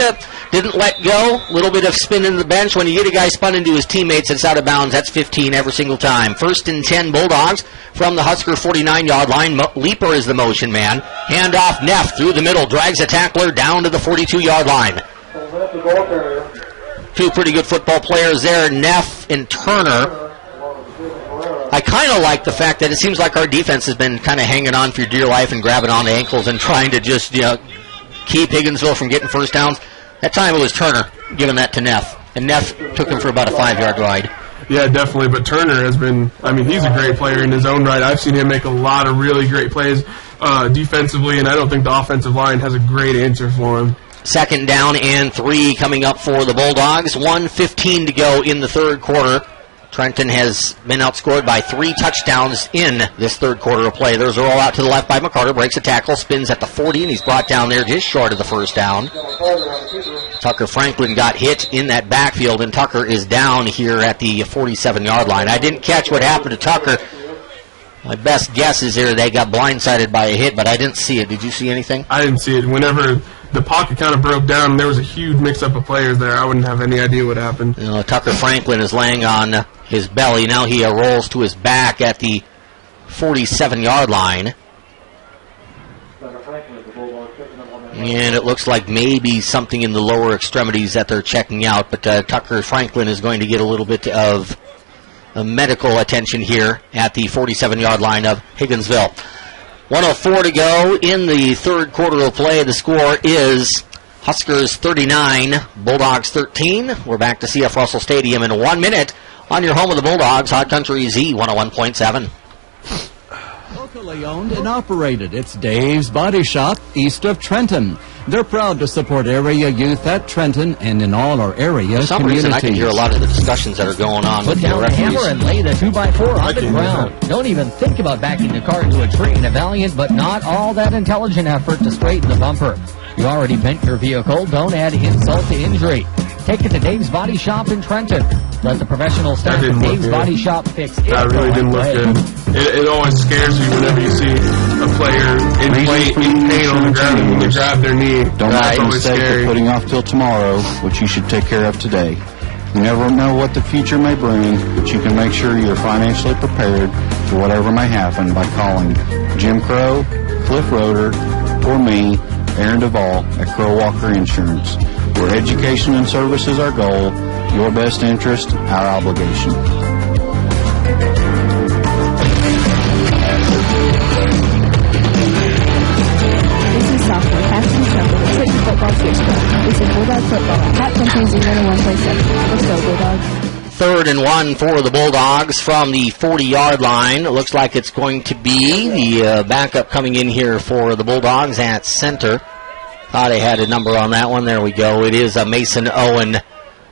didn't let go. A little bit of spin in the bench. When you get a guy spun into his teammates, it's out of bounds. That's 15 every single time. 1st and 10 Bulldogs from the Husker 49-yard line. Leaper is the motion man. Handoff Neff through the middle. Drags a tackler down to the 42-yard line. Two pretty good football players there, Neff and Turner. I kind of like the fact that it seems like our defense has been kind of hanging on for dear life and grabbing on the ankles and trying to just keep Higginsville from getting first downs. That time it was Turner giving that to Neff, and Neff took him for about a 5-yard ride. Yeah, definitely, but Turner has been, he's a great player in his own right. I've seen him make a lot of really great plays defensively, and I don't think the offensive line has a great answer for him. 2nd down and 3 coming up for the Bulldogs. 1:15 to go in the third quarter. Trenton has been outscored by 3 touchdowns in this third quarter of play. There's a roll out to the left by McCarter, breaks a tackle, spins at the 40, and he's brought down there just short of the first down. Tucker Franklin got hit in that backfield, and Tucker is down here at the 47-yard line. I didn't catch what happened to Tucker. My best guess is there they got blindsided by a hit, but I didn't see it. Did you see anything? I didn't see it. Whenever the pocket kind of broke down and there was a huge mix-up of players there, I wouldn't have any idea what happened. Tucker Franklin is laying on his belly. Now he rolls to his back at the 47-yard line. And it looks like maybe something in the lower extremities that they're checking out, but Tucker Franklin is going to get a little bit of medical attention here at the 47-yard line of Higginsville. 1:04 to go in the third quarter of play. The score is Huskers 39, Bulldogs 13. We're back to CF Russell Stadium in 1 minute On your home of the Bulldogs, Hot Country Z101.7. Locally owned and operated, it's Dave's Body Shop, east of Trenton. They're proud to support area youth at Trenton and in all our area For some communities. reason, I can hear a lot of the discussions that are going on. Put down the hammer and lay the 2x4 on the ground. Don't even think about backing the car into a tree in a valiant but not all that intelligent effort to straighten the bumper. You already bent your vehicle. Don't add insult to injury. Take it to Dave's Body Shop in Trenton. Let the professional staff of Dave's Body Shop fix it. That really didn't look good. It always scares you whenever you see a player in pain on the ground and when they grab their knee. Don't make the mistake of putting off till tomorrow, which you should take care of today. You never know what the future may bring, but you can make sure you're financially prepared for whatever may happen by calling Jim Crow, Cliff Roeder, or me, Aaron Duvall at Crow Walker Insurance, where education and service is our goal, your best interest, our obligation. This is sophomore Paxton Trumbull, the Trenton football cheer squad. This is Bulldog football, Hot Country 01.7. Let's go, Bulldogs. 3rd and 1 for the Bulldogs from the 40-yard line. It looks like it's going to be the backup coming in here for the Bulldogs at center. Thought I had a number on that one. There we go. It is Mason Owen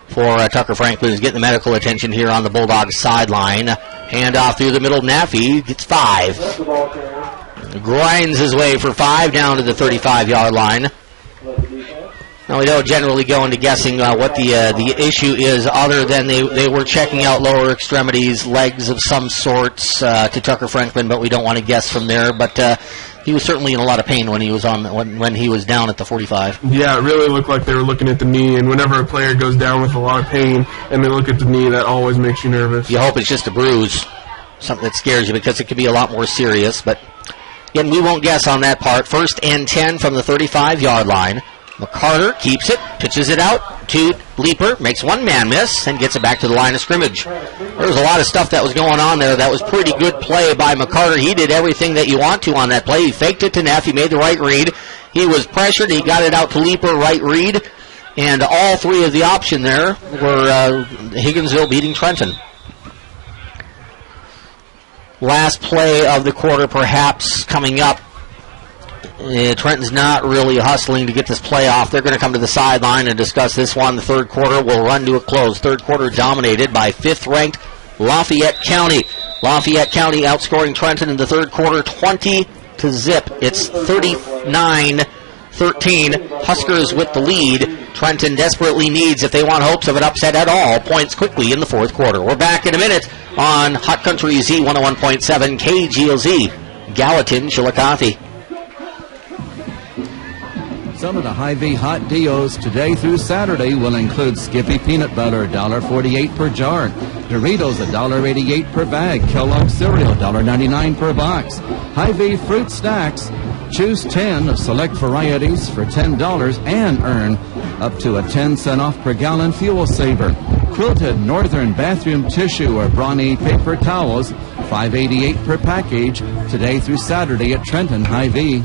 for Tucker Franklin, who's getting the medical attention here on the Bulldogs sideline. Handoff through the middle. Naffy gets 5. Grinds his way for 5 down to the 35-yard line. Now, we don't generally go into guessing what the issue is other than they were checking out lower extremities, legs of some sorts to Tucker Franklin, but we don't want to guess from there. But he was certainly in a lot of pain when he was when he was down at the 45. Yeah, it really looked like they were looking at the knee, and whenever a player goes down with a lot of pain and they look at the knee, that always makes you nervous. You hope it's just a bruise, something that scares you, because it could be a lot more serious. But again, we won't guess on that part. 1st and 10 from the 35-yard line. McCarter keeps it, pitches it out to Leeper, makes one man miss, and gets it back to the line of scrimmage. There was a lot of stuff that was going on there. That was pretty good play by McCarter. He did everything that you want to on that play. He faked it to Neff. He made the right read. He was pressured. He got it out to Leeper, right read. And all 3 of the option there were Higginsville beating Trenton. Last play of the quarter perhaps coming up. Trenton's not really hustling to get this play off. They're going to come to the sideline and discuss this one. The 3rd quarter will run to a close. 3rd quarter dominated by 5th-ranked Lafayette County. Lafayette County outscoring Trenton in the 3rd quarter 20-0. It's 39-13. Huskers with the lead. Trenton desperately needs, if they want hopes of an upset at all, points quickly in the 4th quarter. We're back in a minute on Hot Country Z101.7 KGLZ. Gallatin, Chillicothe. Some of the Hy-Vee hot deals today through Saturday will include Skippy Peanut Butter, $1.48 per jar. Doritos, $1.88 per bag. Kellogg's Cereal, $1.99 per box. Hy-Vee Fruit Snacks, choose 10 of select varieties for $10 and earn up to a 10-cent off per gallon fuel saver. Quilted Northern Bathroom Tissue or Brawny Paper Towels, $5.88 per package, today through Saturday at Trenton Hy-Vee.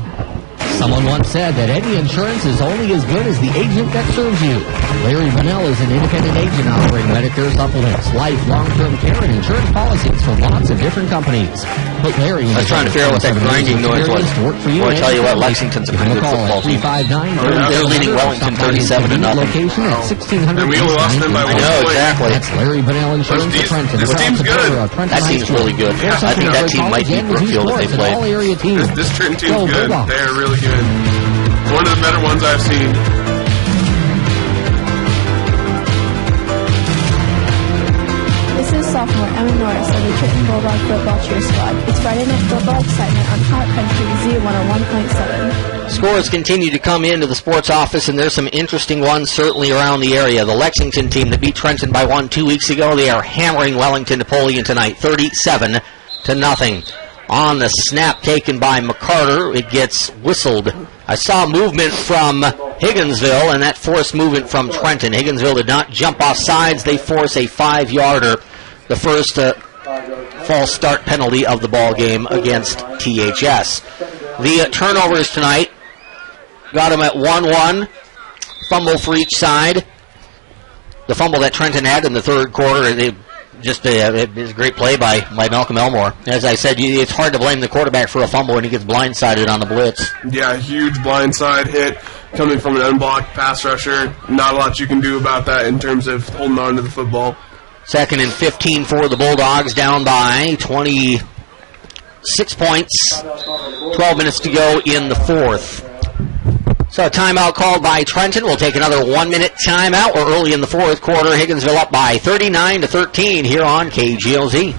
Someone once said that any insurance is only as good as the agent that serves you. Larry Bunnell is an independent agent offering Medicare supplements, life, long-term care, and insurance policies from lots of different companies. Put Larry in. I was trying to figure out what that grinding noise was. Well, I tell you what, Lexington's a pretty good football team. They're leading Wellington 37-0. Location at 1600. And we only lost them by 1 point. I know, exactly. That's Larry Bunnell Insurance for Trenton. This team's good. That team's really good. I think that team might beat Brookfield if they play. This Trenton team's good. They're really good. One of the better ones I've seen. This is sophomore Emma Norris of the Trenton Bulldog football cheer squad. It's Friday Night Football excitement on Hot Country Z101.7. Scores continue to come into the sports office, and there's some interesting ones certainly around the area. The Lexington team that beat Trenton by 1 2 weeks ago, they are hammering Wellington Napoleon tonight, 37-0. On the snap taken by McCarter, it gets whistled. I saw movement from Higginsville, and that forced movement from Trenton. Higginsville did not jump off sides. They force a 5-yarder, the first false start penalty of the ball game against THS. The turnovers tonight got them at 1-1. Fumble for each side. The fumble that Trenton had in the 3rd quarter, they just it was a great play by Malcolm Elmore. As I said, it's hard to blame the quarterback for a fumble when he gets blindsided on the blitz. Yeah, huge blindside hit coming from an unblocked pass rusher. Not a lot you can do about that in terms of holding on to the football. 2nd and 15 for the Bulldogs, down by 26 points. 12 minutes to go in the 4th. So a timeout called by Trenton. We'll take another 1-minute timeout. We're early in the 4th quarter. Higginsville up by 39-13 here on KGLZ.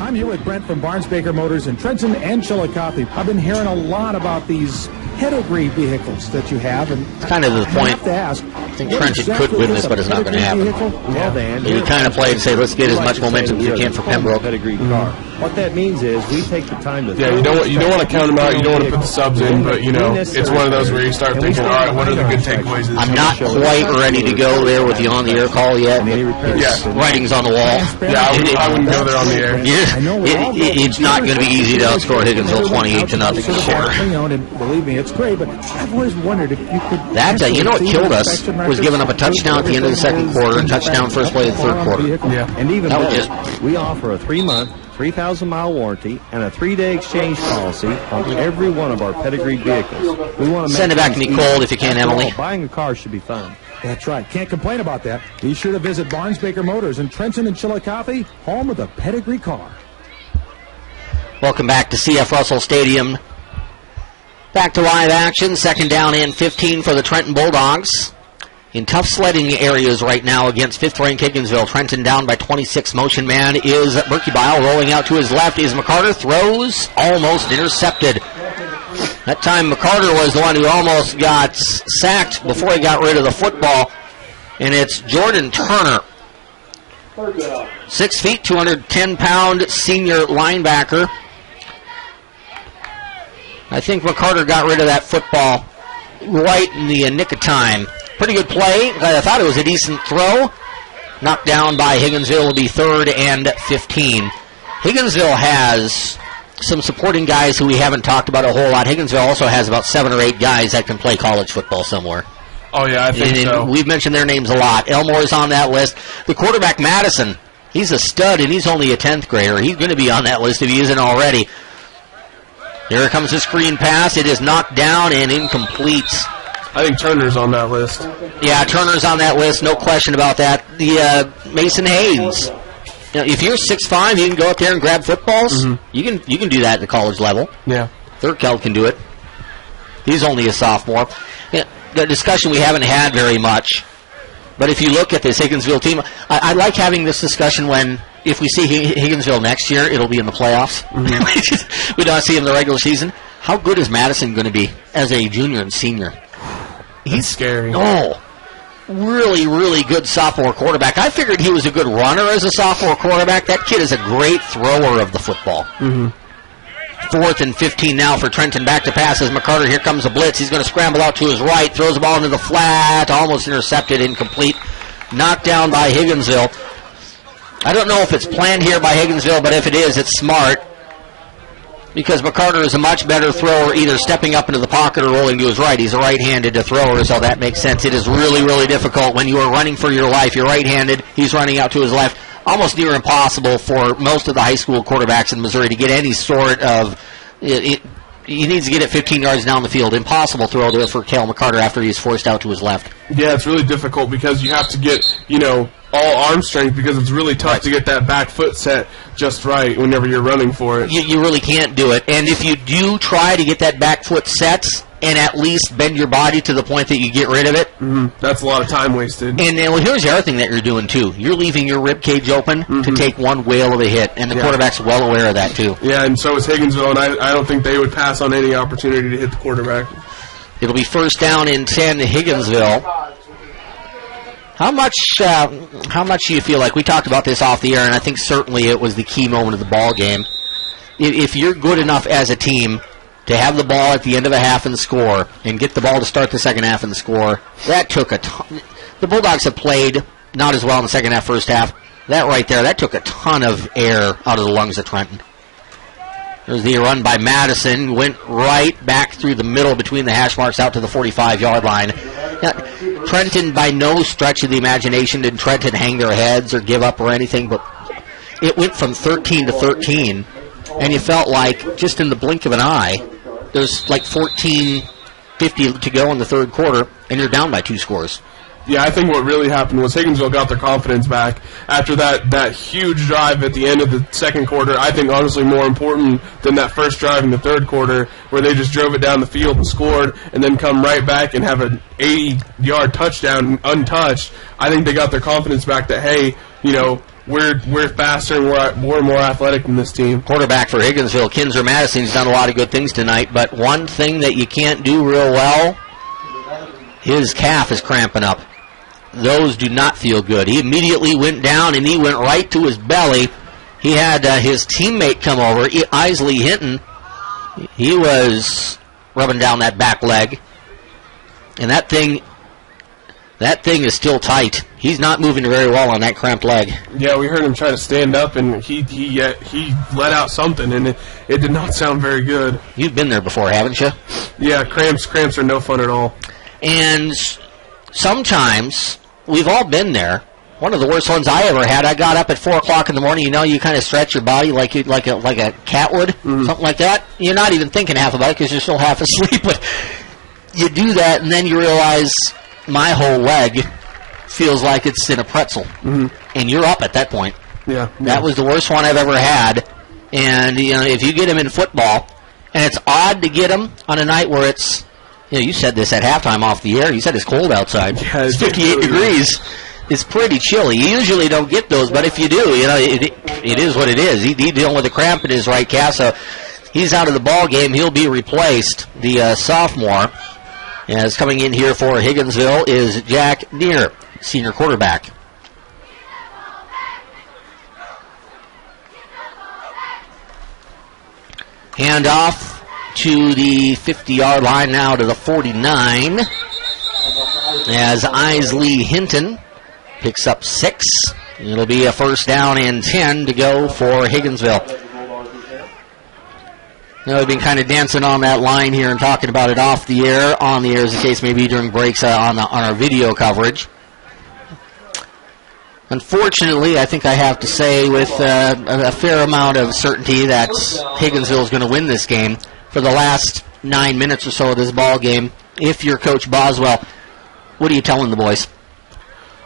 I'm here with Brent from Barnes Baker Motors in Trenton and Chillicothe. I've been hearing a lot about these pedigree vehicles that you have, and it's kind of the point. I have to ask, I think Trenton could win this, but it's not going to happen. You kind of play and say, let's get as much momentum as we can for Pembroke. What that means is we take the time to... Yeah, you don't want to count them out. You don't want to put the subs in, but, it's one of those where you start thinking, all right, what are the good takeaways? I'm not quite ready to go there with the on-the-air call yet. Yeah. Writing's on the wall. Yeah, I wouldn't go there on the air. It's not going to be easy to outscore Higginsville 28-0 quarter. Believe me, it's great, but I've always wondered if you could... What killed us was giving up a touchdown at the end of the 2nd quarter and touchdown first play of the 3rd quarter. Yeah. And even better, we offer a 3-month, 3,000-mile warranty and a 3-day exchange policy on every one of our pedigreed vehicles. We want to send it back to me cold if you can, Emily. Buying a car should be fun. That's right. Can't complain about that. Be sure to visit Barnes Baker Motors in Trenton and Chillicothe, home of the pedigree car. Welcome back to CF Russell Stadium. Back to live action. 2nd down and 15 for the Trenton Bulldogs. In tough sledding areas right now against 5th-ranked Higginsville. Trenton down by 26. Motion man is Berkebile. Rolling out to his left is McCarter. Throws almost intercepted. That time McCarter was the one who almost got sacked before he got rid of the football. And it's Jordan Turner. 6 feet, 210-pound senior linebacker. I think McCarter got rid of that football right in the nick of time. Pretty good play. I thought it was a decent throw. Knocked down by Higginsville will be 3rd and 15. Higginsville has some supporting guys who we haven't talked about a whole lot. Higginsville also has about 7 or 8 guys that can play college football somewhere. Oh, yeah, I think so. We've mentioned their names a lot. Elmore's on that list. The quarterback, Madison, he's a stud, and he's only a 10th grader. He's going to be on that list if he isn't already. Here comes the screen pass. It is knocked down and incomplete. I think Turner's on that list. Yeah, Turner's on that list. No question about that. The Mason Haynes. If you're 6'5", you can go up there and grab footballs. Mm-hmm. You can do that at the college level. Yeah. Thurkeld can do it. He's only a sophomore. The discussion we haven't had very much. But if you look at this Higginsville team, I like having this discussion when, if we see Higginsville next year, it'll be in the playoffs. Mm-hmm. We don't see him in the regular season. How good is Madison going to be as a junior and senior? He's scary. Oh, really, really good sophomore quarterback. I figured he was a good runner as a sophomore quarterback. That kid is a great thrower of the football. Mm-hmm. 4th and 15 now for Trenton. Back to passes. McCarter, here comes a blitz. He's going to scramble out to his right. Throws the ball into the flat. Almost intercepted. Incomplete. Knocked down by Higginsville. I don't know if it's planned here by Higginsville, but if it is, it's smart. Because McCarter is a much better thrower, either stepping up into the pocket or rolling to his right. He's a right-handed thrower, so that makes sense. It is really, really difficult when you are running for your life. You're right-handed. He's running out to his left. Almost near impossible for most of the high school quarterbacks in Missouri to get any sort of... He needs to get it 15 yards down the field. Impossible throw there for Cale McCarter after he's forced out to his left. Yeah, it's really difficult because you have to get, all arm strength because it's really tough to get that back foot set just right whenever you're running for it. You really can't do it. And if you do try to get that back foot set and at least bend your body to the point that you get rid of it. That's a lot of time wasted. And here's the other thing that you're doing, too. You're leaving your rib cage open to take one whale of a hit, and the quarterback's well aware of that, too. Yeah, and so is Higginsville, and I don't think they would pass on any opportunity to hit the quarterback. It'll be 1st down and 10 to Higginsville. How much do you feel like, we talked about this off the air, and I think certainly it was the key moment of the ball game. If you're good enough as a team to have the ball at the end of a half and score, and get the ball to start the second half and score, that took a ton. The Bulldogs have played not as well in the second half, first half. That right there, that took a ton of air out of the lungs of Trenton. There's the run by Madison, went right back through the middle between the hash marks out to the 45-yard line. Trenton, by no stretch of the imagination, did Trenton hang their heads or give up or anything, but it went from 13 to 13, and you felt like just in the blink of an eye, there's like 14:50 to go in the third quarter, and you're down by 2 scores. Yeah, I think what really happened was Higginsville got their confidence back after that huge drive at the end of the second quarter. I think honestly more important than that first drive in the third quarter where they just drove it down the field and scored and then come right back and have an 80-yard touchdown untouched. I think they got their confidence back that, hey, you know, we're faster and we're more athletic than this team. Quarterback for Higginsville, Kinzer Madison's done a lot of good things tonight, but one thing that you can't do real well, his calf is cramping up. Those do not feel good. He immediately went down, and he went right to his belly. He had his teammate come over, Isley Hinton. He was rubbing down that back leg, and that thing is still tight. He's not moving very well on that cramped leg. Yeah, we heard him try to stand up, and he let out something, and it did not sound very good. You've been there before, haven't you? Yeah, cramps are no fun at all. And sometimes, we've all been there. One of the worst ones I ever had, I got up at 4 o'clock in the morning. You know, you kind of stretch your body like a cat would, something like that. You're not even thinking half about it because you're still half asleep. But you do that, and then you realize my whole leg feels like it's in a pretzel. And you're up at that point. Yeah. That was the worst one I've ever had. And, you know, if you get him in football, and it's odd to get him on a night where it's, you know, you said this at halftime off the air. You said it's cold outside. Yeah, it's 58 degrees. It's pretty chilly. You usually don't get those, but if you do, you know, it is what it is. He's dealing with a cramp in his right calf, so he's out of the ball game. He'll be replaced. The sophomore, as coming in here for Higginsville, is Jack Neer, senior quarterback. Handoff to the 50-yard line, now to the 49, as Isley Hinton picks up 6. It'll be a first down and 10 to go for Higginsville. You know, we've been kind of dancing on that line here and talking about it off the air, on the air as the case may be during breaks on our video coverage. Unfortunately, I think I have to say with a fair amount of certainty that Higginsville is going to win this game. For the last 9 minutes or so of this ball game, if you're Coach Boswell, what are you telling the boys?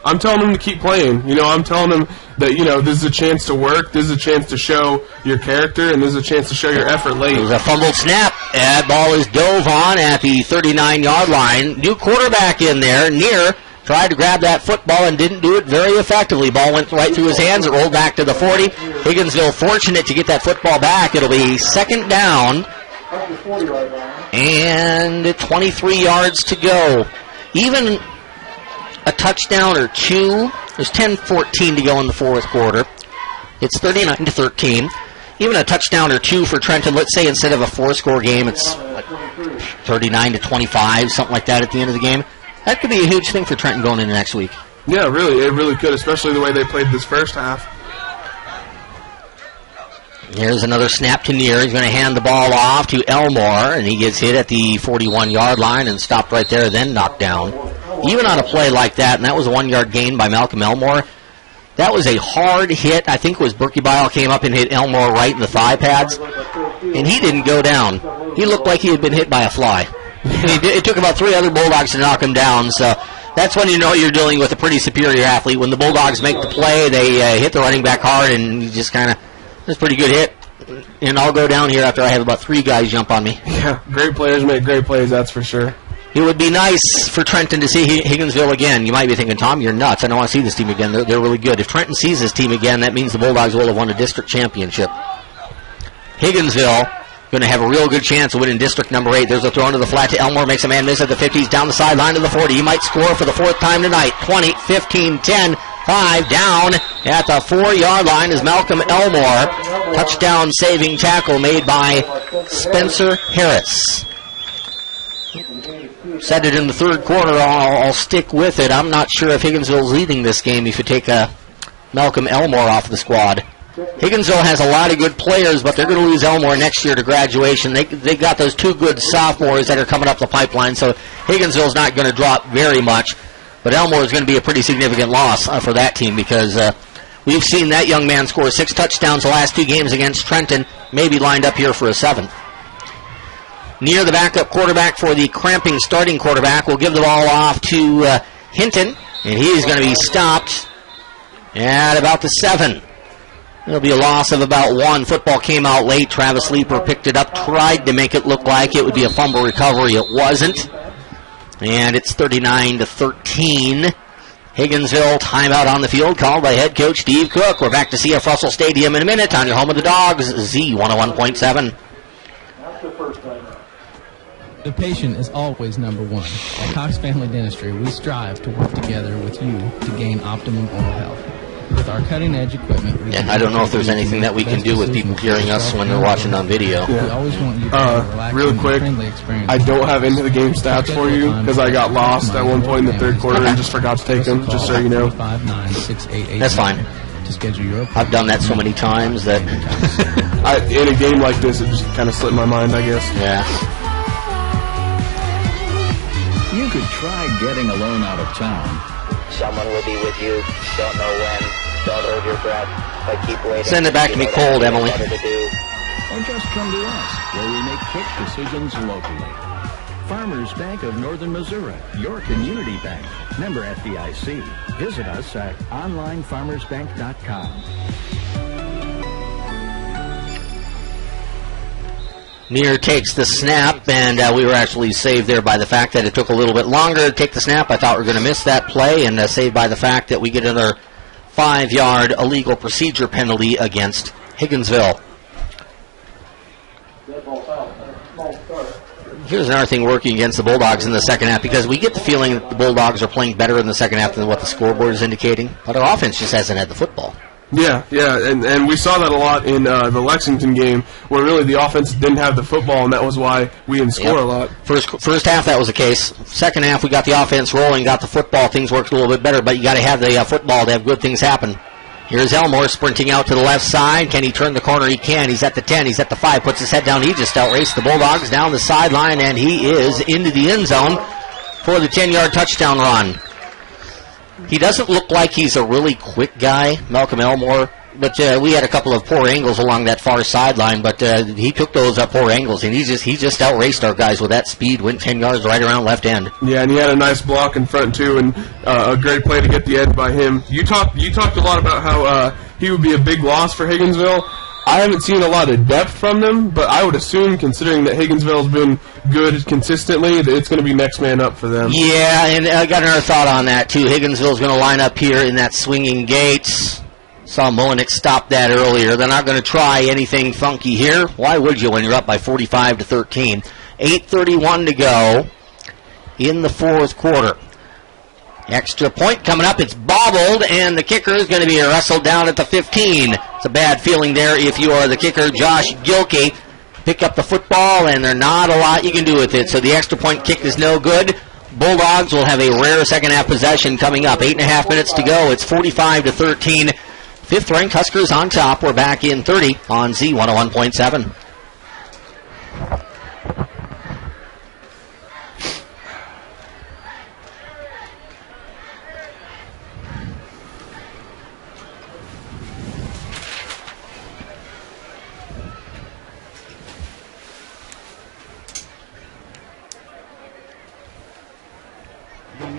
I'm telling them to keep playing. You know, I'm telling them that, you know, this is a chance to work, this is a chance to show your character, and this is a chance to show your effort late. There's a fumbled snap. That ball is dove on at the 39-yard line. New quarterback in there, Near. Tried to grab that football and didn't do it very effectively. Ball went right through his hands. It rolled back to the 40. Higginsville fortunate to get that football back. It'll be second down and 23 yards to go. Even a touchdown or two. There's 10-14 to go in the fourth quarter. It's 39-13. Even a touchdown or two for Trenton. Let's say instead of a 4-score game, it's like 39-25, something like that at the end of the game. That could be a huge thing for Trenton going into next week. Yeah, really. It really could, especially the way they played this first half. Here's another snap to Near. He's going to hand the ball off to Elmore, and he gets hit at the 41-yard line and stopped right there, then knocked down. Even on a play like that, and that was a 1-yard gain by Malcolm Elmore, that was a hard hit. I think it was Berkey Bile came up and hit Elmore right in the thigh pads, and he didn't go down. He looked like he had been hit by a fly. It took about 3 other Bulldogs to knock him down, so that's when you know you're dealing with a pretty superior athlete. When the Bulldogs make the play, they hit the running back hard, and you just kind of, it's a pretty good hit. And I'll go down here after I have about 3 guys jump on me. Yeah, great players make great plays, that's for sure. It would be nice for Trenton to see Higginsville again. You might be thinking, Tom, you're nuts. I don't want to see this team again. They're really good. If Trenton sees this team again, that means the Bulldogs will have won a district championship. Higginsville going to have a real good chance of winning district number 8. There's a throw into the flat to Elmore. Makes a man miss at the 50s. Down the sideline to the 40. He might score for the 4th time tonight. 20, 15, 10, 5. Down at the 4-yard line is Malcolm Elmore. Touchdown saving tackle made by Spencer Harris. Said it in the third quarter. I'll stick with it. I'm not sure if Higginsville's leading this game if you take Malcolm Elmore off the squad. Higginsville has a lot of good players, but they're going to lose Elmore next year to graduation. They got those 2 good sophomores that are coming up the pipeline, so Higginsville's not going to drop very much. But Elmore is going to be a pretty significant loss for that team because we've seen that young man score 6 touchdowns the last 2 games against Trenton, maybe lined up here for a 7th. Near the backup quarterback for the cramping starting quarterback will give the ball off to Hinton, and he's going to be stopped at about the 7. It'll be a loss of about 1. Football came out late. Travis Leeper picked it up, tried to make it look like it would be a fumble recovery. It wasn't. And it's 39-13. Higginsville timeout on the field called by head coach Steve Cook. We're back to CF Russell Stadium in a minute on your home of the Dogs, Z101.7. The patient is always number one. At Cox Family Dentistry, we strive to work together with you to gain optimum oral health. With our cutting-edge equipment, I don't know if there's anything that we can do with people hearing us when they're watching on video. We always want you to have a relaxing real and quick, friendly experience. I don't have any of the game stats for you because I got lost at one point in the third quarter and just forgot to take them, just so you know. That's fine. To schedule your I've done that so many times that in a game like this, it just kind of slipped my mind, I guess. Yeah. You could try getting a loan out of town. Someone will be with you. Don't know when. Don't hold your breath. But keep waiting. Send it back to me cold, Emily. Or just come to us, where we make quick decisions locally. Farmers Bank of Northern Missouri, your community bank. Member FDIC. Visit us at onlinefarmersbank.com. Near takes the snap, and we were actually saved there by the fact that it took a little bit longer to take the snap. I thought we were going to miss that play, and saved by the fact that we get another 5-yard illegal procedure penalty against Higginsville. Here's another thing working against the Bulldogs in the second half, because we get the feeling that the Bulldogs are playing better in the second half than what the scoreboard is indicating, but our offense just hasn't had the football. Yeah, and we saw that a lot in the Lexington game, where really the offense didn't have the football, and that was why we didn't score a lot. First half, that was the case. Second half, we got the offense rolling, got the football, things worked a little bit better, but you got to have the football to have good things happen. Here's Elmore sprinting out to the left side. Can he turn the corner? He can. He's at the 10. He's at the 5. Puts his head down. He just outraced the Bulldogs down the sideline, and he is into the end zone for the 10-yard touchdown run. He doesn't look like he's a really quick guy, Malcolm Elmore, but we had a couple of poor angles along that far sideline, but he took those poor angles, and he just outraced our guys with that speed, went 10 yards right around left end. Yeah, and he had a nice block in front, too, and a great play to get the edge by him. You talked a lot about how he would be a big loss for Higginsville. I haven't seen a lot of depth from them, but I would assume, considering that Higginsville's been good consistently, that it's going to be next man up for them. Yeah, and I got another thought on that, too. Higginsville's going to line up here in that swinging gate. Saw Mullenix stop that earlier. They're not going to try anything funky here. Why would you when you're up by 45-13? 8:31 to go in the fourth quarter. Extra point coming up. It's bobbled, and the kicker is going to be wrestled down at the 15. It's a bad feeling there if you are the kicker, Josh Gilkey. Pick up the football, and there's not a lot you can do with it. So the extra point kick is no good. Bulldogs will have a rare second-half possession coming up. 8.5 minutes to go. It's 45-13. Fifth-ranked Huskers on top. We're back in 30 on Z101.7.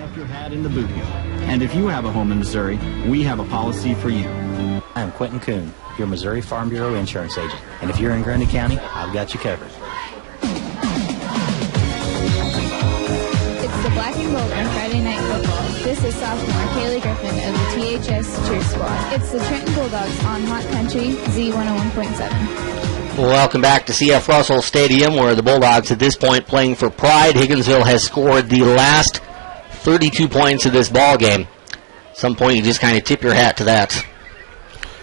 Up your hat in the booty. And if you have a home in Missouri, we have a policy for you. I'm Quentin Kuhn, your Missouri Farm Bureau insurance agent. And if you're in Grundy County, I've got you covered. It's the Black and Gold on Friday Night Football. This is sophomore Kaylee Griffin of the THS Cheer Squad. It's the Trenton Bulldogs on Hot Country, Z101.7. Welcome back to CF Russell Stadium, where the Bulldogs at this point playing for pride. Higginsville has scored the last 32 points of this ball game. At some point, you just kind of tip your hat to that.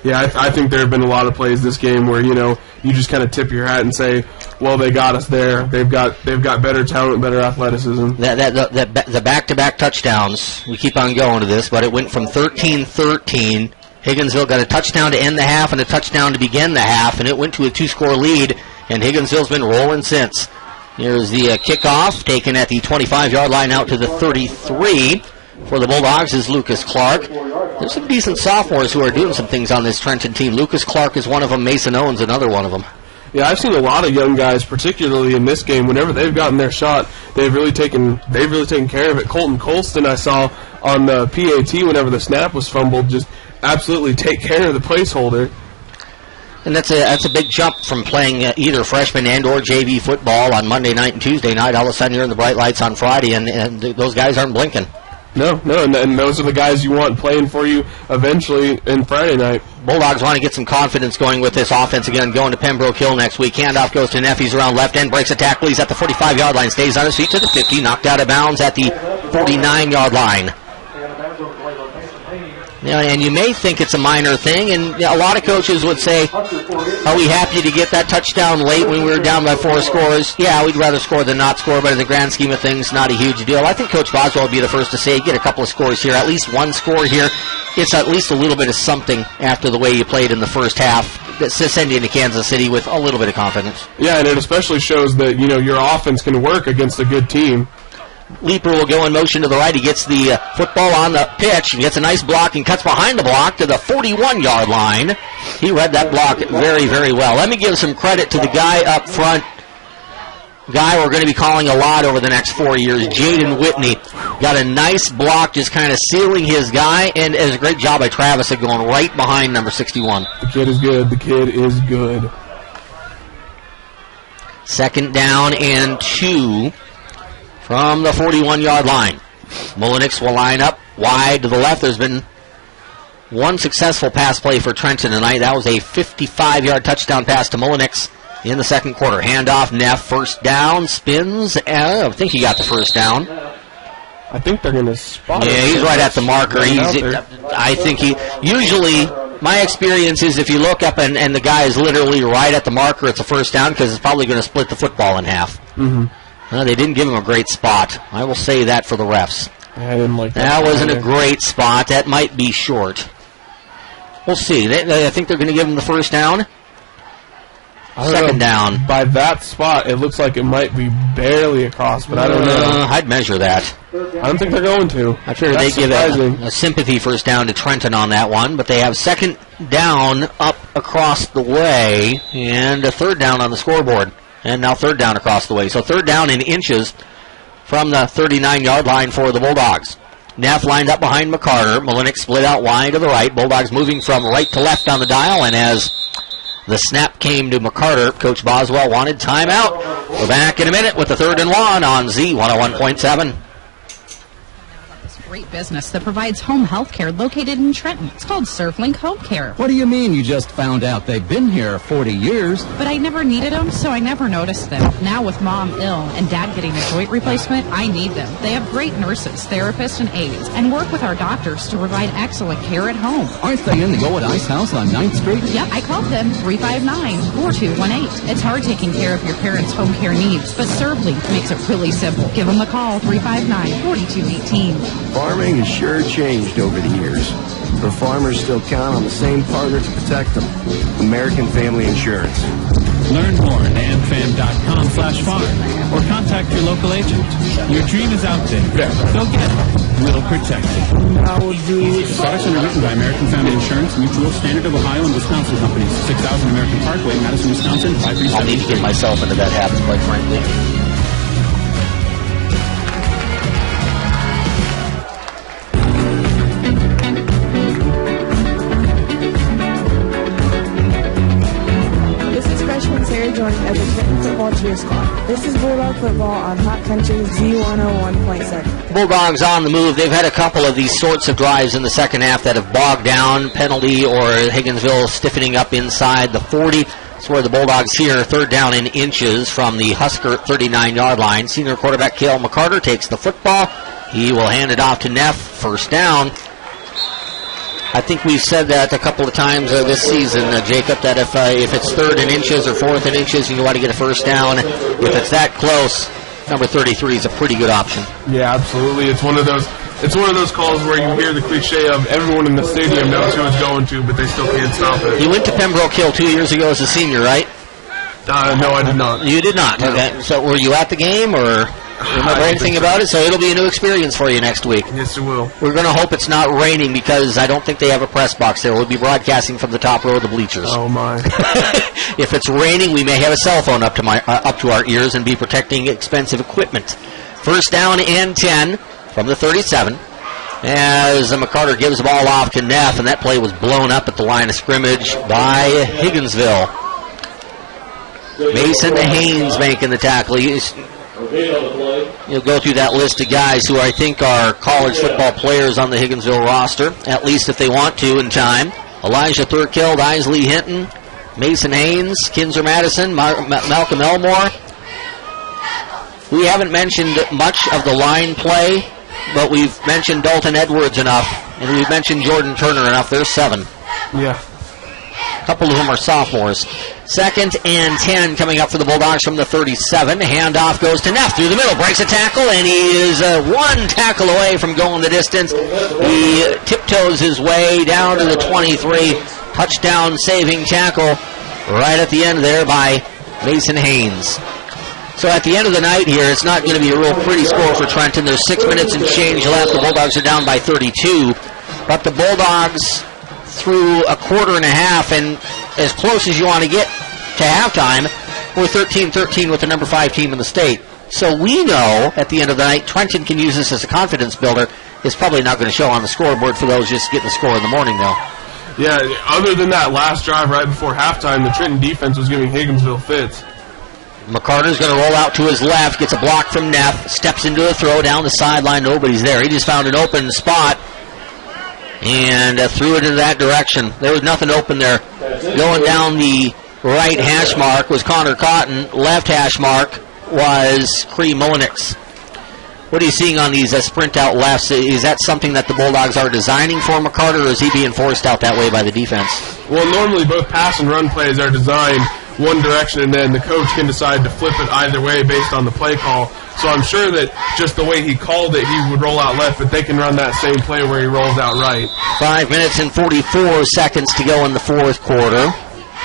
Yeah, I think there have been a lot of plays this game where, you just kind of tip your hat and say, well, they got us there. They've got better talent, better athleticism. The back-to-back touchdowns, we keep on going to this, but it went from 13-13 Higginsville got a touchdown to end the half and a touchdown to begin the half, and it went to a 2-score lead, and Higginsville's been rolling since. Here's the kickoff, taken at the 25-yard line out to the 33. For the Bulldogs is Lucas Clark. There's some decent sophomores who are doing some things on this Trenton team. Lucas Clark is one of them. Mason Owens, another one of them. Yeah, I've seen a lot of young guys, particularly in this game. Whenever they've gotten their shot, they've really taken care of it. Colton Colston, I saw on the PAT whenever the snap was fumbled, just absolutely take care of the placeholder. And that's a big jump from playing either freshman and or JV football on Monday night and Tuesday night. All of a sudden you're in the bright lights on Friday, and those guys aren't blinking. No, and those are the guys you want playing for you eventually in Friday night. Bulldogs want to get some confidence going with this offense again, going to Pembroke Hill next week. Handoff goes to Neff. He's around left end, breaks a tackle. He's at the 45-yard line, stays on his feet to the 50, knocked out of bounds at the 49-yard line. And you may think it's a minor thing, and a lot of coaches would say, are we happy to get that touchdown late when we were down by 4 scores? Yeah, we'd rather score than not score, but in the grand scheme of things, not a huge deal. I think Coach Boswell would be the first to say, get a couple of scores here, at least one score here. It's at least a little bit of something after the way you played in the first half that send you into Kansas City with a little bit of confidence. Yeah, and it especially shows that, your offense can work against a good team. Leaper will go in motion to the right. He gets the football on the pitch. He gets a nice block and cuts behind the block to the 41-yard line. He read that block very, very well. Let me give some credit to the guy up front, guy we're going to be calling a lot over the next 4 years, Jaden Whitney. Got a nice block just kind of sealing his guy, and it was a great job by Travis at going right behind number 61. The kid is good. The kid is good. 2nd down and 2. From the 41-yard line. Mullenix will line up wide to the left. There's been one successful pass play for Trenton tonight. That was a 55-yard touchdown pass to Mullenix in the second quarter. Handoff, Neff, first down, spins. I think he got the first down. I think they're going to spot him. Yeah, he's right at the marker. I think usually, my experience is if you look up and the guy is literally right at the marker, it's a first down because it's probably going to split the football in half. Mm-hmm. No, they didn't give him a great spot. I will say that for the refs. I didn't like that. That wasn't a great spot. That might be short. We'll see. I think they're going to give him the first down. Second down. By that spot, it looks like it might be barely across, but I don't know. I'd measure that. I don't think they're going to. I figure they give a sympathy first down to Trenton on that one, but they have second down up across the way and a third down on the scoreboard. And now third down across the way. So third down in inches from the 39-yard line for the Bulldogs. Neff lined up behind McCarter. Mullenix split out wide to the right. Bulldogs moving from right to left on the dial. And as the snap came to McCarter, Coach Boswell wanted timeout. We're back in a minute with the 3rd and 1 on Z101.7. Great business that provides home health care located in Trenton. It's called ServLink Home Care. What do you mean you just found out? They've been here 40 years. But I never needed them, so I never noticed them. Now with Mom ill and Dad getting a joint replacement, I need them. They have great nurses, therapists, and aides, and work with our doctors to provide excellent care at home. Aren't they in the Go at Ice House on 9th Street? Yep, I called them 359-4218. It's hard taking care of your parents' home care needs, but ServLink makes it really simple. Give them a call, 359-4218. Farming has sure changed over the years, but farmers still count on the same partner to protect them, American Family Insurance. Learn more at amfam.com/farm or contact your local agent. Your dream is out there. Go get it. We'll protect it. Products underwritten by American Family Insurance, Mutual, Standard of Ohio, and Wisconsin Companies. 6000 American Parkway, Madison, Wisconsin, 537. I'll need to get myself into that habit, quite frankly. Jordan of the Trenton Football Cheer Squad. This is Bulldog Football on Hot Country Z101.7. Bulldogs on the move. They've had a couple of these sorts of drives in the second half that have bogged down, penalty or Higginsville stiffening up inside the 40. That's where the Bulldogs here, third down in inches from the Husker 39-yard line. Senior quarterback Cale McCarter takes the football. He will hand it off to Neff, first down. I think we've said that a couple of times this season, Jacob, that if it's third in inches or fourth in inches, you want to get a first down. If it's that close, number 33 is a pretty good option. Yeah, absolutely. It's one of those calls where you hear the cliche of everyone in the stadium knows who it's going to, but they still can't stop it. You went to Pembroke Hill 2 years ago as a senior, right? No, I did not. You did not? No. Okay. So were you at the game, or remember anything about it? So it'll be a new experience for you next week. Yes, it will. We're going to hope it's not raining, because I don't think they have a press box there. We'll be broadcasting from the top row of the bleachers. Oh, my. If it's raining, we may have a cell phone up to our ears and be protecting expensive equipment. First down and 10 from the 37. As McCarter gives the ball off to Neff, and that play was blown up at the line of scrimmage by Higginsville. Mason Haynes making the tackle. You'll go through that list of guys who I think are college football players on the Higginsville roster, at least if they want to in time. Elijah Thurkild, Isley Hinton, Mason Haynes, Kinzer Madison, Malcolm Elmore. We haven't mentioned much of the line play, but we've mentioned Dalton Edwards enough, and we've mentioned Jordan Turner enough. There's 7. Yeah. A couple of whom are sophomores. Second and 10 coming up for the Bulldogs from the 37. Handoff goes to Neff through the middle, breaks a tackle, and he is one tackle away from going the distance. He tiptoes his way down to the 23. Touchdown saving tackle right at the end there by Mason Haynes. So at the end of the night here, it's not going to be a real pretty score for Trenton. There's 6 minutes and change left. The Bulldogs are down by 32. But the Bulldogs, through a quarter and a half, and as close as you want to get to halftime, we're 13-13 with the number 5 team in the state. So we know at the end of the night, Trenton can use this as a confidence builder. It's probably not going to show on the scoreboard for those just getting the score in the morning, though. Yeah, other than that last drive right before halftime, the Trenton defense was giving Higginsville fits. McCarter's going to roll out to his left, gets a block from Neff, steps into a throw down the sideline. Nobody's there. He just found an open spot and threw it in that direction. There was nothing open there. Going down the right hash mark was Connor Cotton. Left hash mark was Cree Mullenix. What are you seeing on these sprint out lefts? Is that something that the Bulldogs are designing for McCarter, or is he being forced out that way by the defense? Well, normally both pass and run plays are designed one direction, and then the coach can decide to flip it either way based on the play call. So I'm sure that just the way he called it, he would roll out left, but they can run that same play where he rolls out right. 5 minutes and 44 seconds to go in the fourth quarter.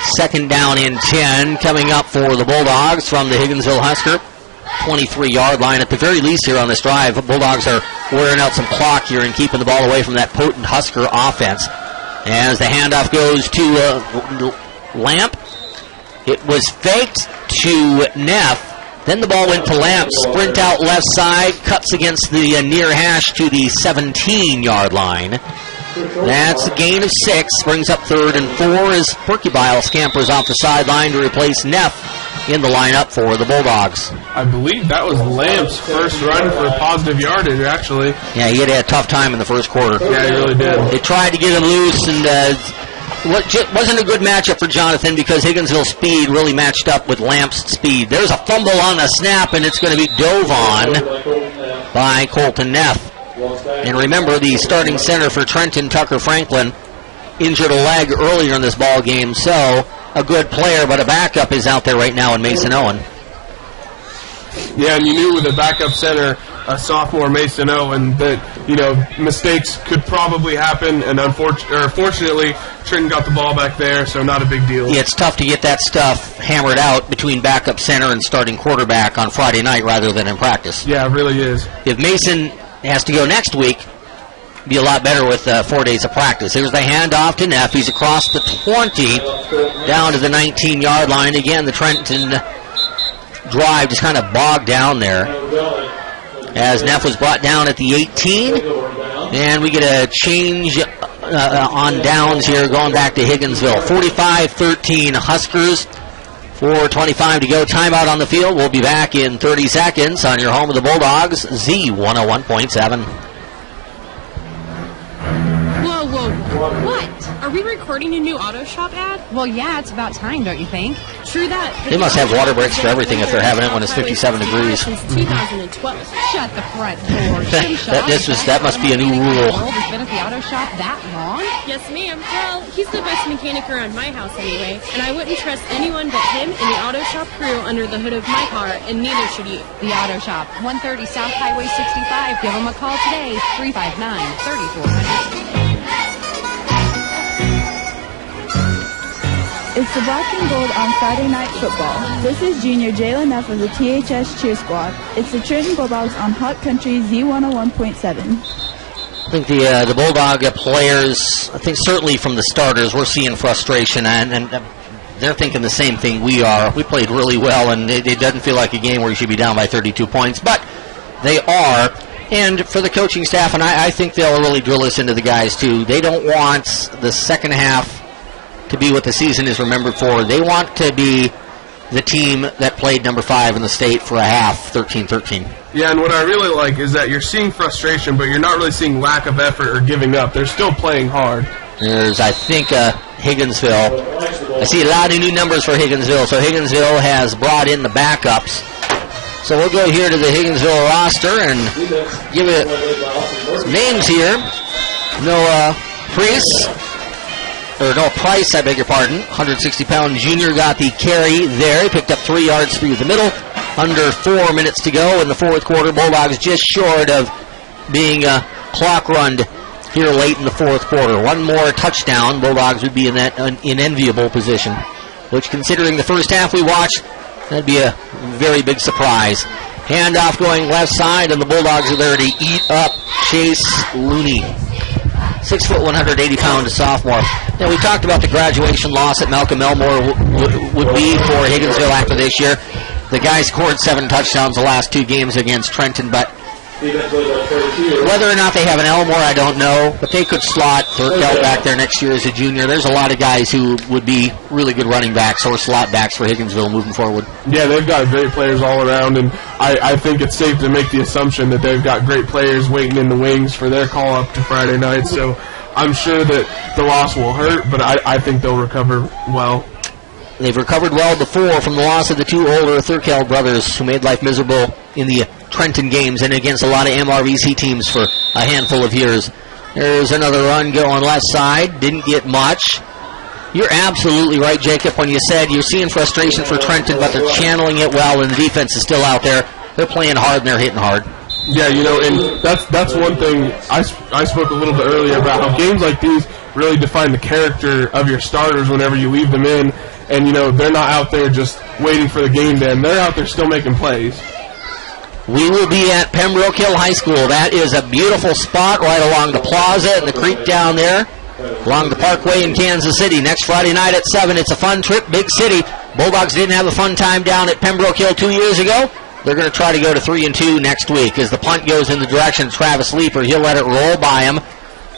Second down and 10 coming up for the Bulldogs from the Higginsville Husker 23-yard line. At the very least here on this drive, the Bulldogs are wearing out some clock here and keeping the ball away from that potent Husker offense. As the handoff goes to Lamp, it was faked to Neff. Then the ball went to Lamp, sprint out left side, cuts against the near hash to the 17-yard line. That's a gain of 6, brings up 3rd and 4 as Perkybile scampers off the sideline to replace Neff in the lineup for the Bulldogs. I believe that was Lamp's first run for positive yardage, actually. Yeah, he had a tough time in the first quarter. Yeah, he really did. They tried to get him loose, and wasn't a good matchup for Jonathan because Higginsville's speed really matched up with Lamp's speed. There's a fumble on the snap, and it's going to be dove on by Colton Neff. And remember, the starting center for Trenton, Tucker Franklin, injured a leg earlier in this ball game, so a good player, but a backup is out there right now in Mason Owen. Yeah, and you knew with a backup center, a sophomore Mason Owen, that mistakes could probably happen, and fortunately, Trenton got the ball back there, so not a big deal. Yeah, it's tough to get that stuff hammered out between backup center and starting quarterback on Friday night rather than in practice. Yeah, it really is. If Mason has to go next week, be a lot better with 4 days of practice. Here's the handoff to Neff. He's across the 20, down to the 19-yard line. Again, the Trenton drive just kind of bogged down there as Neff was brought down at the 18. And we get a change on downs here going back to Higginsville. 45-13 Huskers. 4:25 to go. Timeout on the field. We'll be back in 30 seconds on your home of the Bulldogs, Z101.7. Whoa. What? Are we recording a new auto shop ad? Well, yeah, it's about time, don't you think? True that. They must have water breaks for everything if they're having it when it's 57 degrees. Since 2012. Shut the front door. That must be a new rule. Has been at the auto shop that long? Yes, ma'am. Well, he's the best mechanic around my house anyway, and I wouldn't trust anyone but him and the auto shop crew under the hood of my car, and neither should you. The auto shop, 130 South Highway 65. Give them a call today, 359-3400. It's the Black and Gold on Friday Night Football. This is Junior Jalen F. of the THS Cheer Squad. It's the Trenton Bulldogs on Hot Country Z101.7. I think the Bulldog players, I think certainly from the starters, we're seeing frustration, and they're thinking the same thing we are. We played really well, and it doesn't feel like a game where you should be down by 32 points, but they are. And for the coaching staff, and I think they'll really drill this into the guys too, they don't want the second half to be what the season is remembered for. They want to be the team that played number 5 in the state for a half, 13-13. Yeah, and what I really like is that you're seeing frustration, but you're not really seeing lack of effort or giving up. They're still playing hard. There's, I think, Higginsville. I see a lot of new numbers for Higginsville, so Higginsville has brought in the backups. So we'll go here to the Higginsville roster and give it names here. Noah Price, I beg your pardon. 160-pound junior got the carry there. He picked up 3 yards through the middle. Under 4 minutes to go in the fourth quarter. Bulldogs just short of being clock runned here late in the fourth quarter. One more touchdown, Bulldogs would be in that unenviable position, which, considering the first half we watched, that'd be a very big surprise. Handoff going left side, and the Bulldogs are there to eat up Chase Looney. 6 foot, 180-pound sophomore. Now, we talked about the graduation loss that Malcolm Elmore would be for Higginsville after this year. The guy scored 7 touchdowns the last 2 games against Trenton, but whether or not they have an Elmore, I don't know. But they could slot Thurkel back there next year as a junior. There's a lot of guys who would be really good running backs or slot backs for Higginsville moving forward. Yeah, they've got great players all around, and I think it's safe to make the assumption that they've got great players waiting in the wings for their call-up to Friday night. So I'm sure that the loss will hurt, but I think they'll recover well. They've recovered well before from the loss of the 2 older Thurkel brothers who made life miserable in the Trenton games and against a lot of MRVC teams for a handful of years. There's another run going left side. Didn't get much. You're absolutely right, Jacob, when you said you're seeing frustration for Trenton, but they're channeling it well, and the defense is still out there. They're playing hard, and they're hitting hard. Yeah, and that's one thing. I spoke a little bit earlier about how games like these really define the character of your starters whenever you leave them in. And, they're not out there just waiting for the game to end. They're out there still making plays. We will be at Pembroke Hill High School. That is a beautiful spot right along the plaza and the creek down there, along the Parkway in Kansas City. Next Friday night at 7. It's a fun trip, big city. Bulldogs didn't have a fun time down at Pembroke Hill 2 years ago. They're going to try to go to 3-2 next week. As the punt goes in the direction of Travis Leeper, he'll let it roll by him.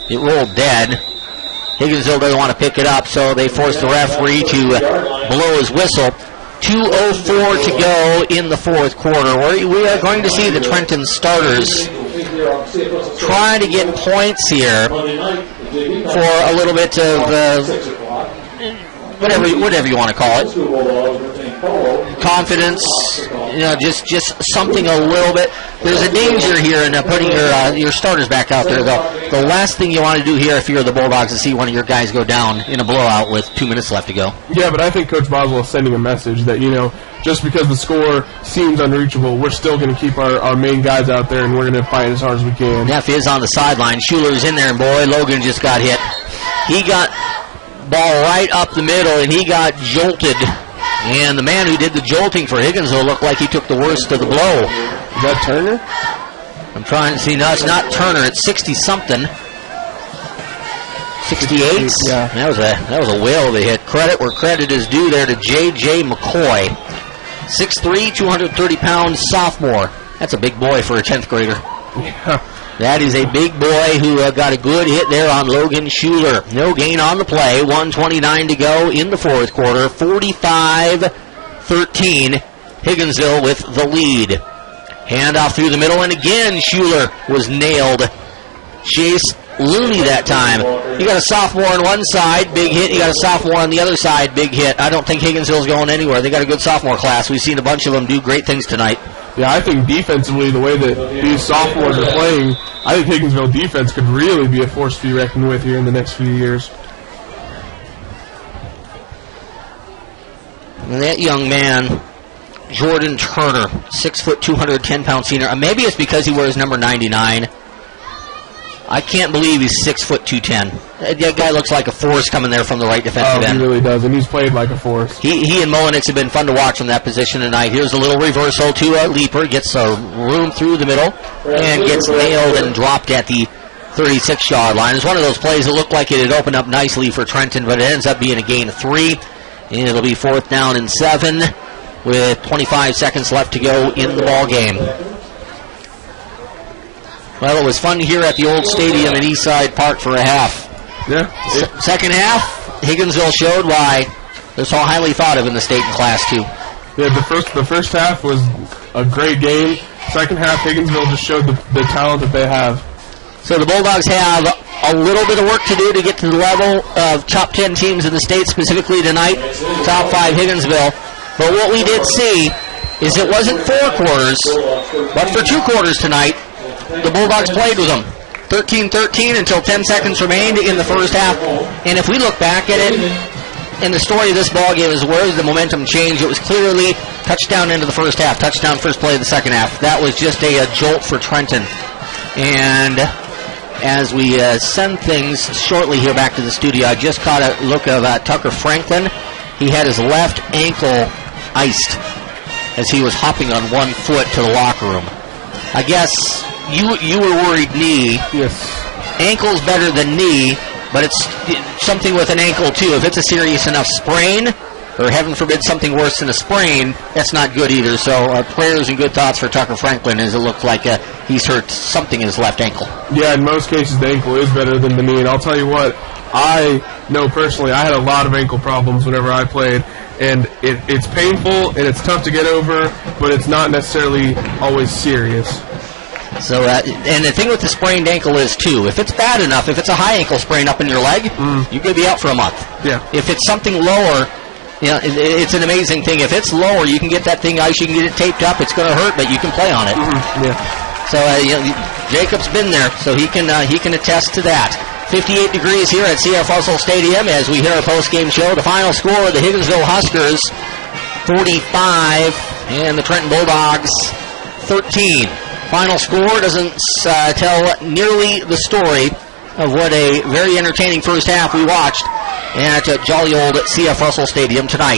It rolled dead. Higginsville doesn't want to pick it up, so they force the referee to blow his whistle. 2:04 to go in the fourth quarter. We are going to see the Trenton starters try to get points here for a little bit of whatever you want to call it. Confidence, just something a little bit. There's a danger here in putting your starters back out there, though. The last thing you want to do here if you're the Bulldogs is see one of your guys go down in a blowout with 2 minutes left to go. Yeah, but I think Coach Boswell is sending a message that, just because the score seems unreachable, we're still going to keep our main guys out there, and we're going to fight as hard as we can. Neff is on the sideline. Schuler's in there, and boy, Logan just got hit. He got ball right up the middle, and he got jolted. And the man who did the jolting for Higginsville looked like he took the worst of the blow. Is that Turner? I'm trying to see. No, it's not Turner. It's 60-something. 68? Yeah. That was a whale of a hit. Credit where credit is due there to J.J. McCoy. 6'3", 230-pound sophomore. That's a big boy for a 10th grader. Yeah. That is a big boy who got a good hit there on Logan Schuler. No gain on the play. 1:29 to go in the fourth quarter. 45-13. Higginsville with the lead. Handoff through the middle, and again Schuler was nailed. Chase Looney that time. You got a sophomore on one side, big hit. You got a sophomore on the other side, big hit. I don't think Higginsville's going anywhere. They got a good sophomore class. We've seen a bunch of them do great things tonight. Yeah, I think defensively, the way that these sophomores are playing, I think Higginsville defense could really be a force to be reckoned with here in the next few years. And that young man, Jordan Turner, 6 foot, 210-pound senior. Maybe it's because he wears number 99. I can't believe he's 6 foot, 210. That guy looks like a force coming there from the right defensive end. He really does, and he's played like a force. He and Mullenix have been fun to watch from that position tonight. Here's a little reversal to a leaper, gets a room through the middle, and gets nailed and dropped at the 36-yard line. It's one of those plays that looked like it had opened up nicely for Trenton, but it ends up being a gain of 3. And it'll be 4th down and 7 with 25 seconds left to go in the ball game. Well, it was fun here at the old stadium in Eastside Park for a half. Yeah. Second half, Higginsville showed why they're so highly thought of in the state and Class 2. Yeah, the first half was a great game. Second half, Higginsville just showed the talent that they have. So the Bulldogs have a little bit of work to do to get to the level of top 10 teams in the state, specifically tonight, top 5 Higginsville. But what we did see is it wasn't 4 quarters, but for 2 quarters tonight, the Bulldogs played with them. 13-13 until 10 seconds remained in the first half. And if we look back at it, and the story of this ball game is where the momentum changed. It was clearly touchdown into the first half, touchdown first play of the second half. That was just a jolt for Trenton. And as we send things shortly here back to the studio, I just caught a look of Tucker Franklin. He had his left ankle iced as he was hopping on one foot to the locker room. I guess you were worried knee. Yes. Ankle's better than knee, but it's something with an ankle too. If it's a serious enough sprain, or heaven forbid something worse than a sprain, that's not good either. So prayers and good thoughts for Tucker Franklin, as it looks like he's hurt something in his left ankle. Yeah, in most cases the ankle is better than the knee. And I'll tell you what, I know personally I had a lot of ankle problems whenever I played. And it's painful and it's tough to get over, but it's not necessarily always serious. So, and the thing with the sprained ankle is, too, if it's bad enough, if it's a high ankle sprain up in your leg, you could be out for a month. Yeah. If it's something lower, it's an amazing thing. If it's lower, you can get that thing iced, you can get it taped up. It's going to hurt, but you can play on it. Yeah. So, Jacob's been there, so he can attest to that. 58 degrees here at CF Russell Stadium as we hear our post-game show. The final score of the Higginsville Huskers, 45, and the Trenton Bulldogs, 13. Final score doesn't tell nearly the story of what a very entertaining first half we watched at jolly old CF Russell Stadium tonight.